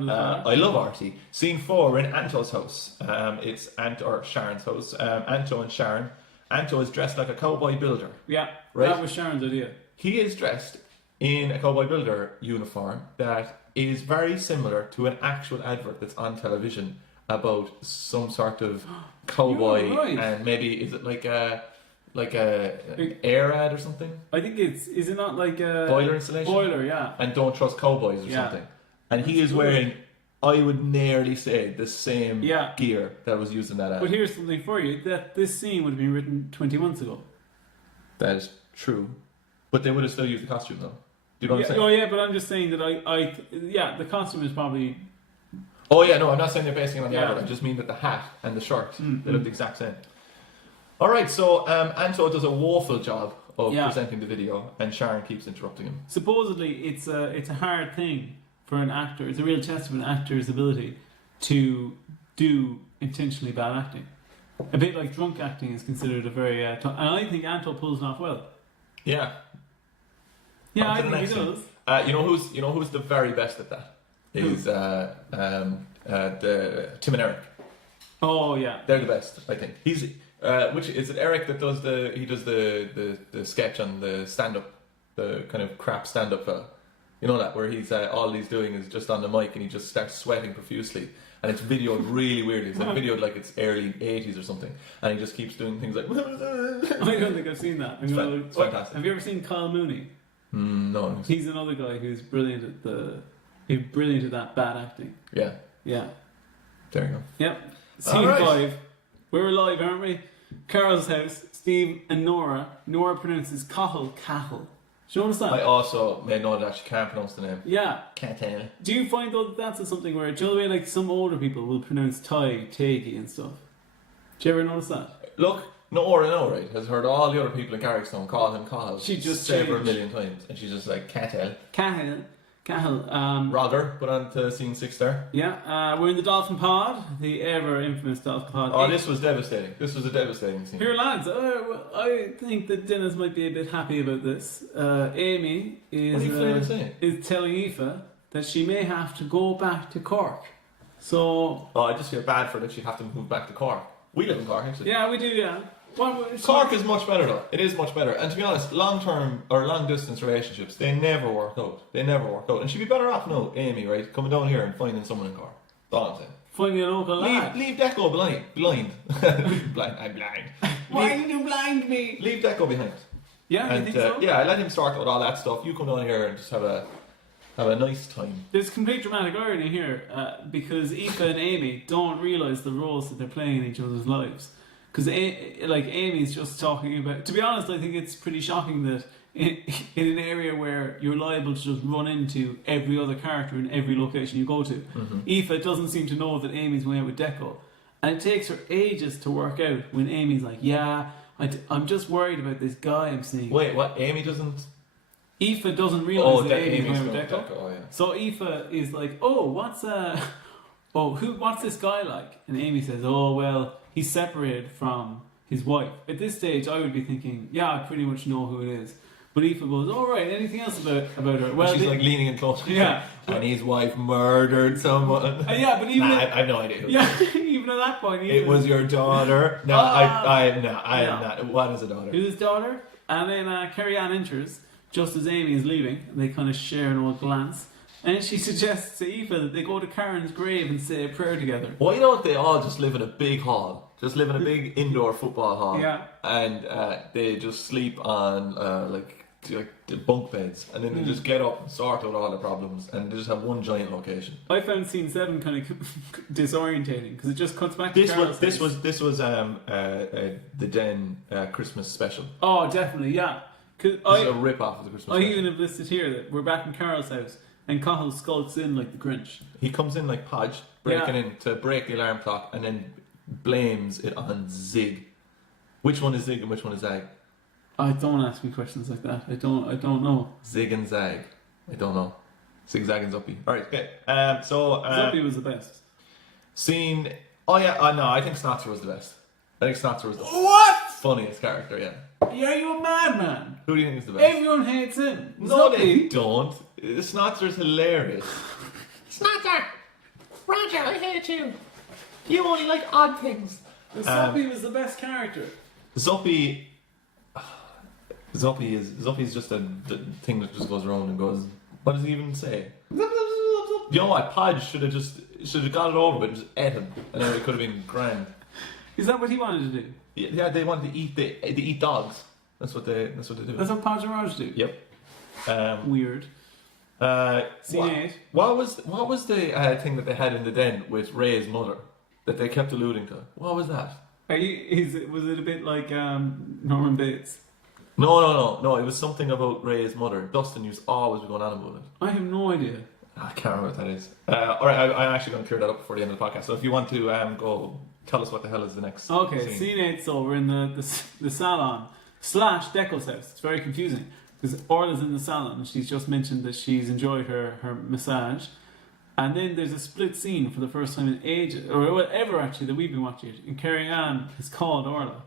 love RT. Scene 4, we're in Anto's house. It's Sharon's house. Anto and Sharon. Anto is dressed like a cowboy builder. Yeah, right? That was Sharon's idea. He is dressed in a cowboy builder uniform that is very similar to an actual advert that's on television about some sort of cowboy, right. And maybe is it like a air ad or something? I think is it not like a boiler installation? Boiler, yeah. And don't trust cowboys or something. And he is wearing, I would nearly say, the same gear that was used in that ad. But here's something for you: that this scene would have been written 20 months ago. That is true, but they would have still used the costume though. Do you know what I'm saying? Oh yeah, but I'm just saying that the costume is probably. Oh yeah, no, I'm not saying they're basing it on the advert. I just mean that the hat and the shirt they look the exact same. All right, so Anto does a woeful job of presenting the video, and Sharon keeps interrupting him. Supposedly, it's a hard thing for an actor. It's a real test of an actor's ability to do intentionally bad acting. A bit like drunk acting is considered a very and I think Anto pulls it off well. Yeah. Yeah, I think he does. You know who's the very best at that? Is the Tim and Eric. Oh yeah, they're the best. I think he's which is it Eric that does the sketch on the stand up, the kind of crap stand up fella. You know that where he's all he's doing is just on the mic and he just starts sweating profusely and it's videoed really weirdly. It's like videoed like it's early 80s or something, and he just keeps doing things like. I don't think I've seen that. It's fantastic. Have you ever seen Kyle Mooney? No. He's another guy who's brilliant at that bad acting. Yeah. Yeah. There you go. Yep. Scene 5. We're live, aren't we? Carol's house. Steve and Nora. Nora pronounces Cathal. Do you notice that? I also made note that she can't pronounce the name. Yeah. Can't tell. Do you find though that that's something where, do you know the way like some older people will pronounce Taggy and stuff? Do you ever notice that? Look, Nora now, right, has heard all the other people in Carrickstone call him Cathal. She just several million times, and she's just like, can't tell. Cathal. Roger, put on to scene 6 there. Yeah, we're in the Dolphin Pod, the ever infamous Dolphin Pod. Oh, this was devastating. This was a devastating scene. Here, lads, I think that Dennis might be a bit happy about this. Amy is telling Aoife that she may have to go back to Cork. So. Oh, I just feel bad for her that she'd have to move back to Cork. We live in Cork, actually. Yeah, we do, yeah. Cork is much better though. It is much better. And to be honest, long-term or long-distance relationships, they never work out. And she'd be better off now, Amy, right, coming down here and finding someone in Cork. That's all I'm saying. Finding a local lad. Leave Deco blind. I'm blind. Why did you blind me? Leave Deco behind. Yeah, And, you think so? yeah, I let him start with all that stuff. You come down here and just have a nice time. There's complete dramatic irony here because Aoife and Amy don't realise the roles that they're playing in each other's lives. Because Amy's just talking about. To be honest, I think it's pretty shocking that in an area where you're liable to just run into every other character in every location you go to, Aoife doesn't seem to know that Amy's going out with Deco, and it takes her ages to work out when Amy's like, "Yeah, I'm just worried about this guy I'm seeing." Wait, what? Amy doesn't. Aoife doesn't realise that Amy's Amy's going with Deco. Oh, yeah. So Aoife is like, "Oh, what's this guy like?" And Amy says, "Oh, well, he's separated from his wife." At this stage, I would be thinking, "Yeah, I pretty much know who it is." But Aoife goes, "All right, anything else about her?" Well, she's like leaning in close. Yeah. And his wife murdered someone. Yeah, but even I have no idea. yeah, even at that point, It was your daughter. No, I'm not. What is a daughter? It was his daughter, and then Carrie Ann enters just as Amy is leaving. They kind of share an old glance, and she suggests to Aoife that they go to Karen's grave and say a prayer together. Why don't they all just live in a big hall? Just live in a big indoor football hall. Yeah. And they just sleep on like the bunk beds, and then they just get up and sort out all the problems, and they just have one giant location. I found scene 7 kind of disorientating because it just cuts back to This Carol's was house. the Den Christmas special. Oh, definitely, yeah. This is a rip off of the Christmas I special. even have listed here that we're back in Carol's house and Cahill skulks in like the Grinch. He comes in like Podge, breaking in to break the alarm clock, and then blames it on Zig. Which one is Zig and which one is Zag? I don't ask me questions like that. I don't know. Zig and Zag. I don't know. Zig, Zag and Zuppy. Alright, okay. Zuppy was the best. Scene... Oh yeah, no, I think Snotzer was the best. I think Snotzer was the funniest character, yeah. Yeah, you a madman. Who do you think is the best? Everyone hates him. No, Zuppy. they don't. Snotzer's hilarious. Snotzer! Roger, I hate you. You only like odd things. Zuppy was the best character. Zuppy is just a thing that just goes around and goes. What does he even say? You know what? Podge should have got it over with and just ate him, and then it could have been grand. Is that what he wanted to do? Yeah, they wanted to eat. They eat dogs. That's what they do. That's what Podge and Raj do. Yep. Weird. Scene 8. What was the thing that they had in the den with Ray's mother that they kept alluding to? What was that? Was it a bit like Norman Bates? No. It was something about Ray's mother. Dustin used to always be going on about it. I have no idea. I can't remember what that is. Alright, I'm actually going to clear that up before the end of the podcast. So if you want to go tell us what the hell is the next Okay, scene. scene 8, so we're in the salon / Deco's house. It's very confusing because Orla's in the salon and she's just mentioned that she's enjoyed her massage. And then there's a split scene for the first time in ages, or whatever actually, that we've been watching it. And Carrie Ann is called Orla.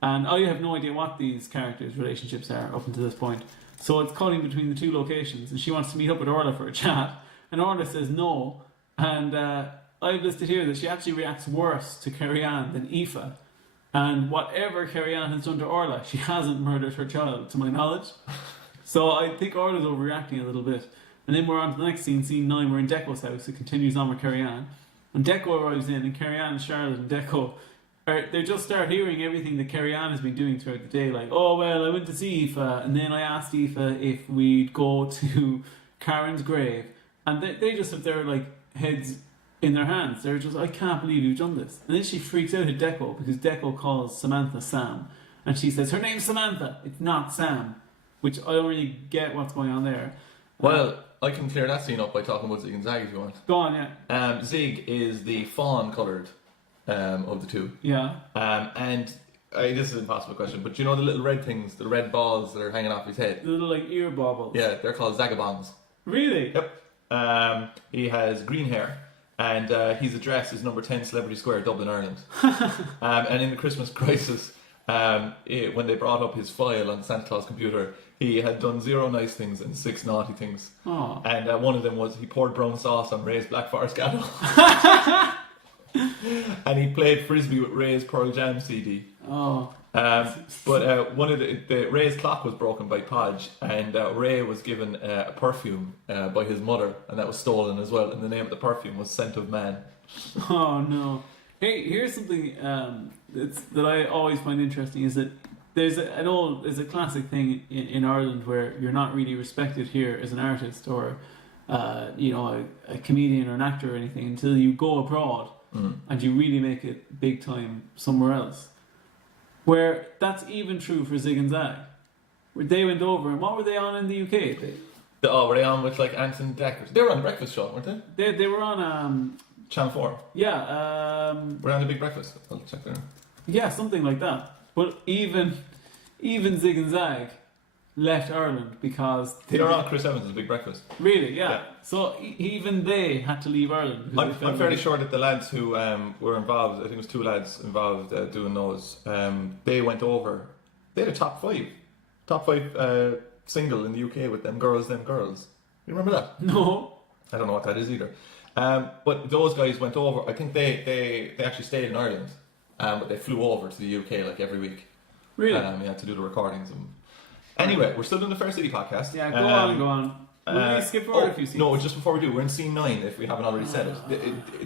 And I have no idea what these characters' relationships are up until this point. So it's cutting between the two locations, and she wants to meet up with Orla for a chat, and Orla says no. And I've listed here that she actually reacts worse to Carrie Ann than Aoife. And whatever Carrie Ann has done to Orla, she hasn't murdered her child, to my knowledge. So I think Orla's overreacting a little bit. And then we're on to the next scene, scene 9, we're in Deco's house. It continues on with Carrie Ann. And Deco arrives in, and Carrie Ann and Charlotte and Deco they just start hearing everything that Carrie Ann has been doing throughout the day. Like, oh, well, I went to see Aoife, and then I asked Aoife if we'd go to Karen's grave. And they just have their, like, heads in their hands. They're just, I can't believe you've done this. And then she freaks out at Deco, because Deco calls Samantha Sam. And she says, her name's Samantha, it's not Sam. Which I don't really get what's going on there. Well, I can clear that scene up by talking about Zig and Zag if you want. Go on, yeah. Zig is the fawn coloured of the two. Yeah. And this is an impossible question, but you know the little red things, the red balls that are hanging off his head? The little, like, ear baubles. Yeah, they're called Zagabongs. Really? Yep. He has green hair, and his address is number 10 Celebrity Square, Dublin, Ireland. And in the Christmas crisis, when they brought up his file on the Santa Claus computer, he had done 0 nice things and 6 naughty things. Oh. And one of them was he poured brown sauce on Ray's Black Forest Ghetto. And he played frisbee with Ray's Pearl Jam CD. Oh. But one of the Ray's clock was broken by Podge, and Ray was given a perfume by his mother, and that was stolen as well. And the name of the perfume was Scent of Man. Oh no. Hey, here's something that I always find interesting is that there's a classic thing in Ireland where you're not really respected here as an artist or a comedian or an actor or anything until you go abroad and you really make it big time somewhere else. Where that's even true for Zig and Zag. Where they went over and what were they on in the UK? Were they on with like Anson Deckers? They were on the Breakfast Show, weren't they? They were on Channel 4. Yeah. We're on the Big Breakfast. I'll check there. Yeah, something like that. But even Zig and Zag left Ireland because they were on Chris Evans' Big Breakfast. Really, yeah. So even they had to leave Ireland. I'm fairly sure that the lads who were involved, I think it was 2 lads involved doing those, they went over. They had a top 5 single in the UK with Them Girls. You remember that? No. I don't know what that is either. But those guys went over. I think they actually stayed in Ireland, but they flew over to the UK like every week. Really? Yeah, to do the recordings. Anyway, we're still doing the Fair City podcast. Yeah, go on. Will we skip forward a few scenes? No, just before we do, we're in scene 9 if we haven't already said it.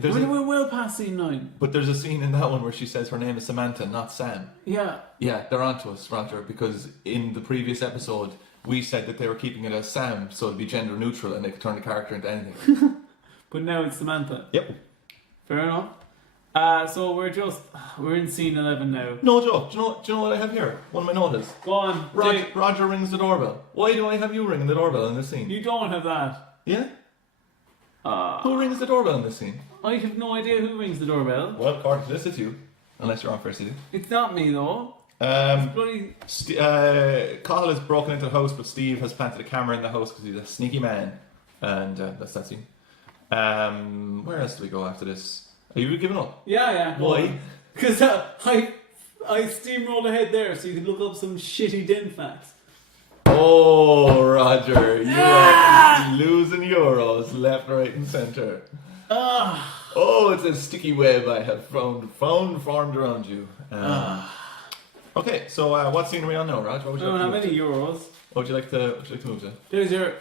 We're well past scene 9. But there's a scene in that one where she says her name is Samantha, not Sam. Yeah. Yeah, they're onto us, Roger, because in the previous episode we said that they were keeping it as Sam so it'd be gender neutral and they could turn the character into anything. But now it's Samantha. Yep. Fair enough. So we're in scene 11 now. No joke. Do you know what I have here? One of my notes. Go on. Roger rings the doorbell. Why do I have you ringing the doorbell in this scene? You don't have that. Yeah? Who rings the doorbell in this scene? I have no idea who rings the doorbell. Well, according to this, it's you. Unless you're on Fair City. It's not me though. Cahill has broken into the house, but Steve has planted a camera in the house because he's a sneaky man. And that's that scene. Where else do we go after this? Are you giving up? Yeah. Why? Because I steamrolled ahead there so you could look up some shitty den facts. Oh, Roger, you are losing euros left, right, and centre. Oh, it's a sticky web I have formed around you. Okay, so what scene are we on now, Raj? What would you I like don't to have any euros. What would you like to move to? There's your.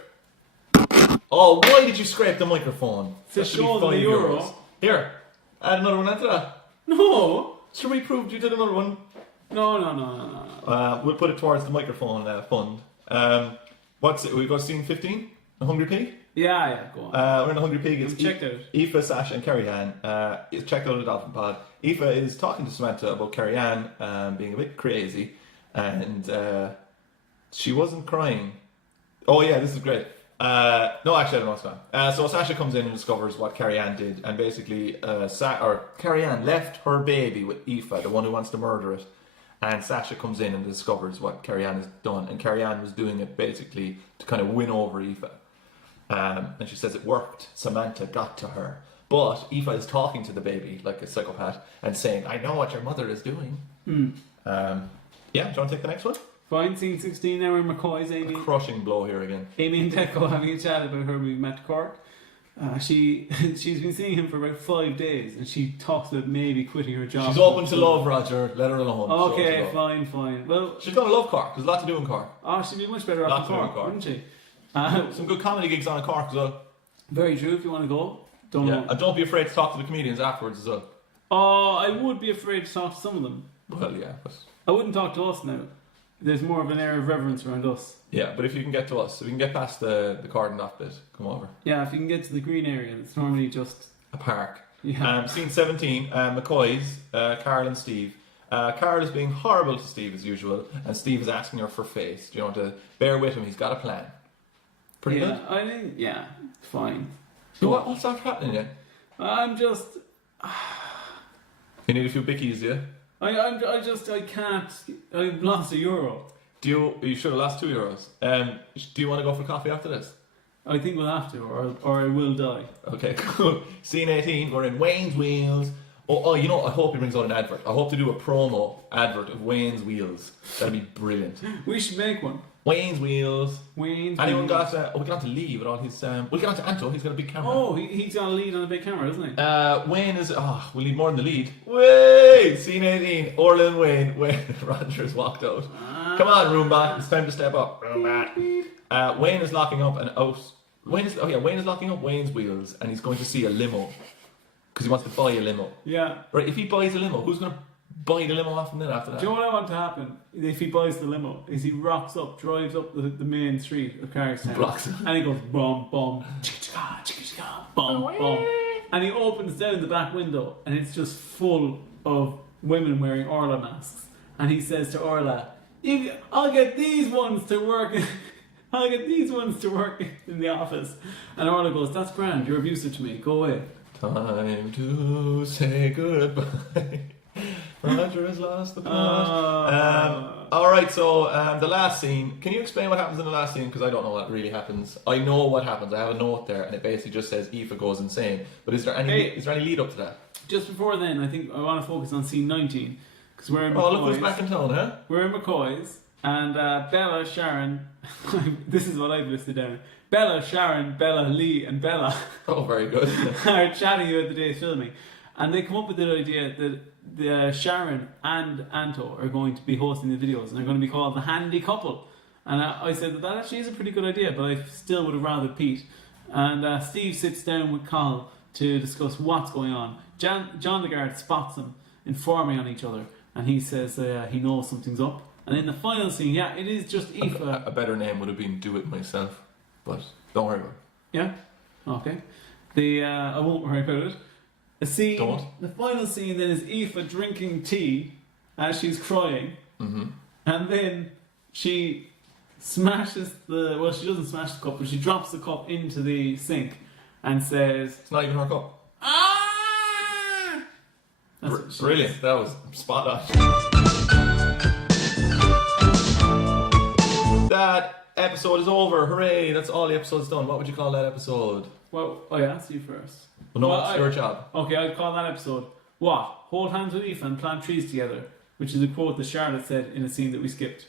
Oh, why did you scrape the microphone? To show them the euro. Here, add another one into that. No. So we proved you did another one. No. We'll put it towards the microphone fund. What's it? We got scene 15? The Hungry Pig? Yeah, go on. We're in the Hungry Pig. It's checked out. Aoife, Sasha, and Kerry Ann. It's checked out on the Dolphin Pod. Aoife is talking to Samantha about Kerry Ann being a bit crazy, and she wasn't crying. Oh yeah, this is great. No, actually, I don't know what's going on. So Sasha comes in and discovers what Kerry Ann did, and basically, Kerry Ann left her baby with Aoife, the one who wants to murder it. And Sasha comes in and discovers what Kerry Ann has done, and Kerry Ann was doing it basically to kind of win over Aoife. And she says it worked. Samantha got to her. But Aoife is talking to the baby like a psychopath and saying, I know what your mother is doing. Yeah, do you want to take the next one? Fine, scene 16 now where McCoy's Amy. A crushing blow here again. Amy and Deco having a chat about her moving back to Cork. She's been seeing him for about 5 days and she talks about maybe quitting her job. She's open to love, Roger. Let her alone. Okay, fine. Well, she's going to love Cork. There's a lot to do in Cork. Oh, she'd be much better off in Cork, wouldn't she? Some good comedy gigs on in Cork as well. Very true, if you want to go. Don't know. And don't be afraid to talk to the comedians afterwards as well. Oh, I would be afraid to talk to some of them. Well, yeah. But I wouldn't talk to us now. There's more of an air of reverence around us. Yeah, but if you can get to us, if you can get past the cordoned off bit, come over. Yeah, if you can get to the green area, it's normally just a park. Yeah. Scene 17, McCoy's, Carl and Steve. Carl is being horrible to Steve as usual, and Steve is asking her for face. Do you want to bear with him? He's got a plan. Pretty good? I think, fine. So what's after happening yet? I'm just... You need a few bickies, do you? I can't. I've lost €1. You should have lost €2. Do you want to go for coffee after this? I think we'll have to, or I will die. Okay, cool. Scene 18, we're in Wayne's Wheels. Oh, you know, I hope he brings out an advert. I hope to do a promo advert of Wayne's Wheels. That'd be brilliant. We should make one. Wayne's Wheels. Anyone Wheels. got... we'll get on to Lee with all his... we'll get on to Anto, he's got a big camera. Oh, he's got a lead on a big camera, doesn't he? Wayne is... we'll need more than the lead. Wait! Scene 18, Orla and Wayne. Rogers walked out. Come on, Roomba, it's time to step up. Roomba. Wayne is locking up and out... Wayne is locking up Wayne's Wheels and he's going to see a limo. because he wants to buy a limo. Yeah. Right, if he buys a limo, who's going to buy the limo off him then after that? Do you know what I want to happen if he buys the limo? Is he rocks up, drives up the main street of Carrickstown, Blocks it. and he goes bum bum, chicka chicka bum bum, and he opens down the back window, and it's just full of women wearing Orla masks, and he says to Orla, "I'll get these ones to work." I'll get these ones to work in the office. And Orla goes, "That's grand, you're abusive to me, go away." Time to say goodbye. Roger has lost the plot. Alright, so the last scene. Can you explain what happens in the last scene? Because I don't know what really happens. I know what happens. I have a note there, and it basically just says Aoife goes insane. But is there any lead up to that? Just before then, I think I want to focus on scene 19. Because we're in McCoy's. Oh, look who's back in town, huh? We're in McCoy's. And Bella, Sharon, this is what I've listed down. Bella, Sharon, Bella, Lee, and Bella Oh, very good. are chatting about the day's filming. And they come up with the idea that Sharon and Anto are going to be hosting the videos, and they're going to be called the Handy Couple. And I said that actually is a pretty good idea, but I still would have rather Pete. And Steve sits down with Carl to discuss what's going on. John the guard spots them informing on each other, and he says he knows something's up. And in the final scene, yeah, it is just Aoife. A better name would have been Do It Myself, but don't worry about it. Yeah? Okay. I won't worry about it. The final scene then is Aoife drinking tea as she's crying. Mm-hmm. And then she smashes she doesn't smash the cup, but she drops the cup into the sink and says, It's not even her cup. "Ah!" That's what she Brilliant, says. that was spot on. That episode is over. Hooray! That's all the episode's done. What would you call that episode? Well, I asked you first. Well, no, Well, it's your job. Okay, I'd call that episode what? Hold hands with Aoife and plant trees together, which is a quote that Charlotte said in a scene that we skipped.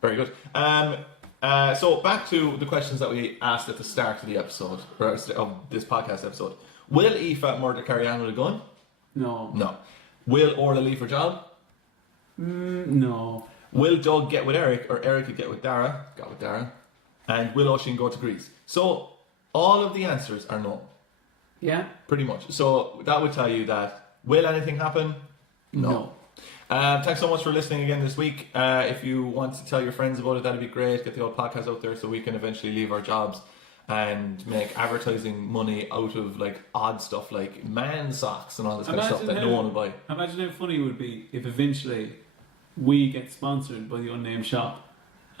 Very good. So back to the questions that we asked at the start of the episode, or of this podcast episode. Will Aoife murder Carrie Ann with a gun? No. No. Will Orla leave her job? No. Will Doug get with Eric, or Eric get with Dara? Got with Dara. And will Oisin go to Greece? So all of the answers are no. Yeah? Pretty much. So that would tell you that will anything happen? No. Thanks so much for listening again this week. If you want to tell your friends about it, that'd be great. Get the old podcast out there so we can eventually leave our jobs and make advertising money out of like odd stuff like man socks and all this kind of stuff that no one will buy. Imagine how funny it would be if eventually we get sponsored by the Unnamed Shop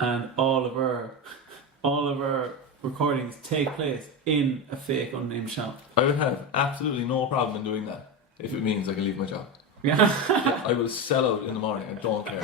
and all of our recordings take place in a fake Unnamed Shop. I would have absolutely no problem in doing that if it means I can leave my job. Yeah. Yeah, I will sell out in the morning. I don't care.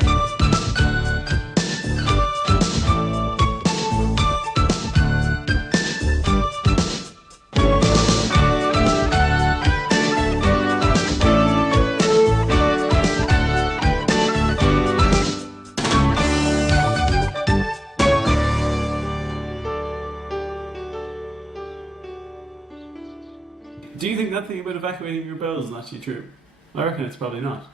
Do you think that thing about evacuating your bowels is actually true? I reckon it's probably not.